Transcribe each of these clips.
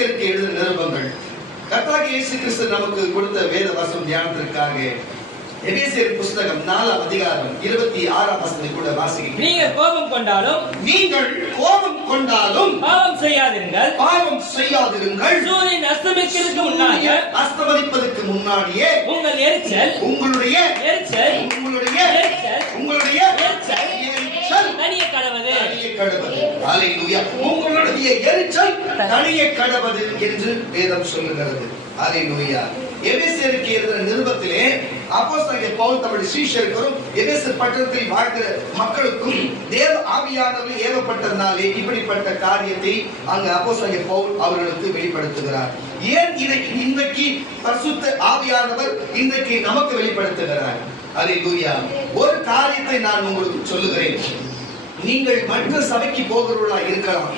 எபேசியருக்கு எழுதின நிருபங்கள். கர்த்தராகிய இயேசு கிறிஸ்து நமக்கு கொடுத்த வேத வசனம் தியானத்திற்காக எபேசியர் புஸ்தகம் 4ஆம் அதிகாரம் 26ஆம் வசனத்தை கூட வாசிக்கிறேன். நீங்கள் கோபம் கொண்டாலும் பாவம் செய்யாதிருங்கள். சூரியன் அஸ்தமிப்பதற்கு முன்னாடியே உங்களுடைய எரிச்சல் தனிய கடவது. அல்லேலூயா. உங்களுடைய எரிச்சல் தனிய கடவது என்று வேதம் சொல்லுகிறது. அல்லேலூயா. எபேசியருக்கு எழுதின நிருபத்திலே அப்போஸ்தலனாகிய பவுல் தம்முடைய சீஷர்களுக்கும் எபேசியர் பட்டணத்தில் வாழ்கிற மக்களுக்கும் தேவ ஆவியானவர் ஏவப்பட்டதனாலே இப்படிப்பட்ட காரியத்தை அங்கு அப்போஸ்தலனாகிய பவுல் அவர்களுக்கு வெளிப்படுத்துகிறார். ஏன் இன்றைக்கு பரிசுத்த ஆவியானவர் இன்றைக்கு நமக்கு வெளிப்படுத்துகிறார்? அல்லேலூயா. ஒரு காரியத்தை நான் உங்களுக்கு சொல்லுகிறேன். நீங்கள் மற்ற சபைக்கு போகிறவர்களா இருக்கலாம்,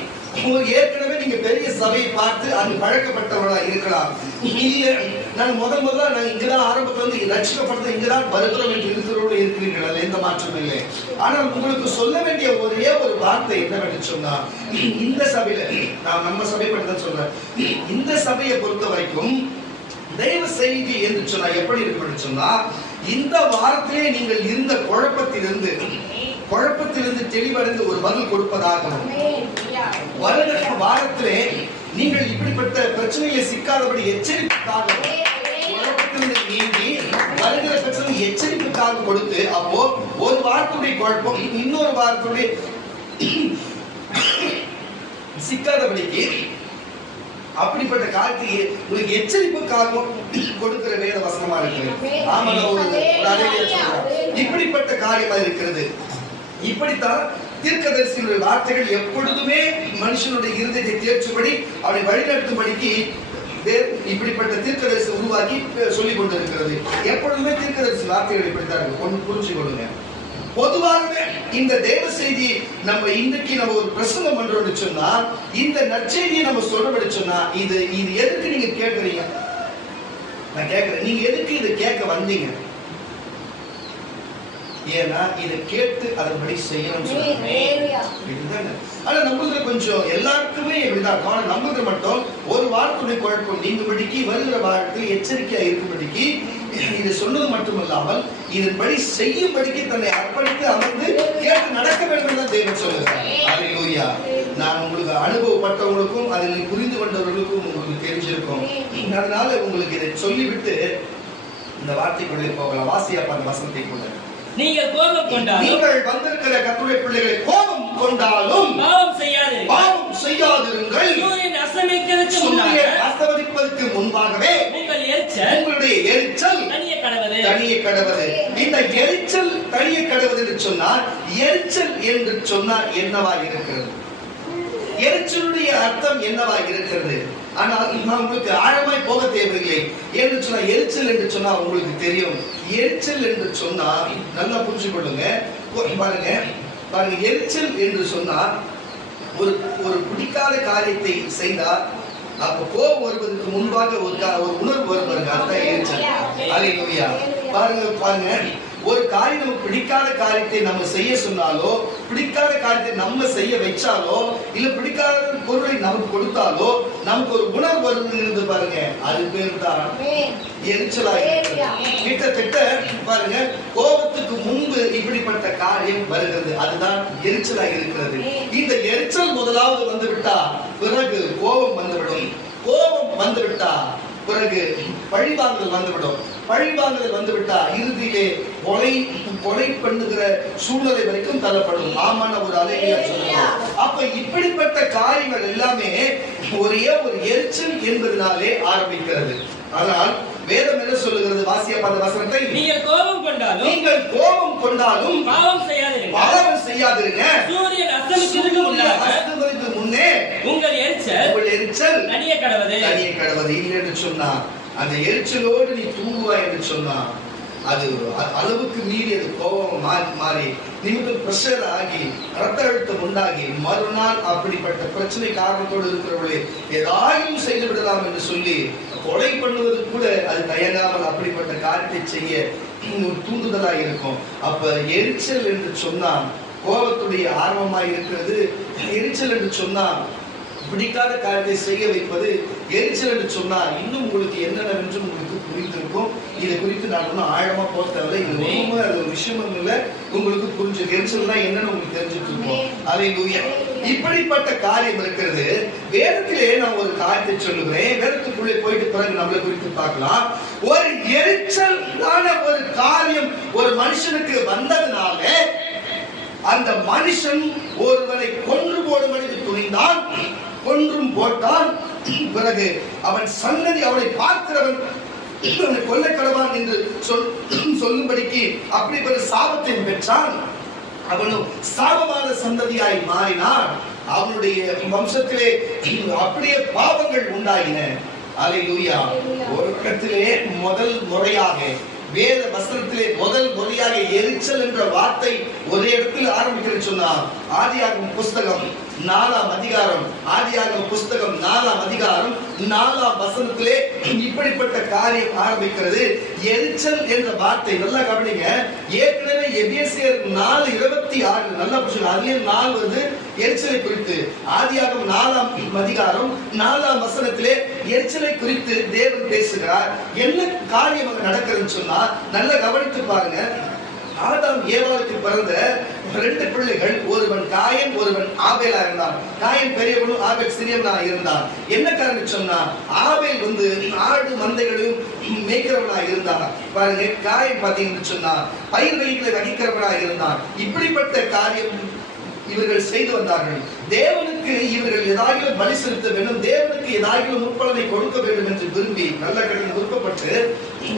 ஏற்கனவே நீங்க பெரிய சபையை பார்த்து அது பழக்கப்பட்டவர்களா இருக்கலாம். இல்ல நான் முதல்ல நான் இங்கதான் ஆரம்பத்துல வந்து ரட்சிக்கப்பட்டது இங்கதான் வருகிறோம் என்று இருக்கிறவர்கள் இருக்கிறீர்கள், எந்த மாற்றம் இல்லை. ஆனால் உங்களுக்கு சொல்ல வேண்டிய ஒரே ஒரு வார்த்தை என்னவென்று சொன்னா, இந்த சபையில நான் நம்ம சபை பற்றி சொல்றேன், இந்த சபையை பொறுத்த வரைக்கும் தெய்வ செய்தி என்று சொன்னா எப்படி இருக்குன்னு சொன்னா, இந்த வாரத்திலே நீங்கள் இருந்த குழப்பத்திலிருந்து தெளிவடைந்து ஒரு பதில் கொடுப்பதாகவும், வருகிற வாரத்திலே நீங்கள் இப்படிப்பட்ட பிரச்சனையை சிக்காதபடி எச்சரிப்புக்காகவும், குழப்பத்திலிருந்து நீங்கி வருகிற பிரச்சனை எச்சரிப்புக்காக கொடுத்து, அப்போ ஒரு வாரத்துடைய குழப்பம் இன்னொரு வாரத்துடைய சிக்காதபடிக்கு அப்படிப்பட்ட காலத்தை உங்களுக்கு எச்சரிப்புக்காக கொடுக்கிற வேத வசனமா இருக்கிறது. ஆமா, இப்படிப்பட்ட காரியமா இருக்கிறது. இப்படித்தான் தீர்க்கதரிசிகளுடைய வார்த்தைகள் எப்பொழுதுமே மனுஷனுடைய இருதயத்தை தேர்ச்சும்படி அவனை வழிநடத்தும்படிக்கு இப்படிப்பட்ட தீர்க்கதரிசி உருவாக்கி சொல்லிக் கொண்டிருக்கிறது. எப்பொழுதுமே தீர்க்கதரிசி வார்த்தைகள் இப்படித்தான் ஒன்று புரிஞ்சு கொள்ளுங்க. பொதுவாகவே இந்த தேவ செய்தி நம்ம இன்னைக்கு நம்ம ஒரு பிரசங்கம் பண்றோம்னு சொன்னா, இந்த நற்செய்தியை நம்ம சொல்றபடி சொன்னா, இது எதுக்கு நீங்க கேட்கறீங்க? நான் கேட்கிறேன், நீங்க எதுக்கு இதை கேட்க வந்தீங்க? ஏன்னா இதை கேட்டு அதன்படி செய்யணும்னு சொல்றேன். ஆனா நம்மளுக்கு கொஞ்சம் எல்லாருக்குமே இப்படிதான். நம்மளுக்கு மட்டும் ஒரு வாரத்துடைய குழப்பம் நீங்கும்படிக்கு, வருகிற வாரத்தில் எச்சரிக்கையா இருக்கும்படிக்கு இது சொன்னது மட்டுமல்லாமல் இதன்படி செய்யும்படிக்கு தன்னை அர்ப்பணித்து அமர்ந்து கேட்டு நடக்க வேண்டும் தான் தேவன் சொல்லுகிறார். அல்லேலூயா. நான் உங்களுக்கு அனுபவப்பட்டவங்களுக்கும் அதில் புரிந்து கொண்டவர்களுக்கும் உங்களுக்கு தெரிஞ்சிருக்கும். அதனால உங்களுக்கு இதை சொல்லிவிட்டு இந்த வார்த்தைக்குள்ளே போகலாம். வாசியப்பா அந்த வசனத்தை கூட. நீங்கள் வந்திருக்கிற கர்த்தருடைய பிள்ளைகளை கோபம் கொண்டாலும் பாவம் செய்யாதிருங்கள். சூரியன் அஸ்தமிப்பதற்கு முன்பாகவே உங்களுடைய எரிச்சல் தனிய கடவது. இந்த எரிச்சல் தனிய கடவது என்று சொன்னால், எரிச்சல் என்று சொன்னால் என்னவா இருக்கிறது? எரிச்சலுடைய அர்த்தம் என்னவா இருக்கிறது? ஆனால் நான் உங்களுக்கு ஆழமாய் போக தேவையில்லை. என்று சொன்னா எரிச்சல் என்று சொன்னா உங்களுக்கு தெரியும். எரிச்சல் என்று சொன்னா நல்லா புரிஞ்சு கொள்ளுங்க. பாருங்க, எரிச்சல் என்று சொன்னா ஒரு பிடிக்காத காரியத்தை செய்தால் அப்ப கோபம் வருவதற்கு முன்பாக ஒரு உணர்வு வருவாங்க. அதுதான் எரிச்சல். அல்லேலூயா. பாருங்க ஒரு காரியம் நமக்கு பிடிக்காத காரியத்தை நம்ம செய்ய சொன்னாலோ, பிடிக்காத காரியத்தை நம்ம செய்ய வச்சாலோ, இல்ல பிடிக்காத பொருளை நமக்கு கொடுத்தாலோ நமக்கு ஒரு உணர்வு வருது பாருங்க, அது பேர் தான் எரிச்சலா இருக்கிறது. கிட்டத்தட்ட பாருங்க, கோபத்துக்கு முன்பு இப்படிப்பட்ட காரியம் வருகிறது, அதுதான் எரிச்சலா இருக்கிறது. இந்த எரிச்சல் முதலாவது வந்துவிட்டா பிறகு கோபம் வந்துவிடும். கோபம் வந்துவிட்டா பிறகு பழிவாங்கல் வந்துவிடும். பழிவாங்கல் வந்துவிட்டா இறுதியிலே கொலை பண்ணுகிற சூழ்நிலை வரைக்கும் தள்ளப்படும். ஆமான ஒரு அலையா சொல்லுவோம். அப்ப இப்படிப்பட்ட காரியங்கள் எல்லாமே ஒரே ஒரு எரிச்சல் என்பதனாலே ஆரம்பிக்கிறது. ஆனால் வேதம் என்ன சொல்லுகிறது? வாசியப்பா அந்த வசனத்தை. நீங்கள் கோபம் கொண்டாலும் பாவம் செய்யாதிருங்க. சூரியன் அஸ்தமிப்பதற்கு முன்னே உங்கள் எரிச்சல் தனிய கடவது இல்லை என்று சொன்னா, அந்த எரிச்சலோடு நீ தூங்குவாய் என்று சொன்னா, அது அளவுக்கு மீறி அது கோபம் மாறி நிமிடம் பிரஷர் ஆகி ரத்த அழுத்தம் உண்டாகி மறுநாள் அப்படிப்பட்ட பிரச்சனை காரணத்தோடு இருக்கிறவர்களே ஏதாயும் செய்து விடலாம் என்று சொல்லி கொலை பண்ணுவது கூட அது தயங்காமல் அப்படிப்பட்ட காரியத்தை செய்ய தூண்டுதலா இருக்கும். அப்ப எரிச்சல் என்று சொன்னா கோபத்துடைய ஆர்வமாய் இருக்கிறது. எரிச்சல் என்று சொன்னா பிடிக்காத காரியத்தை செய்ய வைப்பது எரிச்சல் என்று சொன்னார். இன்னும் உங்களுக்கு என்னென்னவென்று உங்களுக்கு புரிந்திருக்கும். இதை குறித்து நான் ஒன்றும் ஆழமா போக தேவையில்லை. இது ஒண்ணுமே அது ஒரு விஷயமும் இல்லை. உங்களுக்கு புரிஞ்சது எரிச்சல்னா என்னன்னு உங்களுக்கு தெரிஞ்சுட்டு இருக்கோம். அல்லேலூயா. இப்படிப்பட்ட காரியம் இருக்கிறது. வேதத்திலே நான் ஒரு காரியத்தை சொல்லுகிறேன். வேதத்துக்குள்ளே போயிட்டு பிறகு நம்மளை குறித்து பார்க்கலாம். ஒரு எரிச்சலான ஒரு காரியம் ஒரு மனுஷனுக்கு வந்ததுனால அந்த மனுஷன் ஒருவனை கொன்று போடும்படி துணிந்தான். கொன்றும் போட்டான். பிறகு அவன் சன்னதி அவனை பார்க்கிறவன் கொல்ல கடவான் என்று சொல்லும்படிக்கு அப்படி ஒரு சாபத்தை பெற்றான். அவனும் சாபமான சந்ததியாய் மாறினான். அவனுடைய வம்சத்திலே அப்படியே பாவங்கள் உண்டாயின. அல்லேலூயா. ஒரு இடத்திலே முதல் முறையாக வேத வசனத்திலே முதல் முறையாக எரிச்சல் என்ற வார்த்தை ஒரே இடத்தில் ஆரம்பிக்கிறது சொன்னார். ஆதியாகமம் புஸ்தகம் 4ஆம் அதிகாரம், ஆதியாகமம் புஸ்தகம் 4ஆம் அதிகாரம் 4ஆம் வசனத்திலே இப்படிப்பட்ட காரியம் ஆரம்பிக்கிறது. எரிச்சல் என்ற வார்த்தை நல்லா கவனிங்க. ஏற்கனவே எபேசியர் 4:26 நல்லா புரிஞ்சுங்க. அதுலயே 4 வந்து எரிச்சலை குறித்து. ஆதியாகமம் 4ஆம் அதிகாரம் 4ஆம் வசனத்திலே எரிச்சலை குறித்து தேவன் பேசுகிறார். என்ன காரியம் அங்க நடக்குதுன்னு சொன்னா நல்லா கவனித்து பாருங்க. ஆதாம் ஏவாளுக்கு பிறந்த 2 பிள்ளைகள், ஒருவன் காயன், ஒருவன் ஆபேலா இருந்தான். காயன் பெரியவனும் ஆபேல் சிறியவனா இருந்தான். என்ன காரணம் சொன்னா ஆபேல் வந்து ஆடு மந்தைகளையும் மேய்க்கிறவனா இருந்தான். பாருங்க, காயன் பாத்தீங்கன்னு சொன்னா பயிர்களிகளை வகிக்கிறவனா இருந்தான். இப்படிப்பட்ட காரியம் இவர்கள் செய்து வந்தார்கள். தேவனுக்கு இவர்கள் ஏதாவது பலி செலுத்த வேண்டும், தேவனுக்கு ஏதாவது முற்பலனை கொடுக்க வேண்டும் என்று விரும்பி நல்ல கடவுள் விருப்பப்பட்டு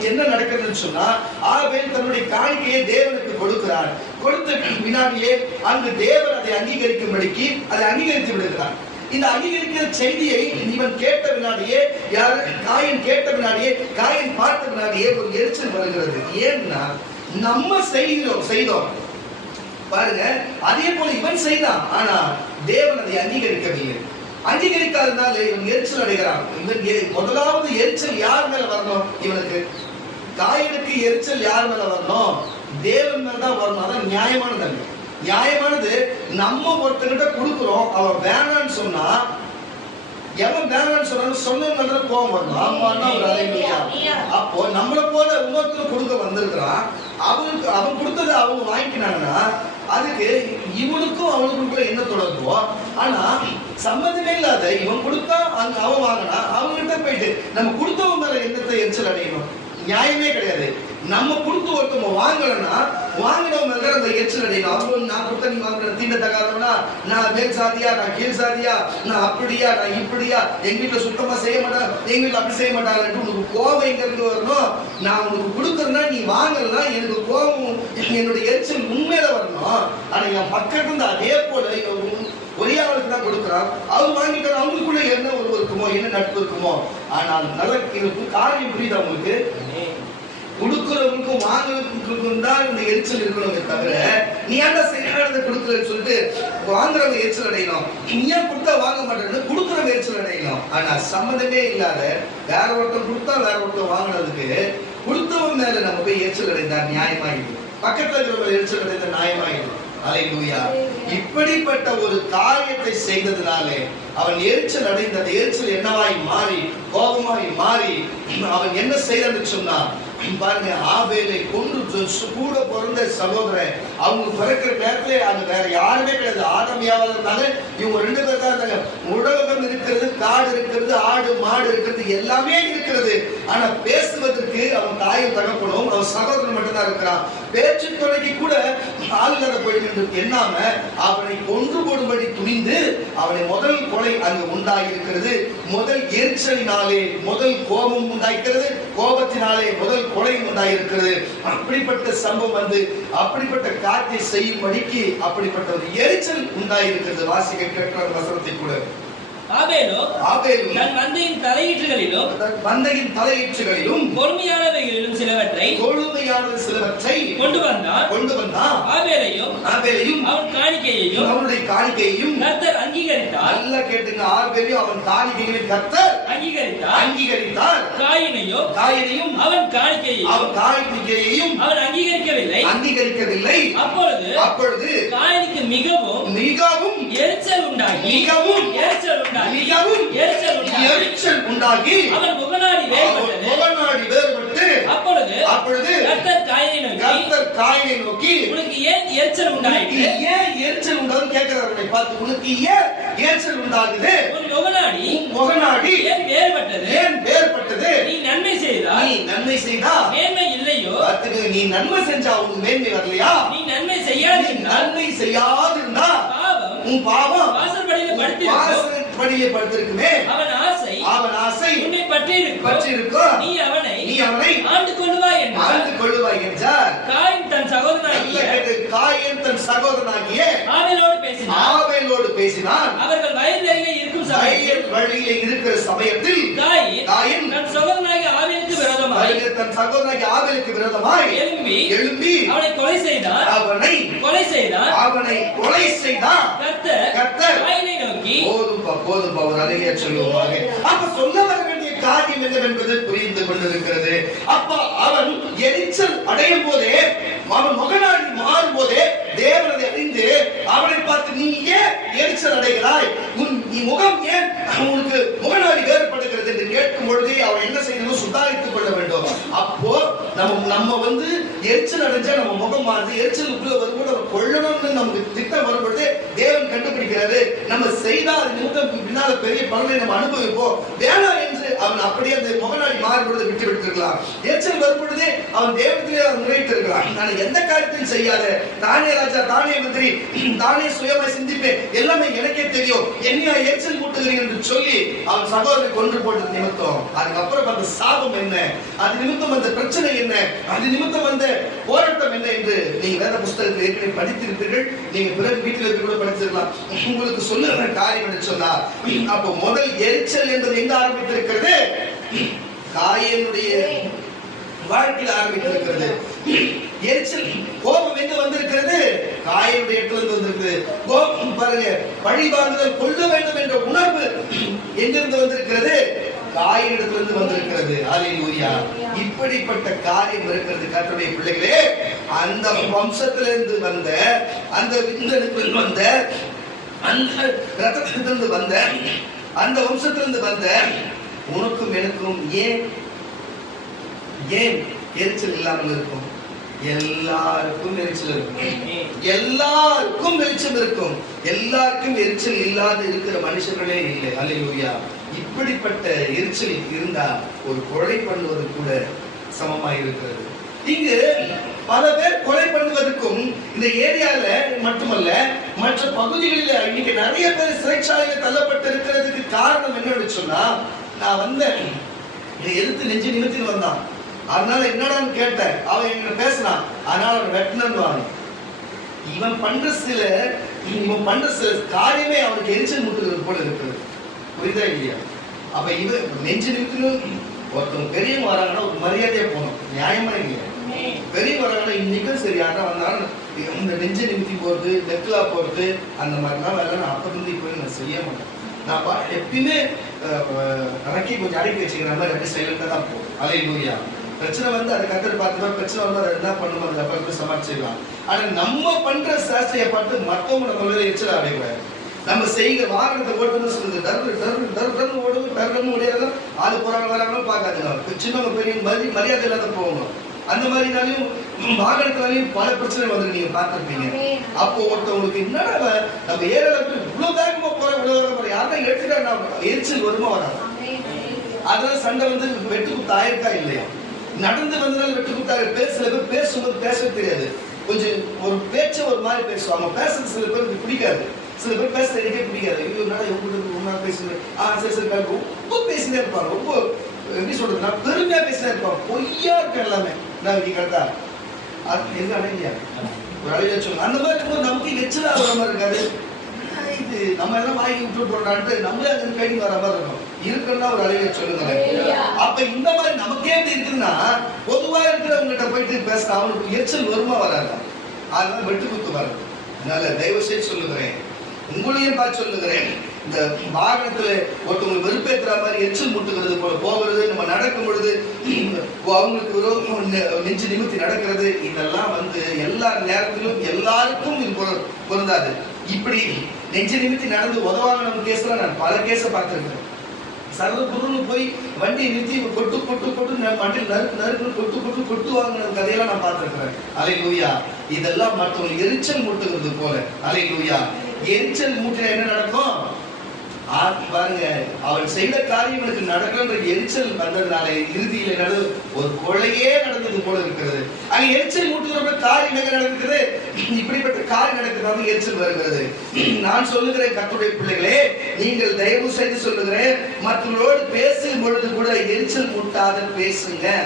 என்ன நடக்குதுன்னு சொன்னா ஆபேல் தன்னுடைய காணிக்கையை தேவனுக்கு கொடுக்கிறார். கொடுத்த வினாடியே அங்கு தேவன் அதை அங்கீகரிக்கும்படிக்கு அதை அங்கீகரித்து விடுகிறார். இந்த அங்கீகரிக்கிற செய்தியை இவன் கேட்ட வினாடியே, யாரு காயன் கேட்ட வினாடியே, காயன் பார்த்த வினாடியே ஒரு எரிச்சல் வருகிறது. ஏன்னா நம்ம செய்தோம் பாருங்க. அதே போல இவன் செய்தான். ஆனா தேவன் அதை அங்கீகரிக்கவில்லை. அங்கீகரிக்காதனால இவன் எரிச்சல் அடைகிறான். இவன் முதலாவது எரிச்சல் யார் மேல வரணும்? இவனுக்கு காயனுக்கு எரிச்சல் யார் மேல வரணும்? தேவன் மேல தான் வரணும். அதான் நியாயமானது. நியாயமானது நம்ம ஒருத்தங்கிட்ட கொடுக்கிறோம், அவன் வேணான்னு சொன்னா, எவன் வேணான்னு சொன்ன கோபம் வரணும். ஆமான்னா ஒரு அலைமையா. அப்போ நம்மளை போல இன்னொருத்தர் கொடுக்க வந்திருக்கிறான். அவனுக்கு அவன் கொடுத்ததை அவங்க வாங்கிக்கினாங்கன்னா அதுக்கு இவனுக்கும் அவனுக்கும் என்ன தொடர்போ? ஆனா சம்மந்தமே இல்லாத இவன் கொடுத்தா அவன் வாங்கினா அவங்ககிட்ட போயிட்டு நம்ம கொடுத்தவங்க மேல என்னத்தை எரிச்சல் அடையணும்? நியாயமே கிடையாது. நம்ம கொடுத்து ஒருத்தவங்க வாங்கலன்னா வாங்கினவங்க மேல அந்த எரிச்சல் அடையணும். அவங்க நான் கொடுத்த நீ வாங்கின தீண்ட தகாதவனா, நான் மேல் சாதியா, நான் கீழ் சாதியா, நான் அப்படியா, நான் இப்படியா, எங்க வீட்டுல சுத்தமா செய்ய மாட்டேன், எங்க வீட்டுல அப்படி செய்ய மாட்டாங்கன்னு உனக்கு கோபம் எங்க இருந்து வரணும்? நான் உனக்கு கொடுக்கறேன்னா நீ வாங்கலன்னா எனக்கு கோபம், என்னுடைய எரிச்சல் உண்மையில வரணும். ஆனா என் பக்கத்துல இருந்து அதே போல ஒரே ஆளுக்கு தான் கொடுக்குறான். அவர் வாங்கிட்டார். அவங்களுக்குள்ள என்ன உறவு இருக்குமோ, என்ன நட்பு இருக்குமோ. ஆனால் நல்ல காரியம் புரியுது அவங்களுக்கு. கொடுக்கிறவங்களுக்கும் வாங்குறவங்களுக்கும் தான் இந்த எரிச்சல் இருக்கணுமே தவிர நீ ஏன்டா செய்யறத கொடுக்கலன்னு சொல்லிட்டு வாங்குறவங்க எரிச்சல் அடையணும். நீ ஏன் கொடுத்தா வாங்க மாட்டேன்னு கொடுக்குறவங்க எரிச்சல் அடையணும். ஆனா சம்மந்தமே இல்லாத வேற ஒருத்தர் கொடுத்தா வேற ஒருத்தர் வாங்கினதுக்கு கொடுத்தவன் மேல நம்ம போய் எரிச்சல் அடைந்தா நியாயமாயிடும். பக்கத்துல இருக்கிறவங்க எரிச்சல் அடைந்த நியாயமாயிடும். அல்லேலூயா. இப்படிப்பட்ட ஒரு காரியத்தை செய்ததினாலே அவன் எரிச்சல் அடைந்த எரிச்சல் என்னவாய் மாறி கோபமாய் மாறி அவன் என்ன செய்யறன்னு சொன்னா பாருங்க, ஆபேலை கொன்று கூட பிறந்த சகோதரன் அவங்க பிறக்கிற நேரத்திலே அது வேற யாருமே கிடையாது. ஆதமியாவது இருந்தாங்க, இவங்க 2 பேர் தான் இருந்தாங்க. உலகம் இருக்கிறது, காடு இருக்கிறது, ஆடு மாடு இருக்கிறது, எல்லாமே இருக்கிறது. ஆனா பேசுவதற்கு அவன் தாயும் தகப்பனும் அவன் சகோதரன் மட்டும்தான் இருக்கிறான். பேச்சு துணைக்கு கூட ஆள் இல்லாத போயிட்டு எண்ணாம அவனை கொன்று போடும்படி துணிந்து அவனை முதல் கொலை அங்கு உண்டாயிருக்கிறது. முதல் எரிச்சலினாலே முதல் கோபம் உண்டாயிருக்கிறது, கோபத்தினாலே முதல் கொலை உண்டாயிருக்கிறது. அப்படிப்பட்ட சம்பவம் வந்து அப்படிப்பட்ட காரியத்தை செய்யும்படிக்கு அப்படிப்பட்ட ஒரு எரிச்சல் உண்டாயிருக்கிறது. வாசிக்க கேட்கிற வசனத்தை கூட ஆபேலும் தன் மந்தையின் தலையீற்றுகளிலும் கொடுமையானவைகளிலும் சிலவற்றை கொண்டு வந்தான். ஆபேலையும் அவன் காணிக்கையையும் அவனுடைய காணிக்கையையும் கர்த்தர் அங்கீகரித்தார். நல்லா கேட்டுங்க. ஆபேலையும் அவன் காணிக்கையையும் கர்த்தர் அங்கீகரித்தார். காயினையும் அவன் காணிக்கையையும் அவன் அங்கீகரிக்கவில்லை. அப்பொழுது காயினுக்கு மிகவும் எரிச்சல் உண்டாகி மிகவும் எரிச்சல் உண்டாகி அவன் முகநாடி வேறுபட்டு அப்பொழுது கர்த்தர் காயினை நோக்கி உனக்கு ஏன் எரிச்சல் உண்டாயிற்று? ஏன் எரிச்சல் உண்டாகுது கேட்கிறார்களை பார்த்து, உனக்கு ஏன் எரிச்சல் உண்டாகுது? உன் முகநாடி ஏன் வேறுபட்டது? நீ நன்மை செய்தா மேன்மை இல்லையோ? நீ நன்மை செஞ்சா உனக்கு மேன்மை வரலையா? நீ நன்மை செய்யாதிருந்தா உன் பாவம் வாசற்படியிலே படுத்திருக்குமே. அவன் ஆசை உன்னை பற்றி இருக்கும். நீ அவனை ஆண்டு கொள்ளுவாய் என்றார். காயின் தன் சகோதரனாகிய ஆபேலோடு பேசினான். அவர்கள் வயலிலே இருக்கிற சமயத்தில் காயின் தன் சகோதரனாகிய ஆபேலுக்கு விரோதமாய் எழும்பி அவனை கொலை செய்தான். கர்த்தர் காயினை நோக்கி போதும் அவர் அருகே சொல்லுவாங்க. அப்ப சொல்ல வர வேண்டிய காரியம் என்னவென்பது புரிந்து கொண்டிருக்கிறது. அப்ப அவன் எரிச்சல் அடையும் போதே, அவன் முகநாடி மாறும் போதே தேவனை அறிந்து அவனை பார்த்து, நீ ஏன் எரிச்சல் அடைகிறாய்? நீ முகம் ஏன் உனக்கு முகநாடி வேறுபடுகிறது என்று கேட்கும் பொழுதே அவன் என்ன செய்யணும்? சுதாரித்துக் கொள்ள வேண்டும். அப்போ நம்ம எரிச்சல் அடைஞ்சா நம்ம முகம் மாறுது. எரிச்சலுக்குள்ள வரும்போது அவர் கொள்ளணும்னு நமக்கு திட்டம் வரும்பொழுது தேவன் கண்டுபிடிக்கிறாரு. நம்ம செய்தால் நிமித்தம் பின்னால பெரிய பலனை நம்ம அனுபவிப்போம். வேணாம் என்று அவன் அப்படியே அந்த முகநாடி மாறுபொழுது விட்டு விட்டுருக்கலாம். எரிச்சல் வரும்பொழுதே அவன் தேவத்திலே அவன் நிறைத்திருக்கலாம். நான் எந்த காரியத்தையும் செய்யாத, தானே ராஜா, தானே மந்திரி, தானே சுயமாய் சிந்திப்பேன், எல்லாமே எனக்கே தெரியும், என்னையா எரிச்சல் கூட்டுகிறீர்கள் என்று சொல்லி அவன் சகோதரரை கொன்று போட்டது நிமித்தம் அதுக்கப்புறம் அந்த சாபம் என்ன, அது நிமித்தம் அந்த பிரச்சனை என்ன, அது நிமித்தம் அந்த போராட்டம் என்ன என்று நீங்க வேற புஸ்தகத்தில் ஏற்கனவே படித்திருப்பீர்கள். நீங்க பிறகு வீட்டில் இருக்க கூட படிச்சிருக்கலாம். உங்களுக்கு சொல்லுற காரியம் என்று சொன்னா, அப்போ முதல் எரிச்சல் என்பது எங்க ஆரம்பித்திருக்கிறது? காயினுடைய வாழ்க்கையில் ஆரம்பித்திருக்கிறது. எரிச்சல், கோபம் எங்க வந்திருக்கிறது? காயினுடைய இடத்துல இருந்து வந்திருக்கிறது. கோபம் பாருங்க, பழிவாங்குதல், கொள்ள வேண்டும் என்ற உணர்வு எங்கிருந்து வந்திருக்கிறது? காயினிடத்திலிருந்து வந்திருக்கிறது. ஹல்லேலூயா. இப்படிப்பட்ட காரியம் இருக்கிறது கர்த்தருடைய பிள்ளைகளே. அந்த வம்சத்திலிருந்து வந்த, அந்த விந்தனுக்குள் வந்த, அந்த ரத்தத்திலிருந்து வந்த, அந்த வம்சத்திலிருந்து வந்த உனக்கும் எனக்கும் ஏன் எரிச்சல் இல்லாமல் இருக்கும்? எல்லாருக்கும் எரிச்சல் இருக்கும். எல்லாருக்கும் வெளிச்சம் இருக்கும். எல்லாருக்கும் எரிச்சல் இல்லாத இருக்கிற மனுஷர்களே இல்லை. ஹல்லேலூயா. இப்படிப்பட்ட எரிச்சல் இருந்தா ஒரு கொலை பண்ணுவது கூட சமமாக இருக்கிறது. இங்கு பல பேர் கொலை பண்ணுவதற்கும் இந்த ஏரியால மட்டுமல்ல மற்ற பகுதிகளில் இன்னைக்கு நிறைய பேர் சிறைச்சாலையில் தள்ளப்பட்டு இருக்கிறதுக்கு காரணம் என்னன்னு சொன்னா, நான் வந்தேன், எதிர்த்து நெஞ்சு நிமித்தின்னு வந்தான், அதனால என்னடான்னு கேட்டேன், அவன் எங்க பேசினான், அதனால அவன் வெட்டினான். இவன் பண்ற சில காரியமே அவனுக்கு எரிச்சல் மூட்டுகிறது போல இருக்கிறது. புரியுதா இல்லையா? அப்ப இவன் நெஞ்சு நிமித்தணும். ஒருத்தவங்க பெரியவங்க வராங்கன்னா ஒரு மரியாதையா போகணும், நியாயமா இல்லையா? பெரிய வராங்கன்னா இன்னைக்கும் சரி, யாரா வந்தாலும் இந்த நெஞ்சு நிமித்தி போறது, நெக்லா போறது, அந்த மாதிரிலாம் வேலை நான் அப்ப இருந்து போய் நான் செய்ய மாட்டேன். நான் எப்பயுமே இறக்கி கொஞ்சம் அடக்கி வச்சுக்கிற மாதிரி அப்படி சைலண்டா தான் போகும். ஹல்லேலூயா. பிரச்சனை அதை கத்தர் பார்த்துப்பா, பிரச்சனை அதை என்ன பண்ணுமோ அதை அப்ப சமாளிச்சிடலாம். ஆனா நம்ம பண்ற சாஸ்திரியை பார்த்து மற்றவங்க நம்ம எரிச்சல் அடையக்கூடாது. நம்ம செய்கிற வாகனத்தை ஓட்டுன்னு சொல்லுது, டர்னு ஓடுங்க, டர்னு ஓடியாதான் ஆளு போறாங்க வராங்களும் பார்க்காதுங்க. சின்னவங்க பெரிய மரியாதை இல்லாத போகணும். அந்த மாதிரினாலையும் வாகனத்தினாலையும் பல பிரச்சனை வந்து நீங்க பார்த்திருப்பீங்க. அப்போ ஒருத்தவங்களுக்கு என்னடா நம்ம ஏரியாவுக்கு இவ்வளவு வேகமா போற யாரும் எடுத்துட்டா எரிச்சல் வருமா வராது. அதனால சண்டை வெட்டு குத்து ஆயிருக்கா இல்லையா? நடந்து வந்ததால வெட்டு குத்தாரு. சில பேர் பேசும்போது பேசவே தெரியாது, கொஞ்சம் ஒரு பேச்ச ஒரு மாதிரி பேசுவாங்க. பேசுறது சில பேருக்கு பிடிக்காது, சில பேர் பேச எனக்கே பிடிக்காது. ஒன்னா பேசுறது, சரி சரி ரொம்ப பேசினே இருப்பாங்க, ரொம்ப எப்படி சொல்றதுன்னா பெருமையா பேசினே இருப்பாங்க, பொய்யா இருக்க எல்லாமே. நான் கரெக்டா அது எங்க அடையா ஒரு அழைய சொல்லுங்க. அந்த மாதிரி இருக்கும்போது நமக்கு எச்சலா வர மாதிரி இருக்காது. இது நம்ம எல்லாம் வாங்கி விட்டு போடுறான்ட்டு நம்மளே அது கைடி வர மாதிரி இருக்கும். இருக்குன்னா ஒரு அழைய சொல்லுங்க. அப்ப இந்த மாதிரி நமக்கே எப்படி இருக்குன்னா, பொதுவா இருக்கிறவங்ககிட்ட போயிட்டு பேச அவனுக்கு எச்சல் வருமா வராது. அதனால வெட்டு குத்து வராது. அதனால தயவு செய்து சொல்லுகிறேன், உங்களையும் பார்த்து சொல்லுகிறேன், இந்த வாகனத்துல ஒருத்தவங்க வெறுப்பேற்றுற மாதிரி எச்சல் முட்டுகிறது போல போகிறது, நம்ம நடக்கும் பொழுது அவங்களுக்கு நெஞ்சு நிமித்தி நடக்கிறது, இதெல்லாம் எல்லா நேரத்திலும் எல்லாருக்கும் இது பொருந்தாது. இப்படி நெஞ்சு நிமித்தி நடந்து உதவாங்க கேஸ்ல நான் பல கேஸை பார்த்திருக்கிறேன். சர்வ குருன்னு போய் வண்டியை நிறுத்தி கொட்டு கொட்டு கொட்டு மண்டில் நறுக்கு நறுக்கு கொட்டு கொட்டு கொட்டு வாங்கின கதையெல்லாம் நான் பார்த்திருக்கிறேன். அல்லேலூயா. இதெல்லாம் மற்றவங்க எரிச்சல் மூட்டுகிறது போல. அல்லேலூயா. எரிச்சல் மூட்டினா என்ன நடக்கும்? பாருங்க, அவன் செய்த காரியங்களுக்கு நடக்கிற எரிச்சல் வந்ததுனால இறுதியில ஒரு கொலையே நடந்தது போல இருக்கிறது. அங்க எரிச்சல் மூட்டுகிற காரியம் எங்க நடக்கிறது? இப்படிப்பட்ட காரியம் நடக்கிறதால எரிச்சல் வருகிறது. நான் சொல்லுகிறேன் கர்த்தருடைய பிள்ளைகளே, நீங்கள் தயவு செய்து சொல்லுகிறேன், மற்றவர்களோடு பேசும் பொழுது கூட எரிச்சல் மூட்டாத பேசுங்க.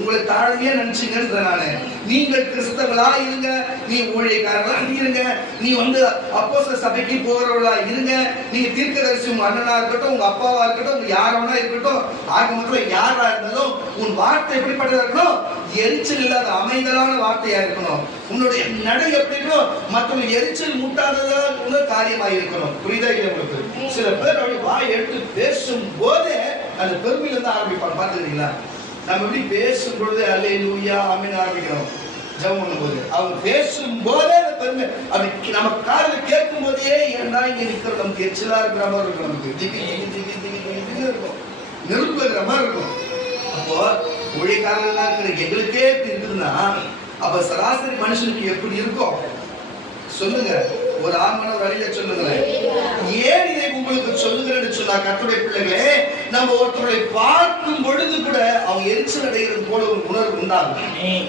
உங்களை தாழ்மையா நினைச்சீங்கன்ற நானு. நீங்கள் கிறிஸ்தவர்களா இருங்க, நீ ஊழியக்காரர்களா இருங்க, நீ அப்போஸ்தல சபைக்கு போறவர்களா இருங்க, நீங்க தீர்க்கதரிசி உங்க அண்ணனா இருக்கட்டும், உங்க அப்பாவா இருக்கட்டும், உங்க யாரவனா இருக்கட்டும், ஆகமத்துல யாரா இருந்தாலும் உன் வார்த்தை எப்படிப்பட்டதா இருக்கணும்? எரிச்சல் இல்லாத அமைதலான வார்த்தையா இருக்கணும். உன்னுடைய நடை எப்படி இருக்கணும்? மற்றவங்க எரிச்சல் மூட்டாததா காரியமா இருக்கணும். புரியுதா இல்லை உங்களுக்கு? சில பேர் அப்படி வாய் எடுத்து பேசும் போதே அந்த பெருமையில இருந்து ஆரம்பிப்பாங்க. பாத்துக்கிறீங்களா? நம்ம எப்படி பேசும் பொழுது அல்லேலூயா ஆமென் ஆரம்பிக்கிறோம். ஜெபம் பண்ணும்போது அவங்க பேசும் போதே பெருமை அப்படி நம்ம காதுல கேட்கும் போதே ஏன்னா இங்க நிக்கிற நமக்கு எச்சலா இருக்கிற மாதிரி இருக்கும். நமக்கு திகி திகி திகி திகி திகி இருக்கும், நெருப்பு இருக்கிற மாதிரி இருக்கும். அப்போ ஊழியக்காரர்களா இருக்கிற எங்களுக்கே இப்படி இருக்குதுன்னா அப்ப சராசரி மனுஷனுக்கு எப்படி இருக்கும் சொல்லுங்க? ஒரு ஆமன வழியில சொல்லுங்களேன். ஏன் இதை உங்களுக்கு சொல்லுகிறேன்னு சொன்னா கர்த்தருடைய பிள்ளைகளே, நம்ம ஒருத்தரை பார்க்கும் பொழுது கூட அவங்க எரிச்சல் அடைகிறது போல ஒரு உணர்வு உண்டாகும்.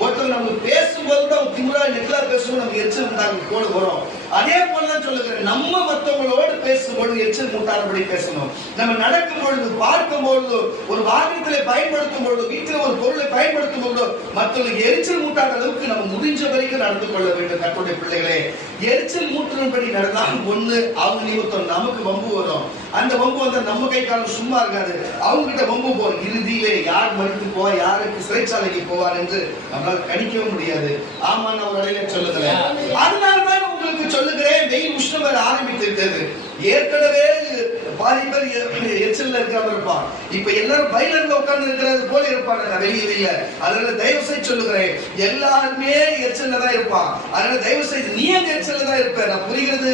ஒருத்தர் நம்ம பேசும்போது கூட அவங்க திமுறா நெல்லா பேசும்போது நமக்கு எரிச்சல் உண்டாகும் போல வரும். அதே போலதான் சொல்லுகிறேன், நம்ம மற்றவங்களோடு பேசும்பொழுது எரிச்சல் மூட்டாதபடி பேசணும். நம்ம நடக்கும் பொழுது, பார்க்கும் பொழுது, ஒரு வாகனத்திலே பயன்படுத்தும் பொழுது, வீட்டில் ஒரு பொருளை பயன்படுத்தும் பொழுது மற்றவங்களுக்கு எரிச்சல் மூட்டாத அளவுக்கு நம்ம முடிஞ்ச வரைக்கும் நடந்து கொள்ள வேண்டும். கர்த்தருடைய பிள்ளைகளே, எரிச்சல் மூட்டுறபடி நடந்தால் ஒண்ணு அவங்க நிமித்தம் நமக்கு வம்பு வரும். அந்த வம்பு வந்தா நம்ம கை காலம் சும்மா இருக்காது, அவங்க கிட்ட வம்பு போறோம். இறுதியிலே யார் மறுத்து போவா, யாருக்கு சிறைச்சாலைக்கு போவார் என்று நம்மளால் கணிக்கவும் முடியாது. ஆமா, நான் ஒரு அடையில சொல்லுகிறேன். அதனாலதான் உங்களுக்கு சொல்லுகிறேன், வெயில் உஷ்ணம் வர ஆரம்பித்து விட்டது. ஏற்கனவே பாதி பேர் எரிச்சல்ல இருக்காம இருப்பான். இப்ப எல்லாரும் பைலர்ல உட்கார்ந்து இருக்கிறது போல இருப்பாங்க வெளியில. அதனால தயவு செய்து சொல்லுகிறேன், எல்லாருமே எரிச்சல்ல தான் இருப்பான். அதனால தயவு செய்து நீ அந்த எரிச்சல்ல தான் இருப்ப. நான் புரிகிறது,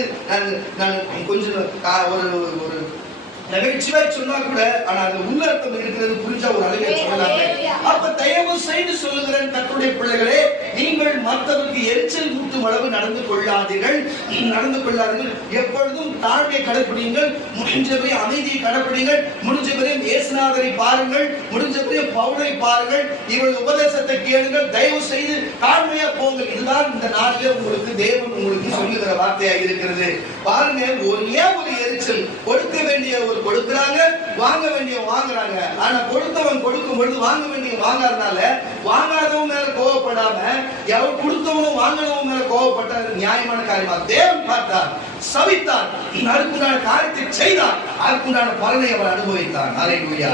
நான் கொஞ்சம் ஒரு நகைச்சுவாய் சொன்னா கூட ஆனா அது உள்ளர்த்தம் இருக்கிறது புரிஞ்சா ஒரு அளவை சொல்லலாமே. அப்ப தயவு செய்து சொல்லுகிறேன் கர்த்தருடைய பிள்ளைகளே, நீங்கள் மற்றவருக்கு எரிச்சல் மூட்டும் அளவு நடந்து கொள்ளாதீர்கள். எப்பொழுதும் தாழ்மையை கடைபிடிங்கள், முடிஞ்சவரை அமைதியை கடைபிடிங்கள், முடிஞ்சவரை இயேசுநாதரை பாருங்கள், முடிஞ்சவரை பவுலை பாருங்கள், இவள் உபதேசத்தை கேளுங்கள், தயவு செய்து தாழ்மையா போங்கள். இதுதான் இந்த நாளிலே உங்களுக்கு தேவன் உங்களுக்கு சொல்லுகிற வார்த்தையாக இருக்கிறது. பாருங்க, ஒரு எரிச்சல் கொடுக்க வேண்டிய ஒரு கொடுக்கிறாங்க, வாங்க வேண்டிய வாங்குறாங்க. ஆனா கொடுத்தவன் கொடுக்கும் பொழுது வாங்க வேண்டிய வாங்காதனால வாங்காதவன் மேல கோவப்படாம எவன் கொடுத்தவனும் வாங்கினவன் மேல கோவப்பட்ட நியாயமான காரியமா தேவன் பார்த்தார், சபித்தார், அதுக்குண்டான காரியத்தை செய்தார், அதுக்குண்டான பலனை அவர் அனுபவித்தார். அல்லேலூயா.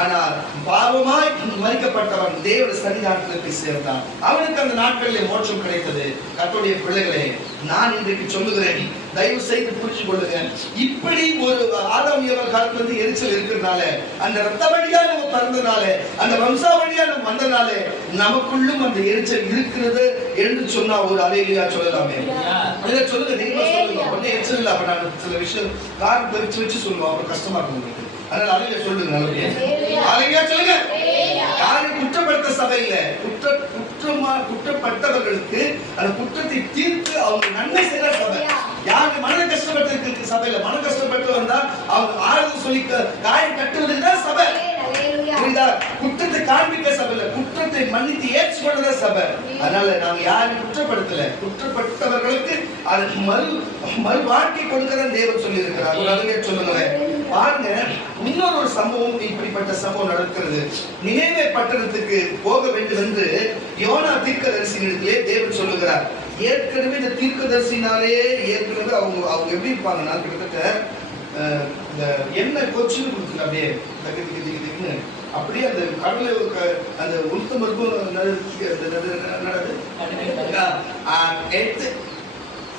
ஆனால் பாவமாய் மறிக்கப்பட்டவன் தேவ சன்னிதானத்திற்கு சேர்ந்தான். அவனுக்கு அந்த நாட்களில் மோட்சம் கிடைத்தது. கர்த்தருடைய பிள்ளைகளே, நான் இன்றைக்கு சொல்லுகிறேன், தயவு செய்து புரிஞ்சு கொள்ளுங்க. இப்படி ஒரு ஆதாம் ஏவாள் காலத்துல எரிச்சல் இருக்கிறதுனால, அந்த ரத்த வழியா நம்ம பிறந்தனால, அந்த வம்சா வழியா நம்ம வந்தனால நமக்குள்ளும் அந்த எரிச்சல் இருக்கிறது என்று சொன்னா ஒரு அல்லேலூயா சொல்லலாமே. அதை சொல்லுங்க, நீங்க சொல்லுங்க. ஒன்னே எரிச்சல் இல்லை. அப்ப நான் சில விஷயம் காரணத்தை வச்சு சொல்லுவோம், அப்புறம் கஷ்டமா இருக்கும் உங்களுக்கு. அதனால அலையில சொல்லுங்க, நல்லபடியா அலையா சொல்லுங்க. யாரும் குற்றப்படுத்த சபை இல்ல, குற்றப்பட்டவர்களுக்கு அந்த குற்றத்தை தீர்த்து அவங்க நன்மை செய்யற சபை. யாரு மன கஷ்டப்பட்டு சபையில மன கஷ்டப்பட்டு வந்தா அவங்க ஆறுதல் சொல்லி காயம் கட்டுவதுக்கு தான் சபை. குற்றத்தை காண்பிக்க சபை, குற்றத்தை மன்னித்து ஏற்றுக்கொண்டத சபை. அதனால நாங்க யாரும் குற்றப்படுத்தல, குற்றப்பட்டவர்களுக்கு அது மறு வாழ்க்கை கொடுக்கற தேவன் சொல்லி இருக்கிறார். சொல்லுங்களேன். பாருங்க, இன்னொரு ஒரு சம்பவம், இப்படிப்பட்ட சம்பவம் நடக்கிறது. நினைவே பட்டணத்துக்கு போக வேண்டும் என்று யோனா தீர்க்கதரிசியிடத்திலே தேவன் சொல்லுகிறார். ஏற்கனவே இந்த தீர்க்கதரிசினாலே ஏற்கனவே அவங்க எப்படி இருப்பாங்கன்னா, கிட்டத்தட்ட இந்த எண்ணெய் கொச்சின்னு கொடுத்துருங்க, அப்படியே அப்படியே அந்த கடலை அந்த உளுத்த மருத்துவம் எடுத்து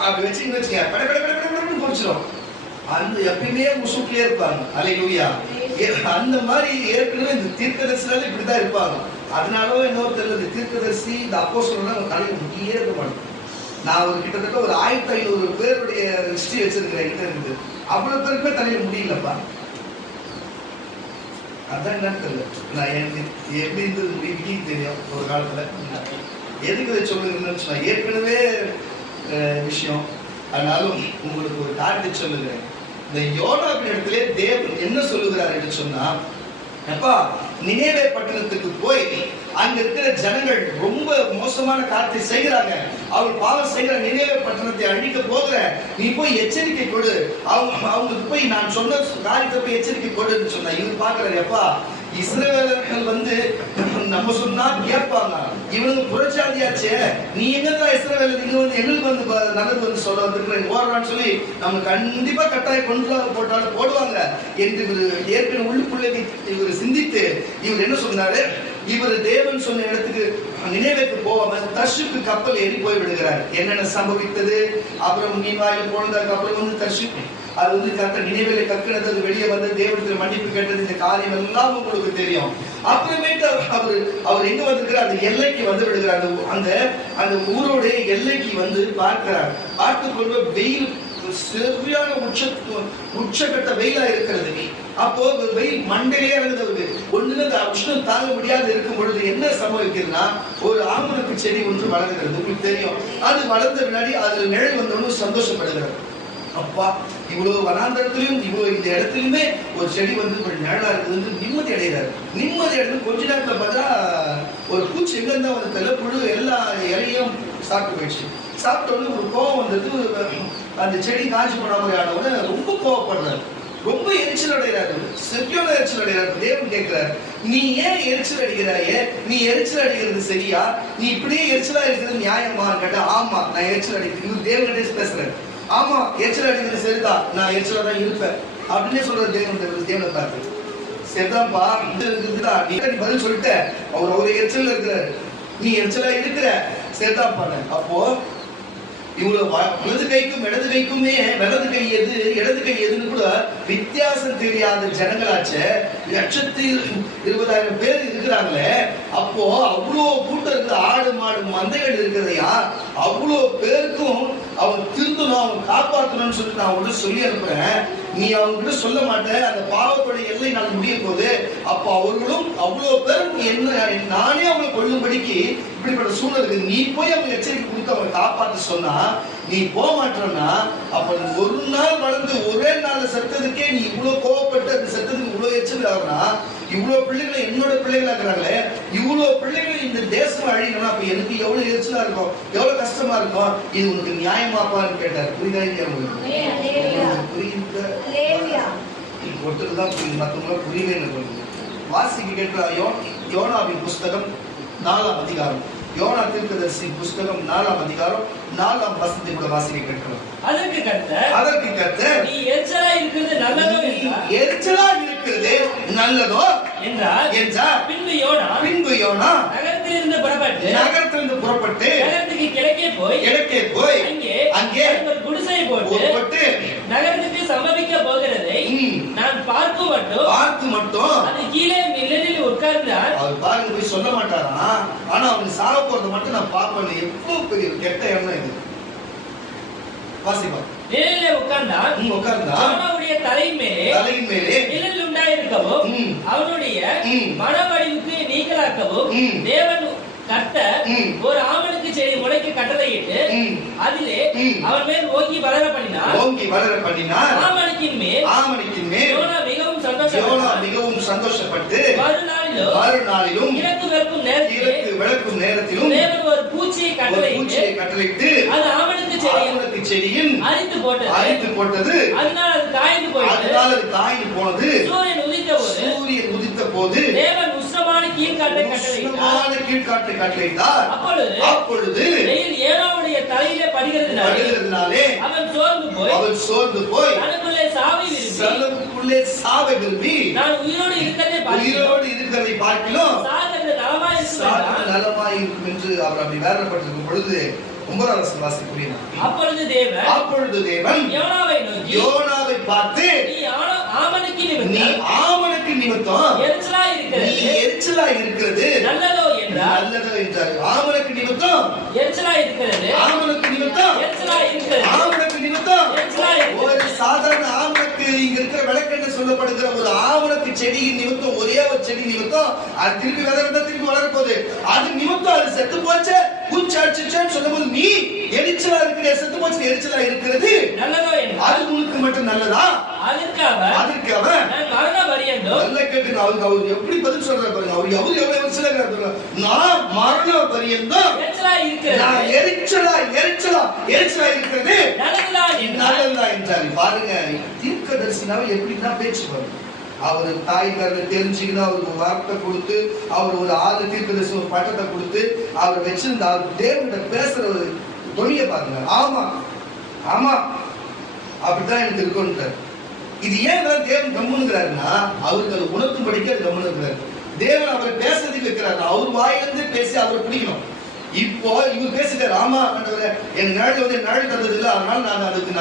அப்படி வச்சுன்னு வச்சுக்க பட பொறிச்சிடும். அந்த எப்பயுமே முசுக்கிலே இருப்பாங்க. அல்லேலூயா. அந்த மாதிரி ஏற்கனவே இந்த தீர்க்கதரிசினால இப்படிதான் இருப்பாங்க. அதனால இன்னொரு தெரியல, இந்த தீர்க்கதரிசி இந்த அப்போஸ்தலர்கள் தலையில முக்கியே இருக்க மாட்டாங்க. நான் ஒரு கிட்டத்தட்ட ஒரு 1500 பேருடைய ஹிஸ்டரி வச்சிருக்கிறேன் கிட்ட இருந்து. அவ்வளவு பேருக்குமே தலையில முடியலப்பா. அதான் என்ன தெரியல. நான் எப்படி இருந்தது முடிவு தெரியும் ஒரு காலத்துல. எதுக்கு இதை சொல்லுங்கன்னு சொன்னா ஏற்கனவே விஷயம். ஆனாலும் உங்களுக்கு ஒரு காரியத்தை சொல்லுகிறேன். இந்த யோனாவின் இடத்திலே தேவன் என்ன சொல்லுகிறார் என்று சொன்னா, அப்பா நினேவே பட்டணத்துக்கு போய் அங்க இருக்கிற ஜனங்கள் ரொம்ப மோசமான காரியத்தை செய்கிறாங்க, அவங்க பாவம் செய்கிற நினேவே பட்டணத்தை அழிக்க போகிற, நீ போய் எச்சரிக்கை கொடு, அவங்களுக்கு போய் நான் சொன்ன காரியத்தை போய் எச்சரிக்கை கொடுன்னு சொன்னா இவர் பாக்குறாரு, அப்பா இஸ்ரவேலர்கள் நம்ம சொன்னா கேட்பாங்க, இவனுக்கு புரட்சாதியாச்சே, நீ என்னதான் இஸ்ரவேலர் இங்க வந்து எங்களுக்கு வந்து நல்லது வந்து சொல்ல வந்துருக்க ஓடுறான்னு சொல்லி நம்ம கண்டிப்பா கட்டாயம் கொண்டு போட்டாலும் போடுவாங்க என்று இவர் ஏற்கனவே உள்ளுக்குள்ளே இவர் சிந்தித்து இவர் என்ன சொன்னாரு, இவர் தேவன் சொன்ன இடத்துக்கு நினைவேக்கு போவாம தர்ஷுக்கு கப்பல் ஏறி போய் விடுகிறார். என்னென்ன சம்பவித்தது, அப்புறம் மீன்வாயில் போனதுக்கு அப்புறம் வந்து தர்ஷு அது வந்து கத்த நினைவில கக்குனது, அது வெளியே வந்து தேவனத்தில் மன்னிப்பு கேட்டது, இந்த காரியம் எல்லாம் உங்களுக்கு தெரியும். அப்புறமேட்டு அவர் எங்க வந்திருக்கிறார், அந்த எல்லைக்கு வந்து விடுகிறார். அந்த ஊரோடைய எல்லைக்கு வந்து பார்க்கிறார். பார்த்து கொண்டு வெயில் சரியான உச்சகட்ட வெயிலா இருக்கிறது. அப்போ வெயில் மண்டையிலே இறங்குது. ஒண்ணுல அந்த உஷ்ணம் தாங்க முடியாது இருக்கும் பொழுது என்ன சம்பவிக்கிறதுனா, ஒரு ஆமணக்கு செடி ஒன்று வளர்கிறது. உங்களுக்கு தெரியும், அது வளர்ந்த பின்னாடி அதுல நிழல் வந்தோன்னு சந்தோஷப்படுகிறது. அப்பா இவ்வளவு வனாந்தரத்திலும் இவ்வளவு இந்த இடத்துலயுமே ஒரு செடி வந்து ஒரு நிழலா இருக்குது, நிம்மதி அடைகிறாரு. நிம்மதி அடைந்து கொஞ்ச நேரத்துல பார்த்தா ஒரு பூச்சி எங்க இருந்தா வந்து தெரியல, புழு எல்லா இலையும் சாப்பிட்டு போயிடுச்சு. சாப்பிட்டோன்னு ஒரு கோவம் வந்தது. அந்த செடி காய்ச்சி போடாம ஆனவன ரொம்ப கோவப்படுறாரு, ரொம்ப எரிச்சல் அடைகிறாரு, சரியான எரிச்சல் அடைகிறாரு. தேவன் கேட்கிறாரு, நீ ஏன் எரிச்சல் அடிக்கிறாயே, நீ எரிச்சல் அடிக்கிறது சரியா, நீ இப்படியே எரிச்சலா இருக்கிறது நியாயமா கேட்டா, ஆமா நான் எரிச்சல் அடிக்கிறேன். தேவன் பேசுறேன், ஆமா எரிச்சல் அடிக்கிறது சரிதான், நான் எரிச்சலா தான் இருப்பேன் அப்படின்னு சொல்ற தேவனை பார்த்து சரிதான்ப்பா நீ பதில் சொல்லிட்ட. அவர் எரிச்சல் இருக்கிறாரு, நீ எரிச்சலா இருக்கிற சரிதான்ப்பா. அப்போ இவ்வளவு வலது கைக்கும் இடது கைக்குமே வலது கை எது இடது கை எதுன்னு கூட வித்தியாசம் தெரியாத ஜனங்களாச்ச 1,20,000 பேர் இருக்கிறாங்களே. அப்போ அவ்வளோ கூட்டம் இருக்குது, ஆடு மாடு மந்தைகள் இருக்கிறதையா, அவ்வளோ பேருக்கும் அவன் திருந்தணும், அவன் காப்பாற்றணும்னு சொல்லிட்டு நான் அவங்கள்ட்ட சொல்லி அனுப்புறேன். நீ அவங்க கிட்ட சொல்ல மாட்டேன், அந்த பாவத்துடைய எல்லை நான் முடிய போகுது. அப்போ அவர்களும் அவ்வளோ பேரும் என்ன நானே அவங்களை கொள்ளும்படிக்கு இப்படிப்பட்ட சூழ்நிலை இருக்கு, நீ போய் அவங்க எச்சரிக்கை கொடுத்து அவங்க காப்பாற்ற சொன்னா நீ போக மாட்டோம்னா, அப்ப ஒரு நாள் வளர்ந்து ஒரே நாள்ல செத்ததுக்கே நீ இவ்வளவு கோவப்பட்டு அந்த செத்ததுக்கு இவ்வளவு எச்சரிக்கை ஆகுனா, இவ்வளவு பிள்ளைகளை என்னோட பிள்ளைகளா இருக்கிறாங்களே, இவ்வளவு பிள்ளைகளை இந்த தேசம் அழியணும்னா அப்ப எனக்கு எவ்வளவு எரிச்சலா இருக்கும், எவ்வளவு கஷ்டமா இருக்கும், இது உனக்கு நியாயமாப்பான்னு கேட்டார். புரியுதா இல்லையா உங்களுக்கு? புரியுது, ஒருத்தருக்கு தான் புரியுது, மற்றவங்கள புரியவே இல்லை. வாசிக்க கேட்கிற யோனாவின் புஸ்தகம் 4ஆம் அதிகாரம், யோனா தீர்க்கதரிசி புஸ்தகம் 4ஆம் அதிகாரம் 4ஆம் வசனத்தை கூட வாசிக்க கேட்கிறோம். அதற்கு கர்த்தர் நீ எரிச்சலா இருக்கிறது நல்லதோ என்றார். பின்பு யோனா நகரத்திலிருந்து புறப்பட்டு நகரத்துக்கு கிழக்கே போய் அங்கே ஒரு குடிசை போட்டு நகரத்துக்கு சம்பவிக்க போகிறதை நான் பார்த்து மட்டும் அது கீழே நிழலில் உட்கார்ந்தார். அவர் பாருங்க போய் சொல்ல மாட்டாரா, ஆனா அவன் சாக போறதை மட்டும் நான் பார்ப்பேன். எவ்வளவு பெரிய கெட்ட எண்ணம் இது. வாசிப்பா. நிழலிலே உட்கார்ந்தார். அவனுடைய தலையின் மேலே நிழல் உண்டாயிருக்கவும் அவனுடைய மனவடிவுக்கு நீங்களாக்கவும் தேவன் கர்த்தர் ஒரு ஆமணக்கு செடி முளைக்க கட்டளையிட்டு அதிலே அவன் மேல் ஓங்கி வளர பண்ணினார். ஆமணக்கின் மேல் யோனா மிகவும் சந்தோஷப்பட்டு மறுநாளிலும் கிழக்கு விளக்கும் நேரத்திலும் தேவன் ஒரு பூச்சியை கட்டளையிட்டு அது ஆமணக்கு செடியின் அரித்து போட்டது. அதனால் அது காய்ந்து போனது. சூரியன் உதித்த போது தேவன் உஷ்ணமான கீழ்காற்றை கட்டளையிட்டார். அப்பொழுது வெயில் யோனாவுடைய தலையிலே படுகிறதுனாலே அவன் சோர்ந்து போய் தனக்குள்ளே சாவை விரும்பி நான் உயிரோடு இருக்கிறதை பார்க்கிலும் நலமாய் இருக்கும் என்று அவர் அப்படி வேதனைப்பட்டிருக்கும் பொழுது 9ஆம் வாசி அப்பொழுது தேவன் யோனாவை பார்த்து நீ ஆமணக்கு நிமித்தம் எரிச்சலா எரிச்சலா இருக்கிறது நல்லதோ என்றால் ஆமனுக்கு நிமித்தம் எரிச்சலா இருக்கிறது, ஆமனுக்கு நிமித்தம் எரிச்சலா இருக்கிறது, ஆமனுக்கு நிமித்தம் எரிச்சலா இருக்கிறது. ஒரு சாதாரண ஆமனுக்கு இங்க இருக்கிற விளக்கென்று சொல்லப்படுகிற ஒரு ஆமனுக்கு செடியின் நிமித்தம், ஒரே ஒரு செடி நிமித்தம் அது திருப்பி விதை திருப்பி வளரப்போகுது, அது நிமித்தம் அது செத்து போச்சு பூச்சி அடிச்சுன்னு சொல்லும்போது நீ எரிச்சலா இருக்கிற, செத்து போச்சு எரிச்சலா இருக்கிறது நல்லதோ என்றால் அது உனக்கு மட்டும் நல்லதா? அதற்கு அவன் நான் மரண பரியந்தம் நல்ல கேட்டு அவர் எப்படி பதில் சொல்றாரு பாருங்க. அவர் எவ்வளவு எரிச்சலா இருக்கிறார். நான் மரண பரியந்தம் எரிச்சலா இருக்கிறது, நான் எரிச்சலா இருக்கிறது நல்லதா என்றார். பாருங்க தீர்க்கதரிசினாவே எப்படின்னா பேச்சு பாருங்க. அவர் தாய்க்காரரை தெரிஞ்சுக்கிட்டு அவருக்கு வார்த்தை கொடுத்து அவர் ஒரு ஆளு தீர்க்கதரிசி ஒரு பட்டத்தை கொடுத்து அவர் வச்சிருந்த அவர் தேவன்கிட்ட பேசுற ஒரு தொழிலை பாருங்க. ஆமா ஆமா அப்படித்தான் எனக்கு இருக்குன்றார். இது ஏன் தேவன் கம்முனுங்கிறாருன்னா அவருக்கு அது உணர்த்தும்படிக்கு அது கம்முனு இருக்கிறாரு. தேவன் அவரை பேசுறதுக்கு வைக்கிறாரு. அவர் வாயிலிருந்து பேசி அவரை பிடிக்கணும். இப்போ இவர் பேசுகிறார், ஆமா ஆண்டவரே என் நிழல் வந்து நிழல் தந்தது இல்லை, அதனால நான் அதுக்கு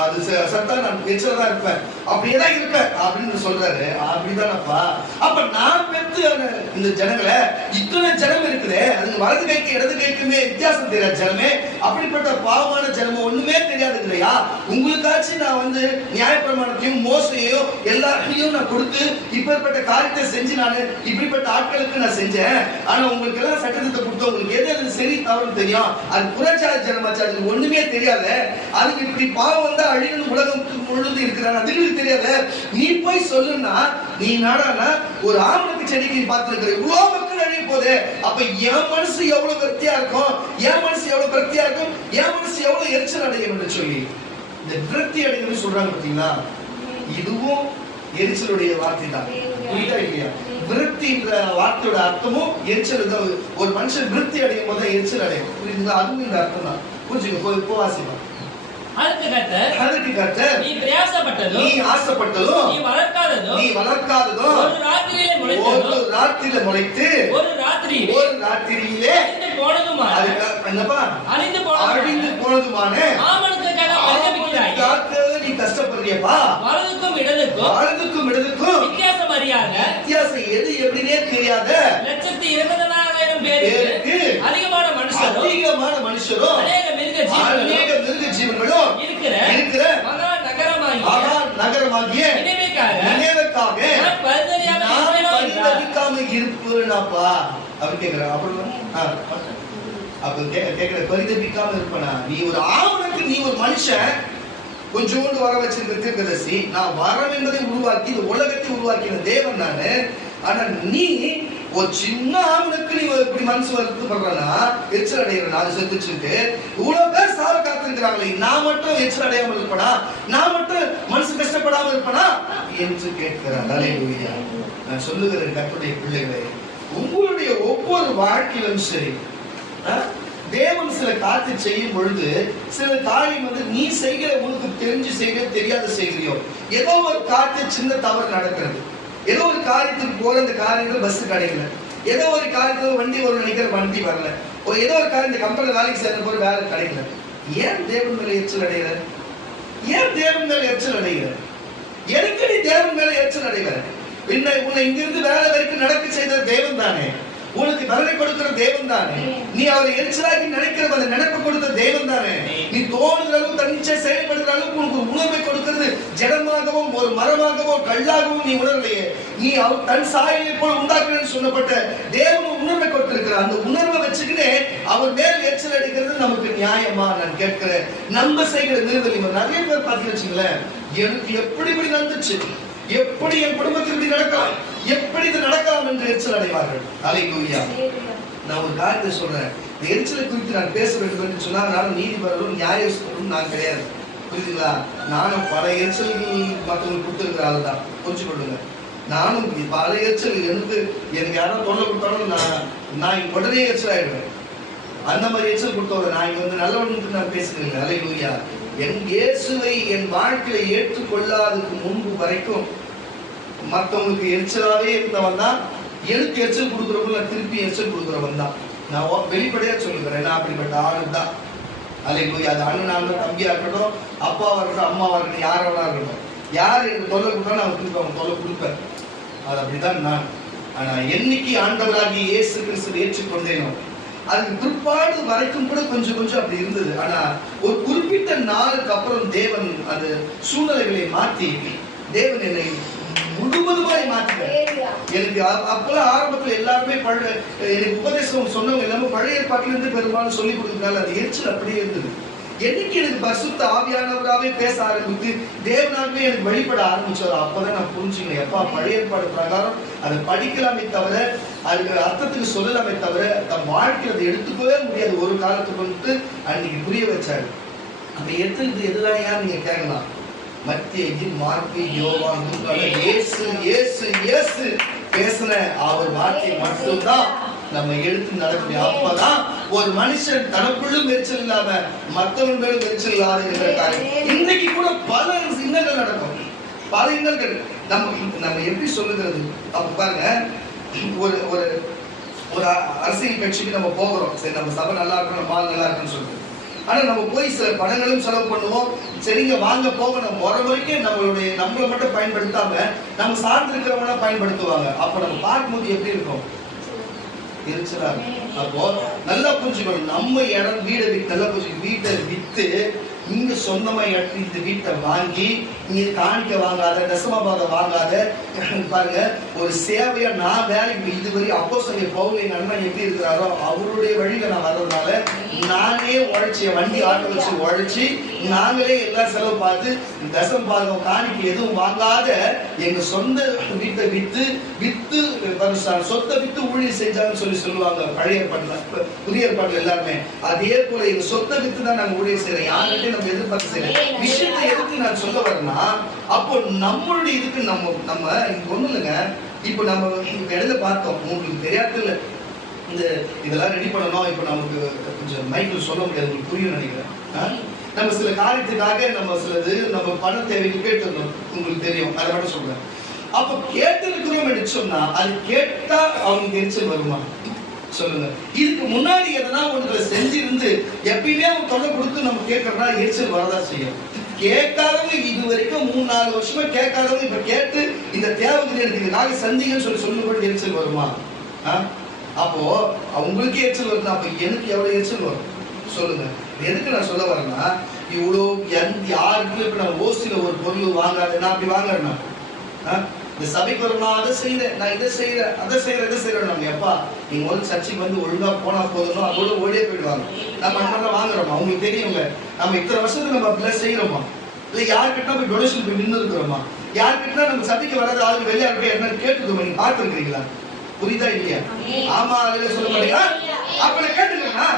அது சத்தா நான் எச்சலா இருப்பேன், அப்படியேதான் இருப்பேன் அப்படின்னு சொல்றாரு. அப்படிதானப்பா. அப்ப நான் பெற்று இந்த ஜனங்களை இத்தனை ஜனம் இருக்குது, அதுக்கு வலது கைக்கு இடது கைக்குமே வித்தியாசம் தெரியாது ஜனமே, அப்படிப்பட்ட பாவமான ஜனமும் ஒண்ணுமே தெரியாது இல்லையா? உங்களுக்காச்சும் நான் வந்து நியாயப்பிரமாணத்தையும் மோசையையும் எல்லாத்தையும் நான் கொடுத்து இப்பேற்பட்ட காரியத்தை செஞ்சு நான் இப்படிப்பட்ட ஆட்களுக்கு நான் செஞ்சேன். ஆனா உங்களுக்கு எல்லாம் சட்டத்தை கொடுத்த உங்களுக்கு எது சரி தவறு தெரியும், அது புறச்சார ஜனமாச்சு, அதுக்கு ஒண்ணுமே தெரியாது, அதுக்கு இப்படி பாவம் வந்தா அழியணும் உலகம் முழுது இருக்கிறாங்க, அதுக்கு தெரியாது. நீ போய் சொல்லுன்னா நீ நாடானா ஒரு ஆமணக்கு செடிக்கு பார்த்து இருக்கிற இவ்வளவு மக்கள் அழிய போதே, அப்ப என் மனசு எவ்வளவு விரக்தியா இருக்கும், என் மனசு எவ்வளவு விரக்தியா இருக்கும், என் மனசு எவ்வளவு எரிச்சல் அடையும் என்று சொல்லி இந்த விரக்தி அடைகிறது சொல்றாங்க பார்த்தீங்களா? இதுவும் எரிச்சலுடைய வார்த்தை தான். புரியுதா இல்லையா? விருத்தி என்ற வார்த்தையோட அர்த்தமும் எரிச்சல் தான். ஒரு மனுஷன் விருத்தி அடையும் போது எரிச்சல் அடையும். புரியுதுங்களா? அதுவும் இந்த அர்த்தம் தான். புரிஞ்சுங்க. இப்போ வாசிப்பா. அதற்கு கர்த்தர் நீ பிரயாசப்பட்டதும் நீ ஆசைப்பட்டதும் நீ வளர்க்காததும் ஒரு ராத்திரியில முளைத்து ஒரு ராத்திரியிலே அழிந்து போனதுமான நீ கஷ்டப்படுறியப்பா. வலதுக்கும் இடதுக்கும் வித்தியாசம் எது எப்படினே தெரியாத 1,20,000 பேருக்கு அதிகமான மனுஷரும் அநேக மிருக ஜீவன்களும் இருக்கிற நகரமாகிய நினைவுக்காக பரிதபிக்காம இருப்பேனாப்பா அப்படி கேக்குறேன். அப்ப கேக்குற பரிதபிக்காம இருப்பனா? நீ ஒரு ஆவணக்கு, நீ ஒரு மனுஷன் கொஞ்சோண்டு வர வச்சிருக்க தீர்க்கதரிசி, நான் வரம் என்பதை உருவாக்கி இந்த உலகத்தை உருவாக்கின தேவன் நானு. ஆனா நீ ஒரு சின்ன ஆவனுக்கு நீ இப்படி மனசு வருத்தப்படுறனா, எச்சல் அடைகிறனா, அது செத்துச்சுட்டு இவ்வளவு பேர் சாவ காத்திருக்கிறாங்களே, நான் மட்டும் எச்சல் அடையாமல் இருப்பனா, நான் மட்டும் மனசு கஷ்டப்படாமல் இருப்பனா என்று கேட்கிறார். அல்லேலூயா. நான் சொல்லுகிறேன் கர்த்தருடைய பிள்ளைகளே, உங்களுடைய ஒவ்வொரு வாழ்க்கையிலும் சரி, தேவன் சில காரியத்தை செய்யும் பொழுது சில காரியம் வந்து நீ செய்கிற, உனக்கு தெரிஞ்சு செய்கிற தெரியாத செய்கிறியோ, ஏதோ ஒரு காரியத்தை சின்ன தவறு நடக்கிறது, ஏதோ ஒரு காரியத்துக்கு போற அந்த காரியங்கள் பஸ் கிடைக்கல, ஏதோ ஒரு காரியத்துல வண்டி ஒரு நினைக்கிற வண்டி வரல, ஏதோ ஒரு காரியம் இந்த கம்பெனில வேலைக்கு சேர்ந்த போற வேலை கிடைக்கல. ஏன் தேவன் மேல எரிச்சல் அடைகிற? ஏன் தேவன் மேல எரிச்சல் அடைகிற? எனக்கு நீ தேவன் மேல எரிச்சல் அடைகிற? உன்னை இங்கிருந்து வேலை வரைக்கும் நடக்க செய்த தேவன் தானே, உனக்கு பலனை கொடுக்கிற தேவன் தானே, நீ அவரை எரிச்சலாக்கி நினைக்கிற அந்த நினைப்பு கொடுத்த தேவன் தானே, நீ தோணுகிற அளவு தனிச்சை செயல்படுகிற அளவுக்கு உனக்கு உணர்வை கொடுக்கிறது ஜடமாகவும் ஒரு மரமாகவோ கல்லாகவும் நீ உணரலையே, நீ அவர் தன் சாயலை போல உண்டாக்குறேன்னு சொல்லப்பட்ட தேவன் உணர்வை கொடுத்திருக்கிறார். அந்த உணர்வை வச்சுக்கிட்டு அவர் மேல் எரிச்சல் அடிக்கிறது நமக்கு நியாயமா? நான் கேட்கிறேன். நம்ம செய்கிற நிறுவனம் நிறைய பேர் பார்த்து வச்சுங்களேன், எனக்கு எப்படி இப்படி நடந்துச்சு, எப்படி என் குடும்பத்தில் இப்படி நடக்கலாம், எப்படி இது நடக்கலாம் என்று எரிச்சல் அடைவார்கள். அல்லேலூயா. நான் ஒரு காரியத்தை சொல்றேன், இந்த எரிச்சலை குறித்து நான் பேச வேண்டும் என்று சொன்னா நானும் நீதிபதிகளும் நியாயஸ்தரும் நான் கிடையாது. புரியுதுங்களா? நானும் பல எரிச்சல்கள் மற்றவங்களுக்கு கொடுத்துருக்கிற ஆள் தான். புரிஞ்சு கொள்ளுங்க. நானும் பல எரிச்சல் எனக்கு யாரும் தொல்லை கொடுத்தாலும் நான் உடனே எரிச்சல் ஆயிடுவேன். அந்த மாதிரி எரிச்சல் கொடுத்தவங்க நான் இங்க வந்து நல்லவனுக்கு நான் பேசுகிறேன். அல்லேலூயா. என் இயேசுவை என் வாழ்க்கையில ஏற்றுக்கொள்ளாததுக்கு முன்பு வரைக்கும் மற்றவங்களுக்கு எரிச்சலாவே இருந்தவன் தான், எனக்கு எரிச்சல் கொடுக்குறவங்க நான் திருப்பி எரிச்சல் கொடுக்குறவன் தான். நான் வெளிப்படையா சொல்லுகிறேன், நான் அப்படிப்பட்ட ஆளு தான். அல்லேலூயா. அது அண்ணனா இருக்கட்டும், தம்பியா இருக்கட்டும், அப்பாவா இருக்கட்டும், அம்மாவா இருக்கட்டும், யாரவனா இருக்கட்டும், யார் எனக்கு தொல்லை கொடுத்தாலும் நான் திருப்பி அவங்க தொல்லை கொடுப்பேன். அது அப்படிதான் நான். ஆனா என்னைக்கு ஆண்டவராகிய இயேசு கிறிஸ்துவை ஏற்றுக்கொண்டேனோ அதுக்கு பிற்பாடு வரைக்கும் கூட கொஞ்சம் கொஞ்சம் அப்படி இருந்தது. ஆனா ஒரு குறிப்பிட்ட நாளுக்கு அப்புறம் தேவன் அந்த சூழ்நிலைகளை மாற்றி தேவன் என்னை முழுவதுமாய் மாற்றினார். எனக்கு அப்பெல்லாம் ஆரம்பத்துல எல்லாருமே எனக்கு உபதேசம் சொன்னவங்க எல்லாமே பழைய ஏற்பாட்டில இருந்து பெரும்பாலும் சொல்லி கொடுத்ததுனால அது எரிச்சல் அப்படியே இருந்தது. என்னைக்கு எனக்கு பரிசுத்த ஆவியானவராகவே பேச ஆரம்பித்து தேவனாகவே எனக்கு வெளிப்பட ஆரம்பிச்சாரோ அப்பதான் நான் புரிஞ்சுக்கணும், எப்பா பழைய ஏற்பாடு பிரகாரம் அதை படிக்கலாமே தவிர அதுக்கு அர்த்தத்துக்கு சொல்லலாமே தவிர தன் வாழ்க்கையில் அதை எடுத்துக்கவே முடியாது ஒரு காலத்துக்கு வந்துட்டு அன்னைக்கு புரிய வச்சாரு. அந்த எடுத்துக்கிட்டு எதுதான் யார் நீங்க கேட்கலாம், மத்தேயு, மார்க்கு, யோவான், இயேசு இயேசு இயேசு பேசுன அவர் வார்த்தை மட்டும்தான் நம்ம எடுத்து நடக்கணும். அப்பதான் ஒரு மனுஷன் தனக்குள்ளும் எரிச்சல் இல்லாம மற்றவன் மேலும் எரிச்சல் இல்லாத என்ற காரியம். இன்றைக்கு கூட பல இன்னல்கள் நடக்கும், பல இன்னல்கள். நம்ம எப்படி சொல்லுகிறது அப்ப பாருங்க, ஒரு ஒரு ஒரு அரசியல் கட்சிக்கு நம்ம போகிறோம், சரி நம்ம சபை நல்லா இருக்கணும், நம்ம நல்லா இருக்குன்னு சொல்லுது. ஆனா நம்ம போய் சில பணங்களும் செலவு பண்ணுவோம், சரிங்க வாங்க போகணும் வர வரைக்கும் நம்மளை மட்டும் பயன்படுத்தாம நம்ம சார்ந்து இருக்கிறவங்க பயன்படுத்துவாங்க. அப்ப நம்ம பார்க்கும்போது எப்படி இருக்கும், எரிச்சலா. அப்போ நல்லா புரிஞ்சுக்கணும், நம்ம இடம் வீடை விட்டு நல்லா புரிஞ்சுக்கணும், வீட்டை வித்து இங்க சொந்தமா இந்த வீட்டை வாங்கி இங்க காணிக்க வாங்காத, தசமபாகம் வாங்காத பாருங்க. ஒரு சேவையா நான் வேலைக்கு இதுவரை அப்போஸ்தலனாகிய பவுல் எங்க அண்ணன் எப்படி இருக்கிறாரோ அவருடைய வழியில நான் வர்றதுனால நானே உழைச்சி வண்டி ஆட்டோ வச்சு உழைச்சி நாங்களே எல்லாம் செலவு பார்த்து தசமபாகம் காணிக்க எதுவும் வாங்காத எங்க சொந்த வீட்டை வித்து சொத்தை வித்து ஊழியர் செஞ்சாங்கன்னு சொல்லுவாங்க பழைய ஏற்பாட்டுல. புதிய ஏற்பாட்டுல எல்லாருமே அதே போல எங்க சொத்தை வித்து தான் நாங்க ஊழியர் செய்யறோம், யார்கிட்ட நம்ம எதிர்பார்த்து செய்யறோம். விஷயத்தை எதுக்கு நான் சொல்ல வரேன்னா, அப்போ நம்மளுடைய இதுக்கு நம்ம இங்க ஒண்ணு இல்லைங்க. இப்போ நம்ம இடையில பார்த்தோம், உங்களுக்கு தெரியாது இல்ல, இதெல்லாம் ரெடி பண்ணணும். இப்போ நமக்கு கொஞ்சம் மைக்கில் சொல்ல முடியாது, உங்களுக்கு புரியும் நினைக்கிறேன். நம்ம சில காரியத்துக்காக நம்ம சிலது நம்ம பண தேவைக்கு கேட்டுருந்தோம், உங்களுக்கு தெரியும், அதை மட்டும் சொல்றேன். அப்ப கேட்டு இருக்கிறோம் என்று சொன்னா அது கேட்டா அவங்களுக்கு எரிச்சல் வருமா சொல்லுங்க? இதுக்கு முன்னாடி எதனா ஒன்று செஞ்சிருந்து எப்பயுமே அவங்க தொலை கொடுத்து நம்ம கேட்கறதா எரிச்சல் வரதா செய்யும். கேட்காதவங்க இது வரைக்கும் 3-4 வருஷமா கேட்காதவங்க இப்ப கேட்டு இந்த தேவைக்கு எனக்கு இதுக்காக சந்திங்கன்னு சொல்லும்போது எரிச்சல் வருமா? அப்போ அவங்களுக்கே எரிச்சல் வருது, அப்ப எனக்கு எவ்வளவு எரிச்சல் வரும் சொல்லுங்க? எதுக்கு நான் சொல்ல வரேன்னா, இவ்வளோ யாருக்கு இப்ப நான் ஓசில ஒரு பொருள் வாங்காது, நான் அப்படி வாங்குறேன்னா இந்த சபைக்கு வரும், நான் அதை செய்யறேன், நான் இதை செய்யறேன், அதை செய்யறேன். நம்ம எப்பா நீங்க ஒரு சர்ச்சைக்கு வந்து ஒழுங்கா போனா போதும் அதோட ஓடியே போயிடுவாங்க. நம்ம நல்லா வாங்குறோமா? அவங்களுக்கு தெரியுங்க நம்ம இத்தனை வருஷத்துக்கு நம்ம அப்படிலாம் செய்யறோமா? இல்ல யாருக்கிட்ட போய் டொனேஷன் போய் நின்று இருக்கிறோமா? யாருக்கிட்ட நம்ம சபைக்கு வராது ஆளுக்கு வெளியா இருக்க என்னன்னு கேட்டுக்கோமா? நீங்க பார்த்துருக்கீங்களா? புரியுதா இல்லையா? ஆமா அதுல சொல்ல மாட்டீங்களா? அப்ப நான் கேட்டுக்கிறேன்னா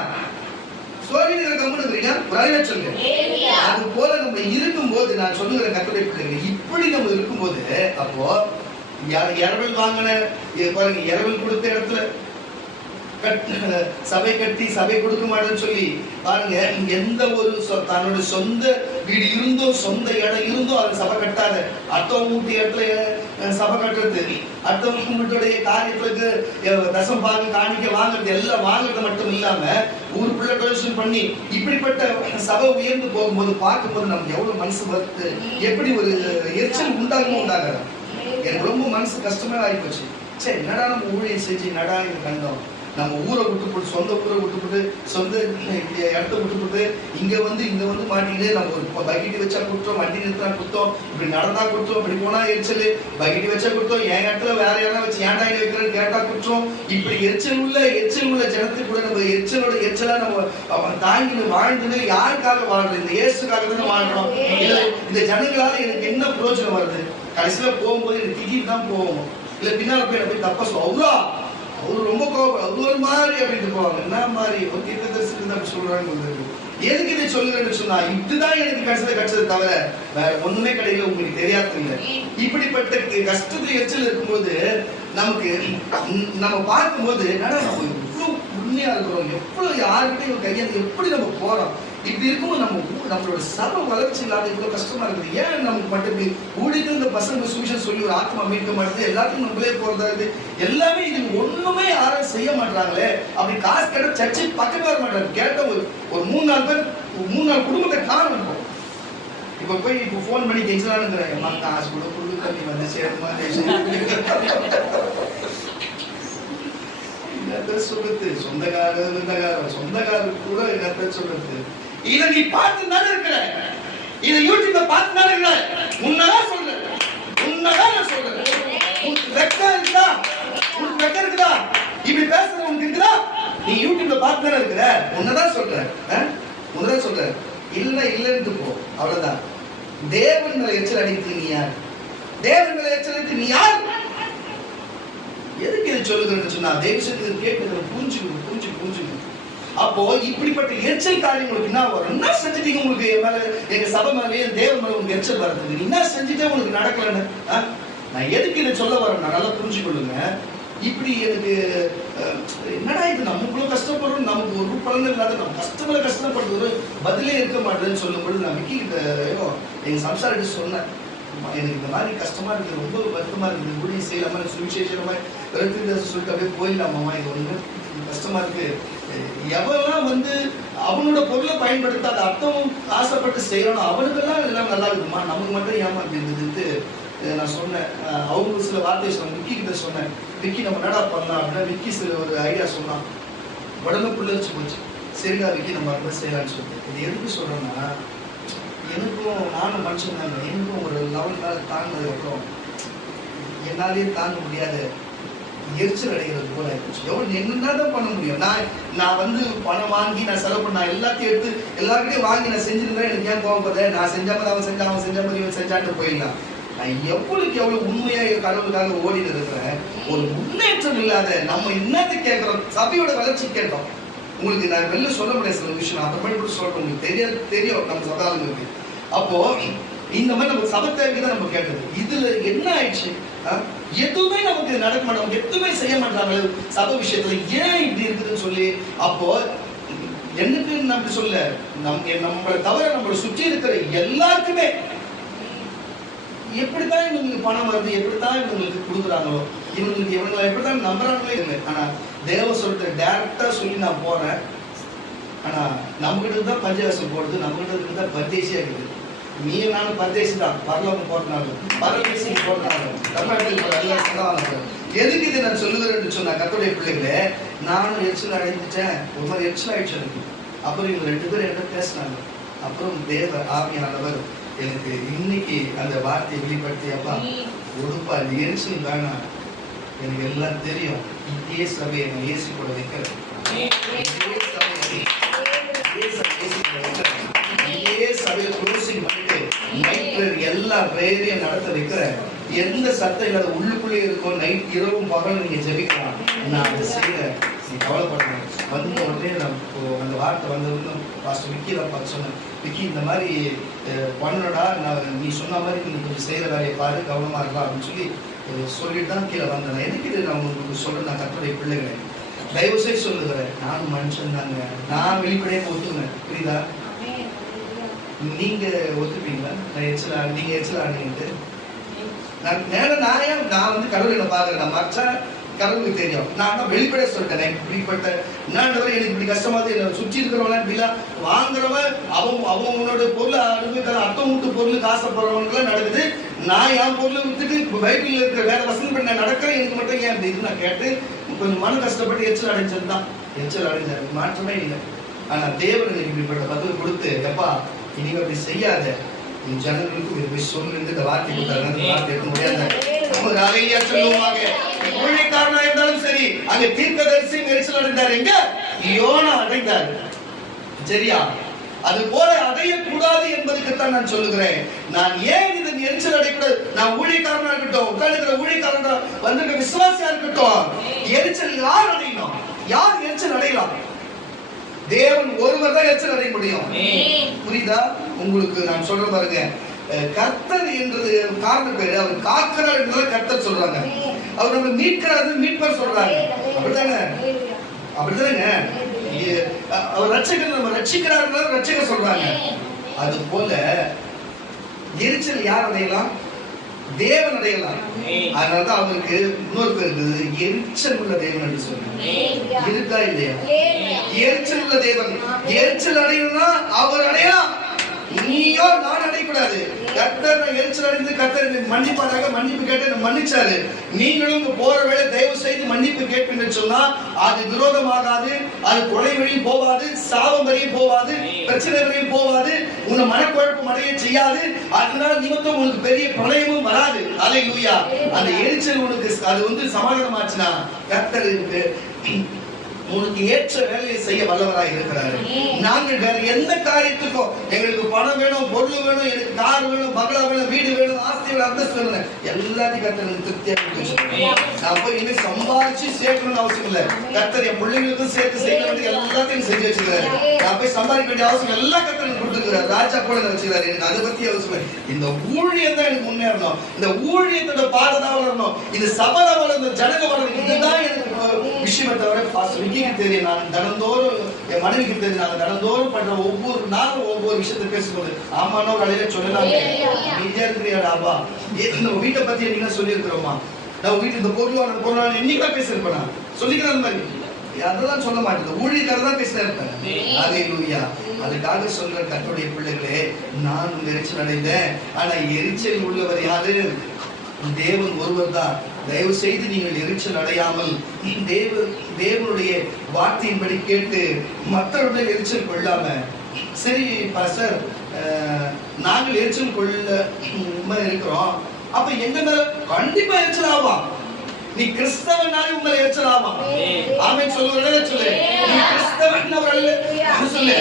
அது போல நம்ம இருக்கும்போது நான் சொல்லுகிற கட்டுரை இப்படி நம்ம இருக்கும்போது, அப்போ இரவல் வாங்கின பாருங்க, இரவல் கொடுத்த இடத்துல சபை கட்டி சபை கொடுக்க மாட்டேன்னு சொல்லி பாருங்க, எந்த ஒரு தன்னுடைய சொந்த வீடு இருந்தோ சொந்த இடம் இருந்தோ அதை சபை கட்டாத, அடுத்தவங்க வீட்டு இடத்துல சபை கட்டுறது, அடுத்தவங்க வீட்டுடைய காரியத்துக்கு தசம் பாகு காணிக்க வாங்குறது, எல்லாம் வாங்குறது மட்டும் இல்லாம ஊருக்குள்ள டொனேஷன் பண்ணி இப்படிப்பட்ட சபை உயர்ந்து போகும்போது பார்க்கும்போது நமக்கு எவ்வளவு மனசு வருது, எப்படி ஒரு எரிச்சல் உண்டாகாது. எனக்கு ரொம்ப மனசு கஷ்டமே ஆகிப்போச்சு. சரி என்னடா நம்ம ஊழியம் செஞ்சு நடா இது கண்டோம், நம்ம ஊரை விட்டு போட்டு சொந்த ஊரை விட்டு போட்டு சொந்த இடத்த விட்டு போட்டு இங்க வந்து மாட்டிக்கிட்டு நம்ம ஒரு பக்கெட்டி வச்சா கொடுத்தோம், வண்டி நிறுத்தினா கொடுத்தோம், இப்படி நடந்தா கொடுத்தோம், இப்படி போனா எரிச்சல், பக்கெட்டி வச்சா கொடுத்தோம், என் இடத்துல வேற யாரும் வச்சு ஏன்டா இங்க வைக்கிறேன்னு கேட்டா கொடுத்தோம். இப்படி எரிச்சல் உள்ள ஜனத்துக்கு கூட நம்ம எரிச்சலா நம்ம தாங்கி வாழ்ந்துன்னு யாருக்காக வாழ்றது? இந்த இயேசுக்காக தானே வாழ்றோம். இந்த ஜனங்களால எனக்கு என்ன பிரயோஜனம் வருது? கடைசியில போகும்போது எனக்கு திடீர்னு தான் போவோம், இல்ல பின்னால போய் தப்பா சொல்லுவோம், அவரு ரொம்ப கோபம், அது ஒரு மாதிரி அப்படின்னு போவாங்க. என்ன மாதிரி ஒரு தீர்க்கதரிசி அப்படி சொல்றாங்க. எதுக்கு இதை சொல்லுறேன்னு சொன்னா, இதுதான் எனக்கு கிடைச்சது தவிர வேற ஒண்ணுமே கிடைக்கல, உங்களுக்கு தெரியாது இல்லை. இப்படிப்பட்ட கஷ்டத்துல எரிச்சல் இருக்கும்போது நமக்கு நம்ம பார்க்கும்போது என்னடா நம்ம எவ்வளவு உண்மையா இருக்கிறோம், எவ்வளவு யாருக்கிட்டையும் கையாந்து எப்படி நம்ம போறோம். இப்படி இருக்கும்போது நம்மளோட சபை வளர்ச்சி இல்லாத இவ்வளவு கஷ்டமா இருக்குது. ஏன் நமக்கு மட்டும் இப்படி ஊழிட்டு இந்த பசங்க சுவிசேஷம் சொல்லி ஒரு ஆத்மா மீட்க மாட்டேது, எல்லாத்தையும் நம்மளே போறதா இருக்கு, எல்லாமே இது ஒண்ணுமே யாரும் செய்ய மாட்டாங்களே. அப்படி காசு கேட்ட சர்ச்சை பக்கமே வர மாட்டாங்க. கேட்ட ஒரு 3-4 பேர் 3-4 குடும்பத்தை காணும். இப்ப போய் இப்போ போன் பண்ணி கெஞ்சலான்னு காசு கூட கொடுக்க நீ வந்து சேருமா சொல்றது சொந்தக்காரர் கூட கர்த்தர் சொல்றது. இதை நீ பார்த்து தானே இருக்கிற, இதை யூடியூப்ல பார்த்து தானே இருக்கிற. உன்னதான் சொல்றேன், உன்னதான் நான் சொல்றேன். உனக்கு வெக்கம் இருக்குதா? உனக்கு வெக்கம் இருக்குதா? இப்படி பேசுற உனக்கு இருக்குதா? நீ யூடியூப்ல பார்த்து தானே இருக்கிற. உன்னதான் சொல்றேன், உன்னதான் சொல்றேன். இல்லைன்னு போ, அவ்வளவுதான். தேவன் மேல எச்சல் அடித்து நீ யார்? தேவன் மேல எச்சல் அடித்து நீ யார்? எதுக்கு இதை சொல்லுகிறேன்னு சொன்னா, தேவசத்துக்கு கேட்கிறது புரிஞ்சுக்கணும். அப்போ இப்படிப்பட்ட எரிச்சல் காரியம் உங்களுக்கு என்ன வரும்? என்ன செஞ்சுட்டீங்க? உங்களுக்கு மேல, எங்க சபை மேலேயே தேவன் மேல உங்களுக்கு எரிச்சல் வரதுக்கு நீ என்ன செஞ்சுட்டே உங்களுக்கு நடக்கலன்னு? நான் எதுக்கு இதை சொல்ல வரேன், நல்லா புரிஞ்சுக்கொள்ளுங்க. இப்படி எனக்கு என்னடா இது, நமக்குள்ள கஷ்டப்படுறோம், நமக்கு ஒரு பலன் இல்லாத நம்ம கஷ்டப்பட கஷ்டப்படுறது பதிலே இருக்க மாட்டேன்னு சொல்லும் பொழுது நான் விக்கி கிட்ட எங்க சம்சாரிட்டு சொன்னேன், எனக்கு இந்த மாதிரி கஷ்டமா இருக்கு, ரொம்ப வருத்தமா இருக்குது, ஊழியம் செய்யலாமா, சுவிசேஷமா சொல்லிட்டு அப்படியே போயிடலாமாமா, இது ஒண்ணு கஷ்டமா இருக்கு. எவெல்லாம் அவனோட பொருளை பயன்படுத்தாத அர்த்தம் ஆசைப்பட்டு செய்யணும், அவனுக்கெல்லாம் எல்லாம் நல்லா இருக்குமா, நமக்கு மட்டும் ஏமா இருந்தது நான் சொன்னேன். அவங்க சில வார்த்தையை சொன்னேன், விக்கி கிட்ட சொன்னேன், விக்கி நம்ம என்னடா பண்ணலாம் அப்படின்னா, விக்கி சில ஒரு ஐடியா சொன்னான், உடம்பு புள்ளரிச்சு போச்சு. சரிடா விக்கி, நம்ம அதை செய்யலாம்னு சொல்லிட்டு. இது எதுக்கு சொல்றேன்னா, எனக்கும் நானும் மனுஷன் தாங்க, எனக்கும் ஒரு லெவல் மேல தாங்கினதுக்கப்புறம் என்னாலேயே தாங்க முடியாத எரிச்சல் அடைகிறது போல ஆயிடுச்சு. எவ்வளவு என்னதான் பண்ண முடியும்? நான் பணம் வாங்கி நான் செலவு பண்ண எல்லாத்தையும் எடுத்து எல்லாருக்கிட்டையும் வாங்கி நான் செஞ்சிருந்தேன், எனக்கு ஏன் கோவம் போதே, நான் செஞ்ச மாதிரி அவன் செஞ்ச மாதிரி இவன் செஞ்சான்னு போயிடலாம். நான் எவ்வளவு உண்மையா கடவுளுக்காக ஓடிட்டு இருக்கிறேன். ஒரு முன்னேற்றம் இல்லாத நம்ம என்னத்தை கேட்கிறோம்? சபையோட வளர்ச்சி கேட்டோம். உங்களுக்கு நான் வெளில சொல்ல முடியாது சில விஷயம், அப்புறமேட்டு கூட சொல்றேன், உங்களுக்கு தெரியும் நம்ம சதாளுங்களுக்கு. அப்போ இந்த மாதிரி நம்ம சபை தேவைக்கு தான் நம்ம கேட்டது. இதுல என்ன ஆயிடுச்சு? எதுவுமே நமக்கு நடக்க மாட்டோம், எதுவுமே செய்ய மாட்டாங்க சபை விஷயத்துல. ஏன் இப்படி இருக்குதுன்னு சொல்லி, அப்போ எனக்கு நம்ம சொல்ல, நம்மளை தவிர நம்மளை சுற்றி இருக்கிற எல்லாருக்குமே எப்படித்தான் இவங்களுக்கு பணம் வருது, எப்படித்தான் இவங்களுக்கு கொடுக்குறாங்களோ, இவங்களுக்கு இவங்களை எப்படித்தான் நம்புறாங்களே இல்லை. ஆனா தேவ சொல்லிட்டு டைரக்டா சொல்லி நான் போறேன். ஆனா நம்ம கிட்ட தான் பஞ்சவாசம் போடுது, நம்ம கிட்ட தான் பரதேசியா இருக்குது. நீ நானும் பரதேசி தான், பரலோகம் போட்டனாலும் பரதேசி போட்டனாலும் தமிழ்நாட்டில் எதுக்கு இதை நான் சொல்லுகிறேன்னு சொன்னா, கர்த்தருடைய பிள்ளைகளே, நானும் எரிச்சல் அடைஞ்சிட்டேன், ஒரு மாதிரி எரிச்சல் ஆயிடுச்சு எனக்கு. அப்புறம் இவங்க 2 பேரும் என்ன பேசினாங்க. அப்புறம் தேவ ஆவியானவர் எனக்கு இன்னைக்கு அந்த வார்த்தையை வெளிப்படுத்தி, அப்பா ஒடுப்பா, அந்த எரிச்சல் வேணாம், எனக்கு எல்லாம் தெரியும், இதே சபையை நான் ஏசி கூட வைக்கிறேன், இதே சபையை க்ளோசிங் பண்ணிட்டு நைட் எல்லா பிரேயரையும் நடத்த வைக்கிறேன். எந்த சத்தம் இல்லாத உள்ளுக்குள்ளே இருக்கும், நைட் இரவும் பகலும் நீங்க ஜெபிக்கலாம், நான் அதை செய்யறேன், நீ கவலைப்படுறேன். வந்த உடனே நான் அந்த வார்த்தை வந்தவொடனே பாஸ்டர் விக்கி தான் பார்த்து சொன்னேன், விக்கி இந்த மாதிரி பண்ணடா, நான் நீ சொன்ன மாதிரி நீங்க கொஞ்சம் செய்கிற வேலையை பாரு, கவனமா இருக்கலாம் அப்படின்னு சொல்லிட்டு தான் கீழே வந்தேன். எனக்கு இது நான் உங்களுக்கு சொல்றேன், நான் கர்த்தருடைய பிள்ளைகளை தயவு செய்து சொல்லுகிறேன், நானும் மனுஷன் தாங்க, நான் வெளிப்படையாக ஒத்துக்குவேன், புரியுதா? நீங்க ஒத்துப்பீங்களா? நான் நீங்க எரிச்சல் ஆனீங்கன்ட்டு நான் கடவுளை பாக்குறேன், நான் மறைச்சா கடவுளுக்கு தெரியும். நான் தான் வெளிப்படையா சொல்லிட்டேன், இப்படிப்பட்ட என்னன்றவரை எனக்கு இப்படி கஷ்டமாது, என்னை சுற்றி இருக்கிறவங்க இப்படிலாம் வாங்குறவன் அவனோட பொருளை அனுபவிக்கிற அர்த்தம் விட்டு பொருளுக்கு ஆசைப்படுறவங்களாம் நடக்குது. நான் என் பொருளை விட்டுட்டு பைபிள்ல இருக்கிற வேற வசனம் பண்ண நடக்கிறேன், எனக்கு மட்டும் ஏன் இது நான் கேட்டு கொஞ்சம் மன கஷ்டப்பட்டு எரிச்சல் அடைஞ்சது தான். எரிச்சல் அடைஞ்சாரு, மாற்றமே இல்லை. ஆனா தேவன் இப்படிப்பட்ட பதில் கொடுத்து, எப்பா இனிமே அப்படி செய்யாத, ஜனங்களுக்கு போய் சொல்லுங்க, இந்த வார்த்தை கொடுத்தாங்க, வார்த்தை எடுக்க முடியாத சொல்லுவாங்க. ஊழியக்காரனா இருந்தாலும் சரி, அங்க தீர்க்கதரிசி எரிச்சல் அடைந்தார், எங்க யோனா அடைந்தார். சரியா? அது போல அடையக்கூடாது என்பதுக்குத்தான் நான் சொல்லுகிறேன். நான் ஏன் இதன் எரிச்சல் அடையக்கூடாது? நான் ஊழியக்காரனா இருக்கட்டும், உட்கார்ந்துக்கிற ஊழியக்காரனா வந்திருக்க விசுவாசியா இருக்கட்டும், எரிச்சல் யார் அடையணும்? யார் எரிச்சல் அடையலாம்? தேவன் ஒருவர் தான் எரிச்சல் அடைய முடியும். புரியுதா உங்களுக்கு? நான் சொல்ற பாருங்க, கர்த்தர் என்றது காரணம் பேரு, அவர் காக்கிறார் என்றதை கர்த்தர் சொல்றாங்க, அவர் நம்ம மீட்கிறார் மீட்பர் சொல்றாங்க. அப்படித்தானே? அப்படித்தானேங்க? அவர் ரட்சகர், நம்ம ரட்சிக்கிறார் ரட்சகர் சொல்றாங்க. அது போல எரிச்சல் யார் அடையலாம்? தேவன் அடையலாம். அதனாலதான் அவருக்கு இன்னொரு பேர் இருக்குது, எரிச்சல் உள்ள தேவன் என்று சொல்றாங்க. இருக்கா இல்லையா? எரிச்சல் உள்ள தேவன். எரிச்சல் அடையணும்னா அவர் அடையலாம், நீயோ நான் அடையக்கூடாது. கர்த்தர் எரிச்சல் அடைந்து கர்த்தர் மன்னிப்பாராக, மன்னிப்பு கேட்டு மன்னிச்சாரு. நீங்களும் போற வேலை தயவு செய்து மன்னிப்பு கேட்பீங்கன்னு சொன்னா அது விரோதமாகாது, அது கொலை வழியும் போகாது, சாபம் வரையும் போகாது, பிரச்சனை வரையும் போகாது, உன்னை மனக்குழப்பம் அடைய செய்யாது. அதனால நிமித்தம் உனக்கு பெரிய பிரளயமும் வராது. அல்லேலூயா. அந்த எரிச்சல் உனக்கு அது சமாதானமாச்சுன்னா கர்த்தருக்கு உனக்கு ஏற்ற வேலையை செய்ய வல்லவராய் இருக்கிறாரு. நாங்கள் வேற எந்த காரியத்துக்கும் எங்களுக்கு பணம் வேணும், பொருள் வேணும், எனக்கு கார் வேணும், பங்களா வேணும், வீடு வேணும், ஆஸ்தி வேணும், அந்தஸ்து வேணும், எல்லாத்தையும் கர்த்தர் திருப்தியா நான் போய் இனிமே சம்பாதிச்சு சேர்க்கணும்னு அவசியம் இல்லை. கர்த்தர் என் பிள்ளைங்களுக்கும் சேர்த்து செய்ய வேண்டிய எல்லாத்தையும் செஞ்சு வச்சுக்கிறாரு. நான் போய் சம்பாதிக்க வேண்டிய அவசியம் எல்லாம் கர்த்தர் கொடுத்துருக்கிறார். ராஜா கூட வச்சுக்கிறாரு. எனக்கு அதை பத்தி அவசியம். இந்த ஊழியம் தான் எனக்கு முன்னேறணும், இந்த ஊழியத்தோட பாததான் வளரணும், இந்த சபை வளரணும், ஜனங்க வளரணும். இதுதான் எனக்கு விஷயத்தை தவிர தெரியும். நான் தினந்தோறும் என் மனைவிக்கு தெரியும். நான் தினந்தோறும் பண்ற ஒவ்வொரு நாளும் ஒவ்வொரு விஷயத்தை பேசும்போது ஆமானோ அழைய சொல்லலாமே நீங்க இருக்கிறியாடாபா நம்ம வீட்டை பத்தி என்ன சொல்லி இருக்கிறோமா, நான் வீட்டுல இந்த பொருளான இன்னைக்கு பேசிருப்பேன், சொல்லிக்கிற மாதிரி அதெல்லாம் சொல்ல மாட்டேன். ஊழியக்காரர் தான் பேசினா இருப்பேன். அல்லேலூயா. அதுக்காக சொல்ற கர்த்தருடைய பிள்ளைகளே, நான் எரிச்சல் அடைந்தேன். ஆனா எரிச்சல் உள்ளவர் யாரு? தேவன் ஒருவர் தான். தயவு செய்து நீங்கள் எரிச்சல் அடையாமல் தேவனுடைய வார்த்தையின்படி கேட்டு மற்றவர்கள் எரிச்சல் கொள்ளாம, சரி பாஸ்டர் நாங்கள் எரிச்சல் கொள்ள இருக்கிறோம், அப்ப எங்க மேல கண்டிப்பா எரிச்சல் ஆகும். நீ கிறிஸ்தவனாலே உங்களை எரிச்சல் ஆகும். ஆமென் சொல்லுறேன் சொல்லு. நீ கிறிஸ்தவன் சொல்லு.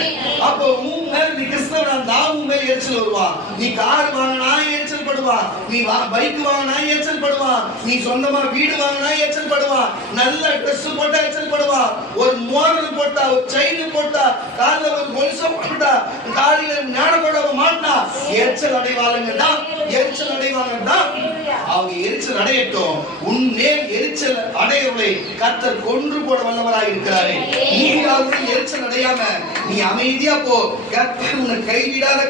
அப்போ உன் மேல நீ கிறிஸ்தவன் தான் உன் மேல எரிச்சல் வருவான். நீ கார் வாங்கினா எரிச்சல் படுவான், நீ பைக் வாங்கினா எரிச்சல் படுவான், நீ சொந்தமா வீடு வாங்கினா எரிச்சல் படுவான், நல்ல ட்ரெஸ் போட்டா எரிச்சல் படுவான், ஒரு மோதிரம் போட்டா, ஒரு செயின் போட்டா, காலில் ஒரு கொலுசு போட்டா, காலில ஞான போட மாட்டா எரிச்சல் அடைவாளுங்க தான். எரிச்சல் அடைவாங்க தான். அவங்க எரிச்சல் அடையட்டும். உன்மேல் எரிச்சல் அடையவளை கர்த்தர் கொன்று போட வல்லவராய் இருக்கிறாரே. நீ அவர்கள் எரிச்சல் அடையாம நீ அமைதியா போ. கர்த்தர் உன்னை கைவிடாத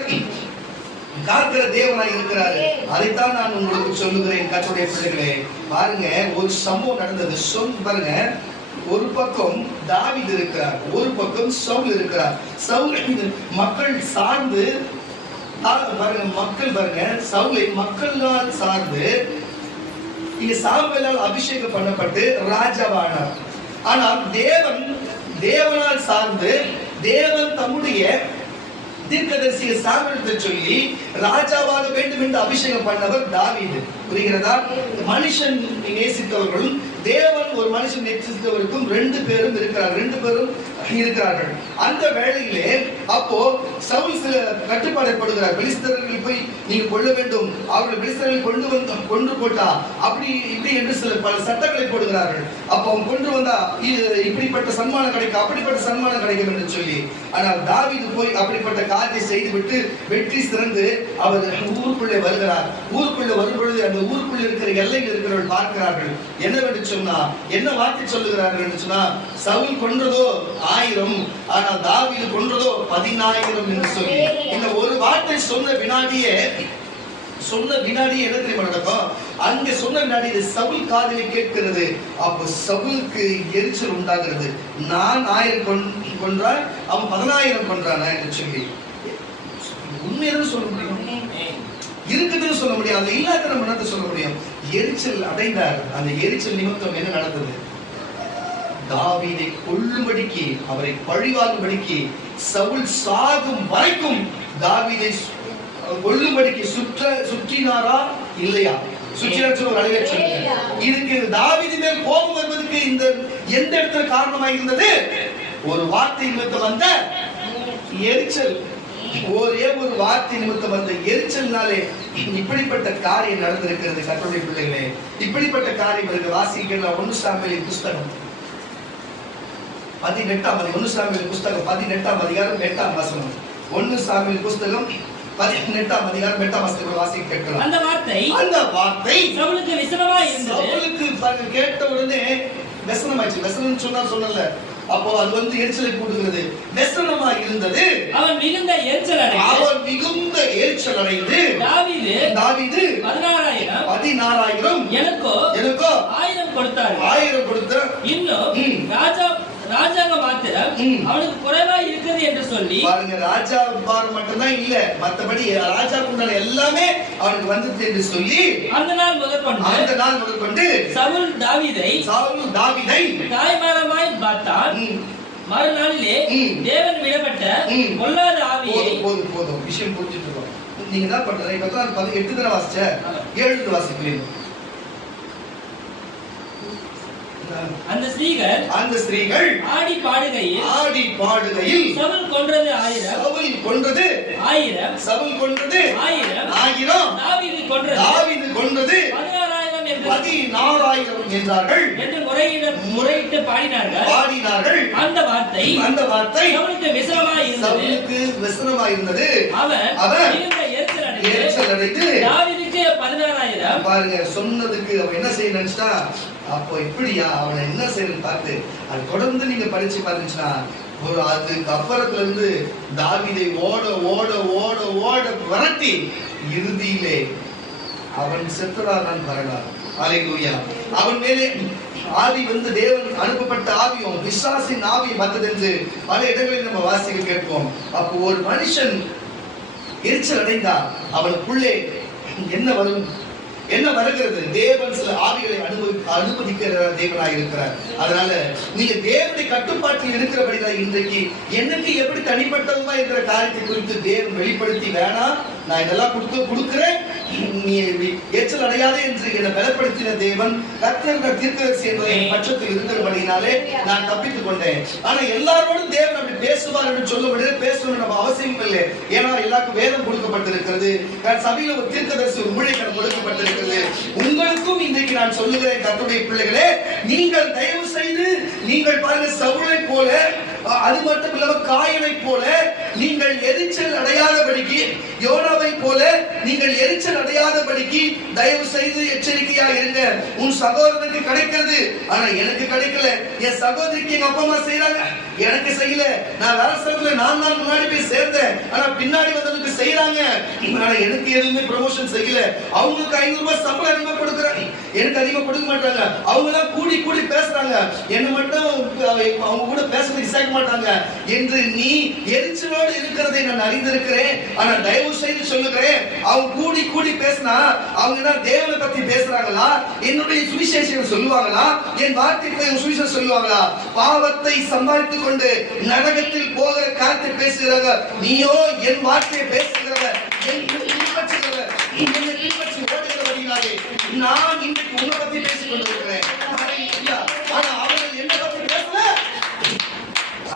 காக்கிற தேவனாய் இருக்கிறாரு. அதைத்தான் நான் உங்களுக்கு சொல்லுகிறேன். கர்த்தருடைய பிள்ளைகளே, பாருங்க ஒரு சம்பவம் நடந்தது. பாருங்க, ஒரு பக்கம் தாவீது இருக்கிறார், ஒரு பக்கம் சவுல் இருக்கிறார். சவுல் மக்கள் சார்ந்து பாருங்க, மக்கள் பாருங்க சவுலை மக்களால் சார்ந்து இங்க சாமுவேலால் அபிஷேகம் பண்ணப்பட்டு ராஜாவானார். ஆனால் தேவனால் சார்ந்து தேவன் தம்முடைய தீர்க்கதரிசியை சாமுவேலுக்கு சொல்லி ராஜாவாக வேண்டும் என்று அபிஷேகம் பண்ணவர் தாவீது. புரிகிறதா? மனுஷன் நேசித்தவர்களும் தேவன் ஒரு மனுஷன் நேசித்தவருக்கும் ரெண்டு பேரும் இருக்கிறார்கள். அந்த வேளையிலே அப்போ சவுல் சில கட்டுப்பாடை போடுகிறார். பெலிஸ்தர்கள் போய் நீங்க கொள்ள வேண்டும், அவர்கள் பெலிஸ்தர்களை கொண்டு போட்டா அப்படி இப்படி என்று பல சட்டங்களை போடுகிறார்கள். அப்போ அவங்க கொண்டு வந்தா இப்படிப்பட்ட சன்மானம் கிடைக்கும், அப்படிப்பட்ட சன்மானம் கிடைக்கும் என்று சொல்லி. ஆனால் தாவீது போய் அப்படிப்பட்ட காரியத்தை செய்துவிட்டு வெற்றி சிறந்து அவர் ஊருக்குள்ளே வருகிறார். ஊருக்குள்ளே வரும்பொழுது அந்த ஊருக்குள்ளே இருக்கிற எல்லையில் இருக்கிறவர்கள் பார்க்கிறார்கள். என்னவென்று சொன்னா, என்ன வார்த்தை சொல்லுகிறார்கள் என்று சொன்னா, சவுல் கொன்றதோ 1000, ஆனால் தாவீது கொன்றதோ 10000 என்று சொல்லி இந்த ஒரு வார்த்தை சொன்ன வினாடியே என்ன தெரியுமா நடக்கும்? அங்க சொன்ன வினாடி சவுல் காதிலே கேட்கிறது. அப்போ சவுலுக்கு எரிச்சல் உண்டாகிறது. நான் 1000 கொன்றான், அவன் 10000 கொன்றானா என்று சொல்லி உண்மையாக சொல்ல முடியும், இருக்குதுன்னு சொல்ல முடியும், அந்த இல்லாத மனத்தை சொல்ல முடியும். எரிச்சல் அடைந்தார். அந்த எரிச்சல் நிமித்தம் என்ன நடந்தது? தாவீதை கொல்லும்படிக்கு, அவரை பழிவாங்கும்படிக்கு சவுல் சாகும் வரைக்கும் தாவீதை கொல்லும்படிக்கு சுற்றினாரா இல்லையா? இதுக்கு தாவீது மேல் கோபம் வருவதற்கு இந்த எந்த இடத்துல காரணமாக இருந்தது? ஒரு வார்த்தை நிமித்தம் வந்த எரிச்சல். ஒரே ஒரு வார்த்தை நிமித்தம் வந்த எரிச்சல்னாலே இப்படிப்பட்ட காரியம் நடந்திருக்கிறது. கர்த்தருடைய பிள்ளைகளே, இப்படிப்பட்ட காரியம் இருக்கு. வாசிக்கலாம் 1 சாமுவேல் புஸ்தகம் 18ஆம் அதிகாரம் 8ஆம் வசனம். 1 சாமுவேல் புஸ்தகம் 18ஆம் அதிகாரம் 8ஆம் வசனத்தை வாசிக்க கேட்கலாம். அந்த வார்த்தை சவுலுக்கு விசனமாய் இருந்தது. சவுலுக்கு கேட்ட உடனே விசனமாயிடுச்சு. விசனம் சொன்னல, அப்போ அது எரிச்சலை கூட்டுகிறது. விசனமாய் இருந்தது. அவன் மிகுந்த எரிச்சல் அடைந்து தாவீது 16000 எனக்கோ 1000 கொடுத்தார். இன்னும் ராஜாங்க மாத்திரம் அவனுக்கு குறைவாய் இருக்கிறது ஆகிறது என்று சொல்லி பாருங்க, ராஜா பாரம் மட்டும்தான் இல்ல, மத்தபடி ராஜாக்கு உண்டான எல்லாமே அவனுக்கு வந்தது என்று சொல்லி அந்த நாள் முதற்கொண்டு சவுல் தாவீதை தாய்மாரமாய் பார்த்தான். மறுநாளிலே தேவன் விடப்பட்ட பொல்லாத ஆவியை போதும் விஷயம் புரிஞ்சுட்டு இருக்கோம். நீங்க என்ன பண்றீங்க? இப்ப 8 தடவை வாசிச்ச 7 வாசிக்கிறீங்க. அந்த ஸ்திரீகள் ஆடி பாடுகையில் சவுல் கொன்றது 1000 தாவீது கொன்றது 16,000 என்றார்கள் என்று முறையிட்டு பாடினார்கள். அந்த வார்த்தை சவுலுக்கு விசனமாய் இருந்தது. அவன் எரிச்சல் அடைந்து தாவீதுக்கு 16,000 பாருங்க சொன்னதுக்கு அவன் என்ன செய்ய நினைச்சா, அப்போ இப்படியா அவனை என்ன செய்யணும்னு பார்த்து அது தொடர்ந்து நீங்க படிச்சு பாருச்சுன்னா ஒரு அதுக்கு அப்புறத்துல இருந்து தாவீதை ஓட ஓட ஓட ஓட விரட்டி இறுதியிலே அவன் செத்துறான் வரலாறு. அல்லேலூயா. அவன் மேலே ஆவி தேவன் அனுப்பப்பட்ட ஆவியும் விசுவாசின் ஆவி வந்தது என்று பல இடங்களில் நம்ம வாசிக்க கேட்போம். அப்போ ஒரு மனுஷன் எரிச்சல் அடைந்தால் அவனுக்குள்ளே என்ன வருகிறது? தேவன் சில ஆவிகளை அனுமதிக்கிற தேவனாய் இருக்கிறார். அதனால நீங்க தேவனுடைய கட்டுப்பாட்டில் இருக்கிறபடிதான் இன்றைக்கு எனக்கு எப்படி தனிப்பட்டதுமா இருக்கிற காரியத்தை குறித்து தேவன் வெளிப்படுத்தி வேணாம், நான் இதெல்லாம் கொடுக்கிறேன், நீ எரிச்சல் அடையாதே என்று என்னை பலப்படுத்தின தேவன் கர்த்தர் தீர்க்கதரிசி என்பதை பட்சத்தில் இருக்கிறபடினாலே நான் தப்பித்துக் கொண்டேன். ஆனா எல்லாரோடும் தேவன் அப்படி பேசுவார் என்று சொல்ல பேசணும் நம்ம அவசியம் இல்லை. ஏன்னா எல்லாருக்கும் வேதம் கொடுக்கப்பட்டிருக்கிறது, சபையில ஒரு தீர்க்கதரிசி ஒரு ஊழியக்காரன் கொடுக்கப்பட்டிருக்கிறது. உங்களுக்கும் இன்றைக்கு நான் சொல்லுகிறேன் கர்த்தருடைய பிள்ளைகளே, நீங்கள் தயவு செய்து நீங்கள் பாருங்க சவுலை போல, அது மட்டும் இல்லாம காயனை போல நீங்கள் எரிச்சல் அடையாதபடிக்கு, யோனாவை போல நீங்கள் எரிச்சல் அடையாதபடிக்கு தயவு செய்து எச்சரிக்கையா இருங்க. உன் சகோதரனுக்கு கிடைக்கிறது, ஆனா எனக்கு கிடைக்கல. என் சகோதரிக்கு எங்க அப்பா அம்மா செய்யறாங்க, எனக்கு செய்யல. நான் வேலை ஸ்தலத்துல நான் முன்னாடி போய் சேர்ந்தேன், ஆனா பின்னாடி வந்ததுக்கு செய்யறாங்க, ஆனா எனக்கு எதுவுமே ப்ரமோஷன் செய்யல. அவங்களுக்கு 500 ரூபாய் சம்பளம் அதிகமா கொடுக்குறாங்க, எனக்கு அதிகமா கொடுக்க மாட்டாங்க. அவங்க எல்லாம் கூடி கூடி பேசுறாங்க, என்ன மட்டும் அவங்க கூட பேசுறது மாட்டாங்க என்று நீ எரிச்சலோடு இருக்கிறதை நான் அறிந்திருக்கிறேன். ஆனா தயவு செய்து சொல்லுகிறேன், அவங்க கூடி கூடி பேசினா அவங்க தான் தேவனை பத்தி பேசுறாங்களா, என்னுடைய சுவிசேஷம் சொல்லுவாங்களா, என் வார்த்தைக்கு சுவிசேஷம் சொல்லுவாங்களா? பாவத்தை சம்பாதித்துக் கொண்டு நரகத்தில் போகிற காரியத்தை பேசுகிறாங்க. நீயோ என் வார்த்தையை பேசுகிறவர், என் பின்பற்றுகிறவர், என்னை பின்பற்றி ஓடுகிறவர்களாலே நான் இன்றைக்கு உன்னை பத்தி பேசிக் கொண்டிருக்கிறேன். ஆனா அவர்கள் என்ன பத்தி பேசல,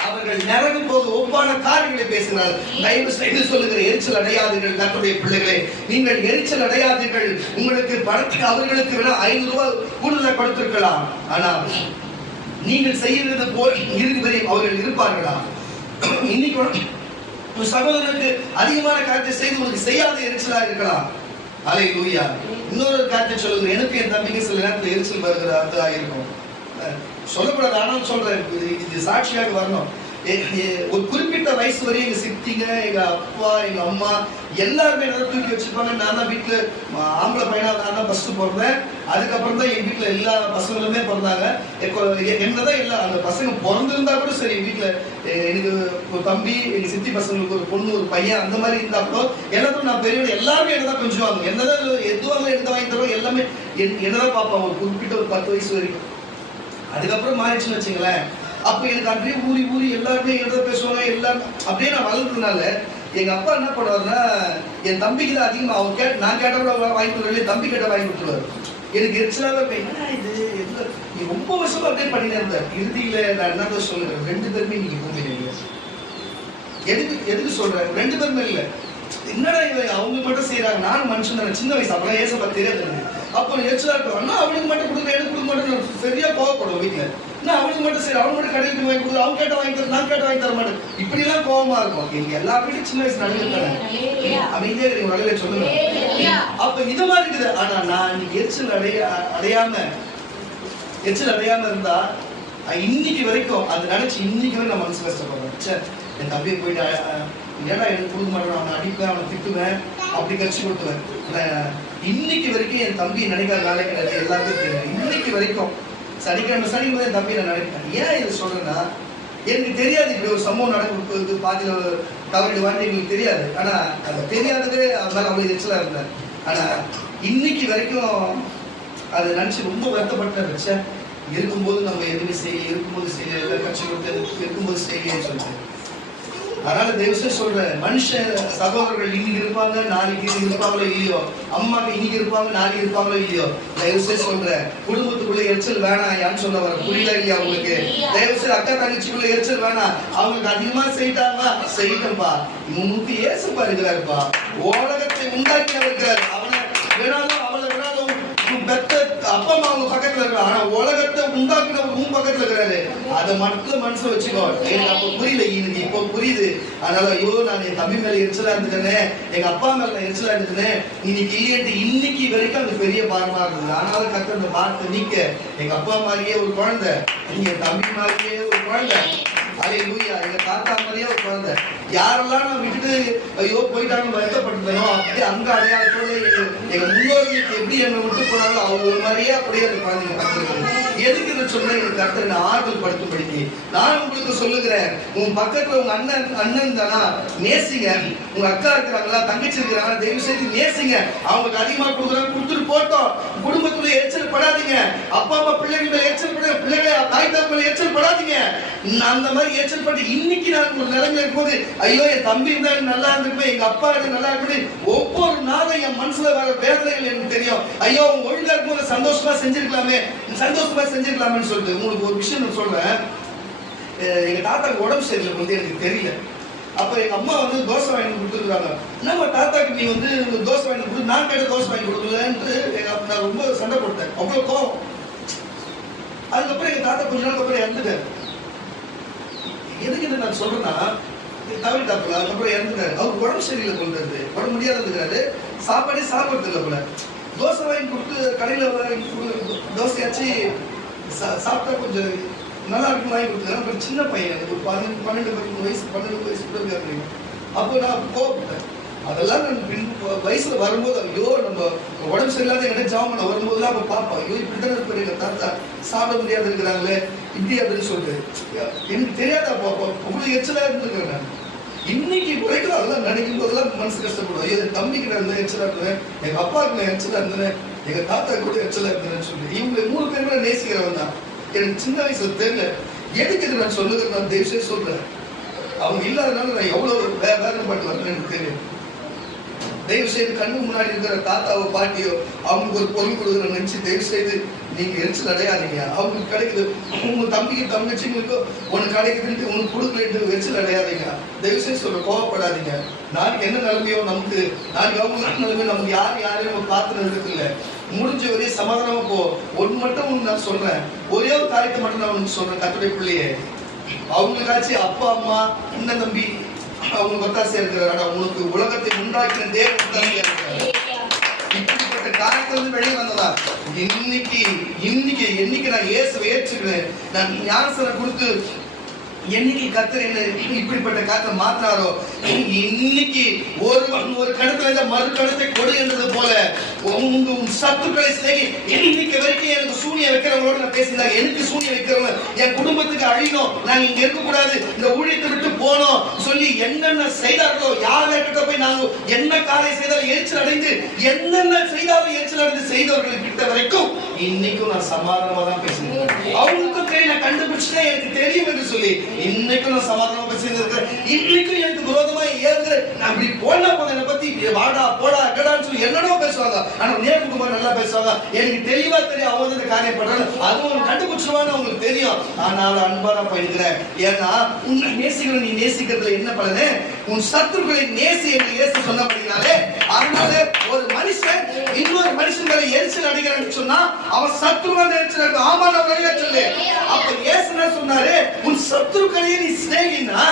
அவர்கள் நரகம் போக ஒவ்வான காரியங்களை பேசுகிறார்கள். தயவு செய்து சொல்லுகிற எரிச்சல் அடையாதீர்கள் கர்த்தருடைய பிள்ளைகளே, நீங்கள் எரிச்சல் அடையாதீர்கள். உங்களுக்கு பணத்துக்கு அவர்களுக்கு வேணா 500 ரூபாய் கூடுதலாக கொடுத்திருக்கலாம், ஆனா நீங்கள் செய்யறது போல் இறுதி வரை அவர்கள் இருப்பார்களா? இன்னைக்கு சகோதரனுக்கு அதிகமான காரியத்தை செய்து உங்களுக்கு செய்யாத எரிச்சலா இருக்கலாம். அல்லேலூயா. இன்னொரு காரியத்தை சொல்லுங்க, எனக்கு என் தம்பிக்கு சில நேரத்தில் எரிச்சல் வருகிறதா இருக்கும். சொல்லக்கூடாது, ஆனாலும் சொல்றேன், இது சாட்சியாக வரணும். ஒரு குறிப்பிட்ட வயசு வரை எங்க சித்திங்க, எங்க அப்பா, எங்க அம்மா எல்லாருமே என்ன தூக்கி வச்சிருப்பாங்க. நான் தான் வீட்டுல ஆம்பளை பையனா நான் தான் ஃபர்ஸ்ட் பிறந்தேன். அதுக்கப்புறம் தான் என் வீட்டுல எல்லா பசங்களுமே பிறந்தாங்க. என்னதான் எல்லா அந்த பசங்க பிறந்திருந்தா கூட சரி, வீட்டுல எனக்கு ஒரு தம்பி, எங்க சித்தி பசங்களுக்கு ஒரு பொண்ணு ஒரு பையன், அந்த மாதிரி இருந்தா கூட எல்லாத்தையும் நான் பெரியவங்க எல்லாருமே என்னதான் கொஞ்சுவாங்க, என்னதான் எதுவாங்க எடுத்து வாங்கி தருவாங்க, எல்லாமே என்னதான் பார்ப்பாங்க ஒரு குறிப்பிட்ட ஒரு 10 வயசு வரைக்கும். அதுக்கப்புறம் மாறிடுச்சுன்னு வச்சுங்களேன். அப்ப எனக்கு அப்படியே ஊறி எல்லாருமே என்கிட்ட பேசுவாங்க. எல்லாம் அப்படியே நான் வளர்ந்ததுனால எங்க அப்பா என்ன பண்ணுவாருன்னா, என் தம்பிக்கு தான் அதிகமா அவர் நான் கேட்ட வாங்கி கொடுத்துருவேன், தம்பி கேட்ட வாங்கி கொடுத்துருவாரு. எனக்கு எரிச்சலாவே என்ன இது நீ ரொம்ப வருஷமா அப்படியே பண்ணினே இருந்தார். இறுதியில நான் என்ன சொல்லுறேன், 2 பேருமே நீங்க பூமியில எதுக்கு சொல்றேன், 2 பேருமே இல்ல. என்னடா அவங்க மட்டும் செய்யறாங்க, நானும் மனுஷன் தானே, சின்ன வயசு அப்பெல்லாம் ஏசப்பா தெரியாது. அப்போ எரிச்சலா இருக்கும், அண்ணா அவனுக்கு மட்டும் கொடுக்க எனக்கு கொடுக்க மாட்டேன், சரியா கோவப்படும் வீட்டுல. நான் அவனுக்கு மட்டும் சரி, அவனுக்கு மட்டும் கடைக்கு வாங்கி கொடுத்து அவங்க கேட்ட வாங்கி தர, நான் கேட்ட வாங்கி தர மாட்டேன், இப்படி எல்லாம் கோவமா இருக்கும். எங்க எல்லா வீட்டும் சின்ன வயசு நடந்துட்டாங்க, அமைதியா நீங்க வகையில சொல்லுங்க. அப்ப இது மாதிரி இருக்குது. ஆனா நான் எரிச்சல் அடையாம இருந்தா இன்னைக்கு வரைக்கும் அது நினைச்சு இன்னைக்கு வரை நான் மனசு கஷ்டப்படுறேன். சரி, என் தம்பியை போயிட்டு ஏன்னா எனக்கு கொடுக்க மாட்டேன், அவனை அடிப்பேன், அவனை திட்டுவேன், அப்படி கட்சி கொடுத்துவேன். இன்னைக்கு வரைக்கும் என் தம்பி நினைக்காத வேலைக்கு எல்லாருக்கும் தெரியும். இன்னைக்கு வரைக்கும் சனிக்கிழமை என் தம்பி நான் நினைப்பேன். ஏன் இதை சொல்றேன்னா, எனக்கு தெரியாது இப்படி ஒரு சம்பவம் நடக்கும் பாதியில தவறிடுவான்னு எங்களுக்கு தெரியாது. ஆனா அது தெரியாதது அதனால அவ்வளவு எரிச்சலா இருந்தேன். ஆனா இன்னைக்கு வரைக்கும் அதை நினைச்சு ரொம்ப வருத்தப்பட்டேன். வச்ச இருக்கும்போது நம்ம எதுவுமே செய்யல, இருக்கும்போது செய்யல, கட்சி கொடுத்து இருக்கும்போது செய்யலன்னு சொல்லிட்டு. அதனால தயவுசெய்து சொல்றேன், மனுஷ சகோதரர்கள் இன்னைக்கு இருப்பாங்க, நாளைக்கு இருப்பாங்களோ இல்லையோ, அம்மாக்கு இன்னைக்கு இருப்பாங்க, நாளைக்கு இருப்பாங்களோ இல்லையோ, தயவுசெய்து சொல்றேன், குடும்பத்துக்குள்ள எரிச்சல் வேணாம். யான்னு சொல்ல வர புரியல இல்லையா உங்களுக்கு? தயவுசெய்து அக்கா தங்கச்சிக்குள்ள எரிச்சல் வேணாம். அவங்களுக்கு அதிகமா செய்யிட்டாங்க, செய்யட்டப்பா. முன்னுக்கு ஏசுப்பா இருக்கிறாருப்பா, உலகத்தை உண்டாக்கியவர் இருக்கிறார். அவனை வேணாலும் அவளை வேணாலும் பெத்த அப்பா அம்மா அவங்க பக்கத்துல இருக்கிறாங்க, ஆனா உலகத்தை உண்டாக்குனவர் உன் பக்கத்துல இருக்கிறாரு. அதை மட்டும் மனசுல வச்சுக்கோ. எனக்கு அப்ப புரியல, எனக்கு இப்போ புரியுது. அதனால ஐயோ நான் என் தம்பி மேல எரிச்சலா இருந்துட்டேனே, எங்க அப்பா மேல நான் எரிச்சலா இருந்துட்டேனே, இன்னைக்கு இல்லையன்ட்டு இன்னைக்கு வரைக்கும் அது பெரிய பாரமா இருந்தது. ஆனாலும் கத்த அந்த பாரத்தை நீக்க, எங்க அப்பா மாதிரியே ஒரு குழந்தை, எங்க தம்பி மாதிரியே ஒரு குழந்தை, அல்லேலூயா, எங்க தாத்தா மாதிரியே ஒரு குழந்தை. யாரெல்லாம் நான் விட்டுட்டு ஐயோ போயிட்டாங்கன்னு வருத்தப்பட்டனோ, அப்படியே அங்க அடையாளத்தோட எங்க முன்னோர்களுக்கு எப்படி என்னை விட்டு போனாலும் அவங்க மாதிரியே அப்படியே அந்த குழந்தைங்க பார்த்துருக்காங்க. எதுக்கு இதை சொன்ன எனக்கு கர்த்தர் ஆறுதல் படுத்தும்படிக்கு நான் உங்களுக்கு சொல்லுகிறேன். உங்க பக்கத்துல உங்க அண்ணன் தானா, நேசிங்க. உங்க அக்கா இருக்கிறாங்களா, தங்கச்சி இருக்கிறாங்களா, தயவு செய்து நேசிங்க. அவங்களுக்கு அதிகமா கொடுக்குறாங்க, கொடுத்துட்டு போட்டோம். குடும்பத்துல எரிச்சல் படாதீங்க. அப்பா அம்மா பிள்ளைகள் மேல எரிச்சல் படாது, பிள்ளைகளை தாய் தகப்பன் எரிச்சல் படாதீங்க. அந்த மாதிரி எரிச்சல் பட்டு இன்னைக்கு நான் ஒரு நிலைமையில இருக்கும்போது ஐயோ என் தம்பி இருந்தா நல்லா இருந்திருப்பேன், எங்க அப்பா நல்லா இருப்பேன், ஒவ்வொரு நாளும் என் மனசுல வர வேதனைகள் எனக்கு தெரியும். ஐயோ அவங்க ஒழுங்கா இருக்கும்போது சந்தோஷமா செஞ்சிருக்கலாமே, சந்தோஷமா செஞ்சிருக்கலாமேன்னு சொல்லிட்டு உங்களுக்கு ஒரு விஷயம் நான் சொல்றேன். எங்க தாத்தாக்கு உடம்பு சரியில்லை வந்து எனக்கு தெரியல. அப்ப எங்க அம்மா வந்து தோசை வாங்கி கொடுத்துருக்காங்க. நம்ம தாத்தாக்கு நீ வந்து தோசை வாங்கி கொடுத்து நான் கேட்ட தோசை வாங்கி கொடுக்கலன்ட்டு நான் ரொம்ப சண்டை போட்டேன், அவ்வளவு கோவம். அதுக்கப்புறம் எங்க தாத்தா கொஞ்ச நாளுக்கு அப்புறம் இறந்துட்டாரு. எதுக்கு நான் சொல்றேன்னா தவறிட்டாப்புல, அதுக்கப்புறம் இறந்துட்டாரு. அவருக்கு உடம்பு சரியில்லை கொள்றது, உடம்பு முடியாத இருக்கிறாரு, சாப்பாடே சாப்பிடுறது இல்லை போல. தோசை வாங்கி கொடுத்து கடையில தோசையாச்சு சாப்பிட்டா கொஞ்சம் நல்லா இருக்கும் வாங்கி கொடுத்துருக்காங்க. ஒரு சின்ன பையன், ஒரு 12 வயசு கூட இருக்காரு. அப்போ நான் கோவப்பட்டேன். அதெல்லாம் நான் பின் வயசுல வரும்போது ஐயோ நம்ம உடம்பு சரியில்லாத என்கிட்ட ஜாமன் வரும்போதுலாம் அப்ப பார்ப்போம், ஐயோ இப்படித்தானே இருப்பாரு எங்க தாத்தா, சாப்பிட முடியாது இருக்கிறாங்களே இப்படி அப்படின்னு சொல்லிட்டு எனக்கு தெரியாத அப்போ உங்களுக்கு எரிச்சலா இருந்திருக்கிறேன். நான் இன்னைக்கு வரைக்கும் அதெல்லாம் நினைக்கும் போதெல்லாம் மனசு கஷ்டப்படும். ஐயோ என் தம்பிக்கு நான் இருந்தா எரிச்சலா இருந்தேன், எங்க அப்பாவுக்கு நான் எரிச்சலா இருந்தேன், எங்க தாத்தா கூட எரிச்சலா இருந்தேன்னு சொல்லி இவங்க 3 பேருமே நேசிக்கிறவன் தான். எனக்கு சின்ன வயசுல தெரியல. எதுக்கு இது நான் சொல்லுறது, நான் தயவுசே சொல்றேன், அவங்க இல்லாதனால நான் எவ்வளவு வேதனைப்பட்டு வரேன்னு எனக்கு தெரியும். தயவு செய்து கண்ணு முன்னாடி இருக்கிற தாத்தாவோ பாட்டியோ அவங்களுக்கு ஒரு பொருள் கொடுக்குற நினைச்சு தயவு செய்து நீங்க எரிச்சல் அடையாதீங்க. அவங்களுக்கு கிடைக்குது, உங்க தம்பிக்கு தங்கச்சிங்களுக்கோ உனக்கு கிடைக்குதுன்ட்டு உனக்கு கொடுக்கலன்ட்டு எரிச்சல் அடையாதீங்க. தயவு செய்து சொல்ற கோவப்படாதீங்க. நாளைக்கு என்ன நிலைமையோ நமக்கு, நாளைக்கு அவங்க நிலைமையோ நமக்கு யாரையும் நம்ம பார்த்து நிறுத்துறது இல்லை. முடிஞ்ச ஒரே சமாதானமா போ. ஒன்று மட்டும் நான் சொல்றேன், ஒரே ஒரு காரியத்தை மட்டும் நான் உனக்கு சொல்றேன், கத்துடைய பிள்ளையே, அவங்களுக்காச்சு அப்பா அம்மா அண்ணன் தம்பி அவங்க ஒத்தாசையா இருக்கிறாங்க, உனக்கு உலகத்தை உண்டாக்கின தேவன் ஒத்தாசையா இருக்கிறார். இப்படிப்பட்ட காரியத்துல இருந்து வெளியே வந்ததா இன்னைக்கு நான் இயேசுவை ஏற்றுக்கிறேன். நான் ஞானஸ்நானம் கொடுத்து என்னைக்கு கர்த்தர் என்ன இப்படிப்பட்ட காரியத்தை மாத்தினாரோ, இன்னைக்கு ஒரு கடத்துல மறு கடத்தை கொடு என்றது போல உங்க சத்துக்களை செய். இன்னைக்கு வரைக்கும் எனக்கு சூனியம் வைக்கிறவங்களோட நான் பேசினாங்க, எனக்கு சூனியம் வைக்கிறவங்க என் குடும்பத்துக்கு அழியணும், நாங்க இங்க இருக்க கூடாது, இந்த ஊழியத்தை விட்டு போனோம் சொல்லி என்னென்ன செய்தார்களோ, யார்கிட்ட போய் நாங்க என்ன காரியம் செய்தாலும் எரிச்சல் அடைந்து என்னென்ன செய்தாலும் எரிச்சல் அடைந்து செய்தவர்கள் கிட்ட வரைக்கும் இன்னைக்கும் நான் சமாதானமா தான் பேசினேன். அவங்களுக்கும் தெரியும், நான் கண்டுபிடிச்சுட்டேன், எனக்கு தெரியும் என்று சொல்லி இன்னைக்கும் நான் சமாதானமா பேசியிருக்கிறேன். இன்னைக்கும் எனக்கு விரோதமா ஏற்கிற நான் இப்படி போனா போல என்னை பத்தி வாடா போடா கடடான்னு சொல்லி என்னடோ பேசுவாங்க. ஆனா நேர்முகமா நல்லா பேசுவாங்க, எனக்கு தெளிவா தெரியும் அவங்க இந்த காரியம் பண்றாங்க, அதுவும் கண்டுபிடிச்சிருவான்னு அவங்களுக்கு தெரியும். ஆனால் அன்பா நான் போயிருக்கிறேன். ஏன்னா உன்னை நேசிக்கிற நீ நேசிக்கிறதுல என்ன பலனு, உன் சத்துருக்களை நேசி என்று இயேசு சொன்னபடினாலே. அதனால ஒரு மனுஷன் இன்னொரு மனுஷன் மேல எரிச்சல் அடைகிறான்னு சொன்னா அவன் சத்துருவான எரிச்சல் அடைக்க ஆமா நான் வழியா சொல்லு. அப்ப இயேசு என்ன சொன்னாரு, உன் சத்துருக்களையே நீ சிநேகினா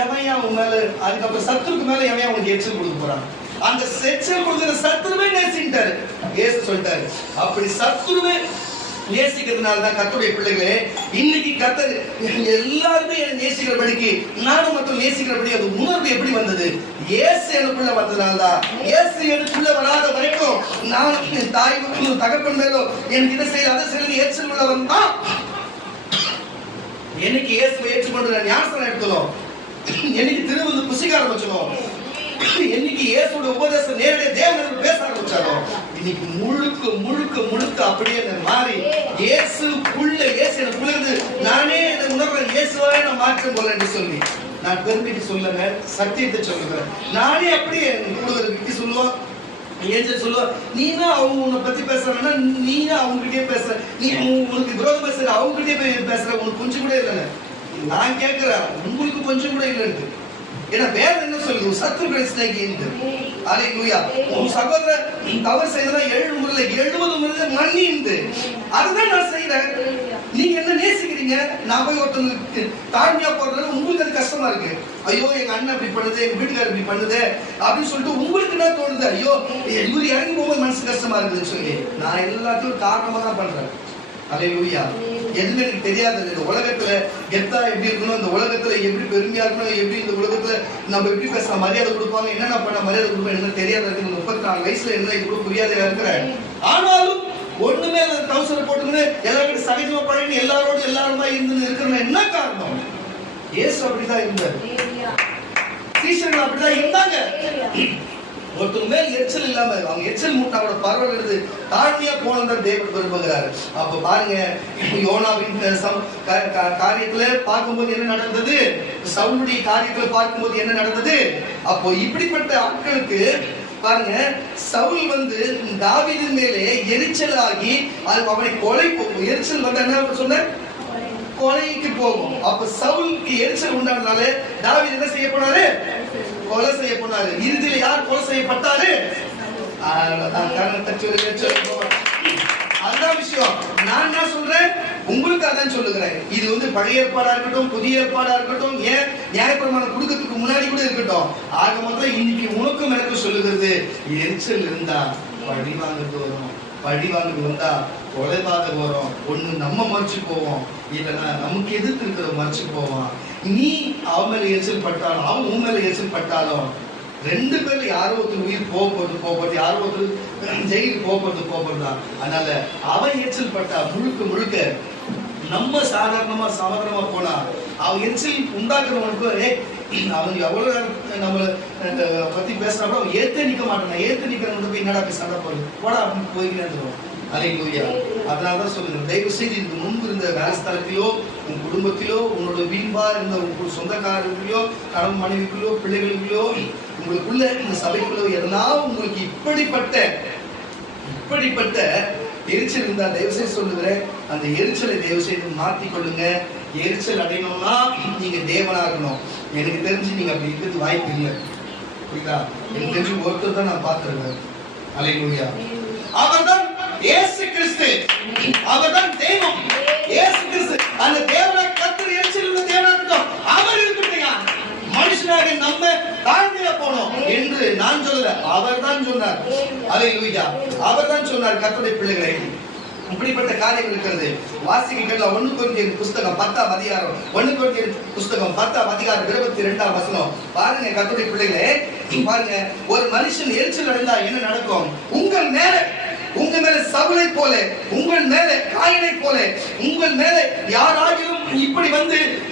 எவையா உன் மேல, அதுக்கப்புறம் சத்துருக்கு மேல எவையா உனக்கு எரிச்சல் கொடுக்க போறான். அந்த எரிச்சல் கொடுக்கிற சத்துருவே நேசிட்டாரு இயேசு சொல்லிட்டாரு. அப்படி சத்துருவே நேசிக்கிறதுனால தான் கர்த்தருடைய பிள்ளைகளே இன்னைக்கு கர்த்தர் எல்லாருமே என்னை நேசிக்கிறபடிக்கு நானும் மட்டும் நேசிக்கிறபடி அது உணர்வு எப்படி வந்தது, இயேசு எனக்குள்ள வந்ததுனால தான். இயேசு எனக்குள்ள வராத வரைக்கும் நான் என் தாய் தகப்பன் மேலோ எனக்கு இதை செய்ய அதை செய்ய எரிச்சல் உள்ள வந்தா என்னைக்கு இயேசுவை ஏற்றுக்கொண்டு நான் ஞானஸ்நானம் எடுத்தனோ, என்னைக்கு திருவிருந்து புசிக்க ஆரம்பிச்சனோ, என்னைக்கு இயேசுவோட உபதேசம் நேரடியாக தேவனோடு பேச ஆரம்பிச்சாரோ, இன்னைக்கு முழுக்க முழுக்க முழுக்க அப்படியே மாறி இயேசுக்குள்ள இயேசு எனக்குள்ள இருந்து நானே உணர்றேன், இயேசுவாவே நான் மாற்றம் போல என்று சொல்லி நான் பெருமைக்கு சொல்லுங்க, சத்தியத்தை சொல்லுகிறேன். நானே அப்படியே கூட விக்கி சொல்லுவோம், ஏஞ்சல் சொல்லுவா, நீனா அவங்க உன்னை பத்தி பேசுறாங்கன்னா நீனா அவங்ககிட்டயே பேசுற, நீ உனக்கு விரோதம் பேசுற அவங்ககிட்டயே போய் பேசுற, உனக்கு கொஞ்சம் கூட இல்லைன்னு நான் கேட்கிறேன். உங்களுக்கு கொஞ்சம் கூட இல்லைன்னு. ஏன்னா வேற என்ன சொல்லுது, சத்துருக்களை சிநேகித்து. அல்லேலூயா. உன் சகோதரர் தவறு செய்தா 7 முறை 70 முறை மன்னிந்து, அதுதான் நான் செய்யறேன். நீங்க என்ன நேசிக்கிறீங்க, நான் போய் ஒருத்தவங்களுக்கு தாழ்மையா போடுறது உங்களுக்கு அது கஷ்டமா இருக்கு. ஐயோ எங்க அண்ணன் அப்படி பண்ணுது, எங்க வீட்டுக்காரர் இப்படி பண்ணுது அப்படின்னு சொல்லிட்டு உங்களுக்கு என்ன தோணுது, ஐயோ இவரு இறங்கி போகும்போது மனசு கஷ்டமா இருக்குதுன்னு சொல்லி நான் எல்லாத்தையும் காரணமா தான் பண்றேன். அல்லேலூயா. எதுவுமே எனக்கு தெரியாது. இந்த உலகத்துல கெத்தா எப்படி இருக்கணும், இந்த உலகத்துல எப்படி பெருமையா இருக்கணும், எப்படி இந்த உலகத்துல நம்ம எப்படி பேச மரியாதை கொடுப்பாங்க, என்னென்ன பண்ண மரியாதை கொடுப்பாங்க என்ன தெரியாத இருக்கு. 34 வயசுல என்ன இது கூட புரியாதையா இருக்கிறேன். ஆனாலும் ஒண்ணுமே கவுசரை போட்டுக்கிட்டு எல்லாருக்கும் சகஜமா பழகி எல்லாரோடும் எல்லாருமா இருந்து இருக்கிற என்ன காரணம், இயேசு அப்படிதான் இருந்தார், சீஷர்கள் அப்படிதான் இருந்தாங்க. ஒருத்தர் மேல் எரிச்சல் இல்லாம அவங்க எரிச்சல் மூட்டாவோட பரவல் எடுத்து தாழ்மையா போனதான் தேவன் விரும்புகிறாரு. அப்ப பாருங்க, யோனாவின் காரியத்துல பார்க்கும்போது என்ன நடந்தது, சவுலுடைய காரியத்துல பார்க்கும்போது என்ன நடந்தது. அப்போ இப்படிப்பட்ட ஆட்களுக்கு பாருங்க, சவுல் தாவீதின் மேலே எரிச்சலாகி அவனை கொலை, எரிச்சல் என்ன சொன்ன கொலைக்கு போகும். அப்ப சவுலுக்கு எரிச்சல் உண்டானதால தாவீது என்ன செய்ய போனாரு, கொலை செய்ய போனாரு. இறுதியில யார் கொலை செய்யப்பட்டாரு, அதுதான் விஷயம். நான் என்ன சொல்றேன், உங்களுக்கு அதான் சொல்லுகிறேன். இது பழைய ஏற்பாடா இருக்கட்டும், புதிய ஏற்பாடா இருக்கட்டும், ஏன் நியாயப்பிரமாணம் கொடுக்கறதுக்கு முன்னாடி கூட இருக்கட்டும், ஆக மொத்தம் இன்னைக்கு உனக்கும் எனக்கு சொல்லுகிறது, எரிச்சல் இருந்தா பழி வாங்குறது வரும், பழி வாங்குறது வந்தா கொலைபாதகம் வரும். ஒண்ணு நம்ம மறைச்சு போவோம், இல்லைன்னா நமக்கு எதிர்த்து இருக்கிற மறைச்சு போவான். நீ அவன் மேல எரிச்சல் பட்டாலும் அவன் உன் மேல எரிச்சல் பட்டாலும் 2 பேர்ல யாரோ ஒருத்தர் உயிர் போகிறது, யாரோ ஒருத்தர் ஜெயிலுக்கு போகிறதுதான். அதனால அவன் எரிச்சல் பட்டா முழுக்க நம்ம சாதாரணமா போனா அவன் எரிச்சல் உண்டாக்குறவனுக்கு அவன் எவ்வளவு நம்மளை பத்தி பேசுறாங்களோ அவன் ஏத்தே நிக்க மாட்டான். ஏத்து நிக்கிறவங்க போய் என்னடா போய் சண்டை போடுது போடா அப்படின்னு போய்கிட்டு. அல்லேலூயா. அதனாலதான் சொல்லுங்க, தயவு செய்து இதுக்கு முன்பு இருந்த வேலை ஸ்தலத்திலோ உன் குடும்பத்திலோ உன்னோட வீண்பா இருந்த உங்க சொந்தக்காரர்களோ கணவன் மனைவிக்குள்ளோ பிள்ளைகளுக்குள்ளோ உங்களுக்குள்ள இந்த சபைக்குள்ளோ எதனாலும் உங்களுக்கு இப்படிப்பட்ட எரிச்சல் இருந்தா தயவு செய்து சொல்லுகிறேன், அந்த எரிச்சலை தயவு செய்து மாற்றிக் கொள்ளுங்க. எரிச்சல் அடையணும்னா நீங்க தேவனா இருக்கணும். எனக்கு தெரிஞ்சு நீங்க அப்படி இருக்கிறது வாய்ப்பு இல்லை. புரியுதா? எனக்கு தெரிஞ்சு ஒருத்தர் தான் நான் பார்த்திருக்கேன். அல்லேலூயா. அவர்தான் இயேசு கிறிஸ்து, அவர்தான் தெய்வம். இயேசு கிறிஸ்து அந்த தேவனாக கர்த்தர் எரிச்சல் உள்ள தேவனாக இருக்கட்டும், அவர் இருக்கட்டும். மனுஷனாக நம்ம தாழ்மையா போனோம் என்று நான் சொல்லல, அவர் தான் சொன்னார். அல்லேலூயா. அவர் தான் சொன்னார். கர்த்தருடைய பிள்ளைகளை இப்படிப்பட்ட காரியங்கள் இருக்கிறது. வாசிக்க 1 கொரிந்தியர் புஸ்தகம் 10ஆம் அதிகாரம், 1 கொரிந்தியர் புஸ்தகம் 10ஆம் அதிகாரம் 22ஆம் வசனம் பாருங்க. கர்த்தருடைய பிள்ளைகளே பாருங்க, ஒரு மனுஷன் எரிச்சல் அடைந்தா என்ன நடக்கும், உங்க மேல சவுலை போல, உங்கள் மேல காயனை போல, உங்கள் மேல யாராகிலும் இப்படி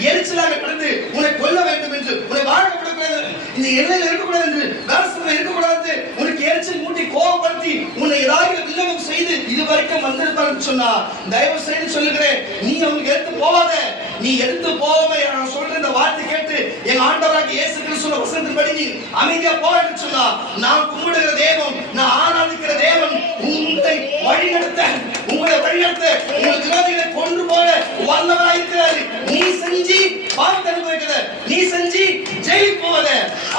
எரிச்சலாக கடந்து உன்னை கொல்ல வேண்டும் என்று, உன்னை வாழ விடக்கூடாது, இந்த எல்லையில் இருக்கக்கூடாது என்று, வேசத்தில் இருக்கக்கூடாது, உனக்கு எரிச்சல் மூட்டி கோபப்படுத்தி உன்னை ஏதாவது வில்லங்கம் செய்து இதுவரைக்கும் வந்திருப்பான்னு சொன்னா தயவு செய்து சொல்லுகிறேன், நீ அவனுக்கு எடுத்து போவாத. நீ எடுத்து போவாம நான் சொல்ற இந்த வார்த்தை கேட்டு என் ஆண்டவராகிய இயேசு கிறிஸ்துவின் வசனத்தின்படி நீ அமைதியா போ என்று சொன்னா, நான் கும்பிடுகிற தேவன், நான் ஆராதிக்கிற தேவன் உங்களை வழிநடத்த உங்கள் விரோதிகளை கொண்டு போக வல்லவராய் இருக்கிறார். நீ செஞ்சு பார்த்து அனுபவிக்கிற, நீ செஞ்சு ஜெயிலுக்கு போவத,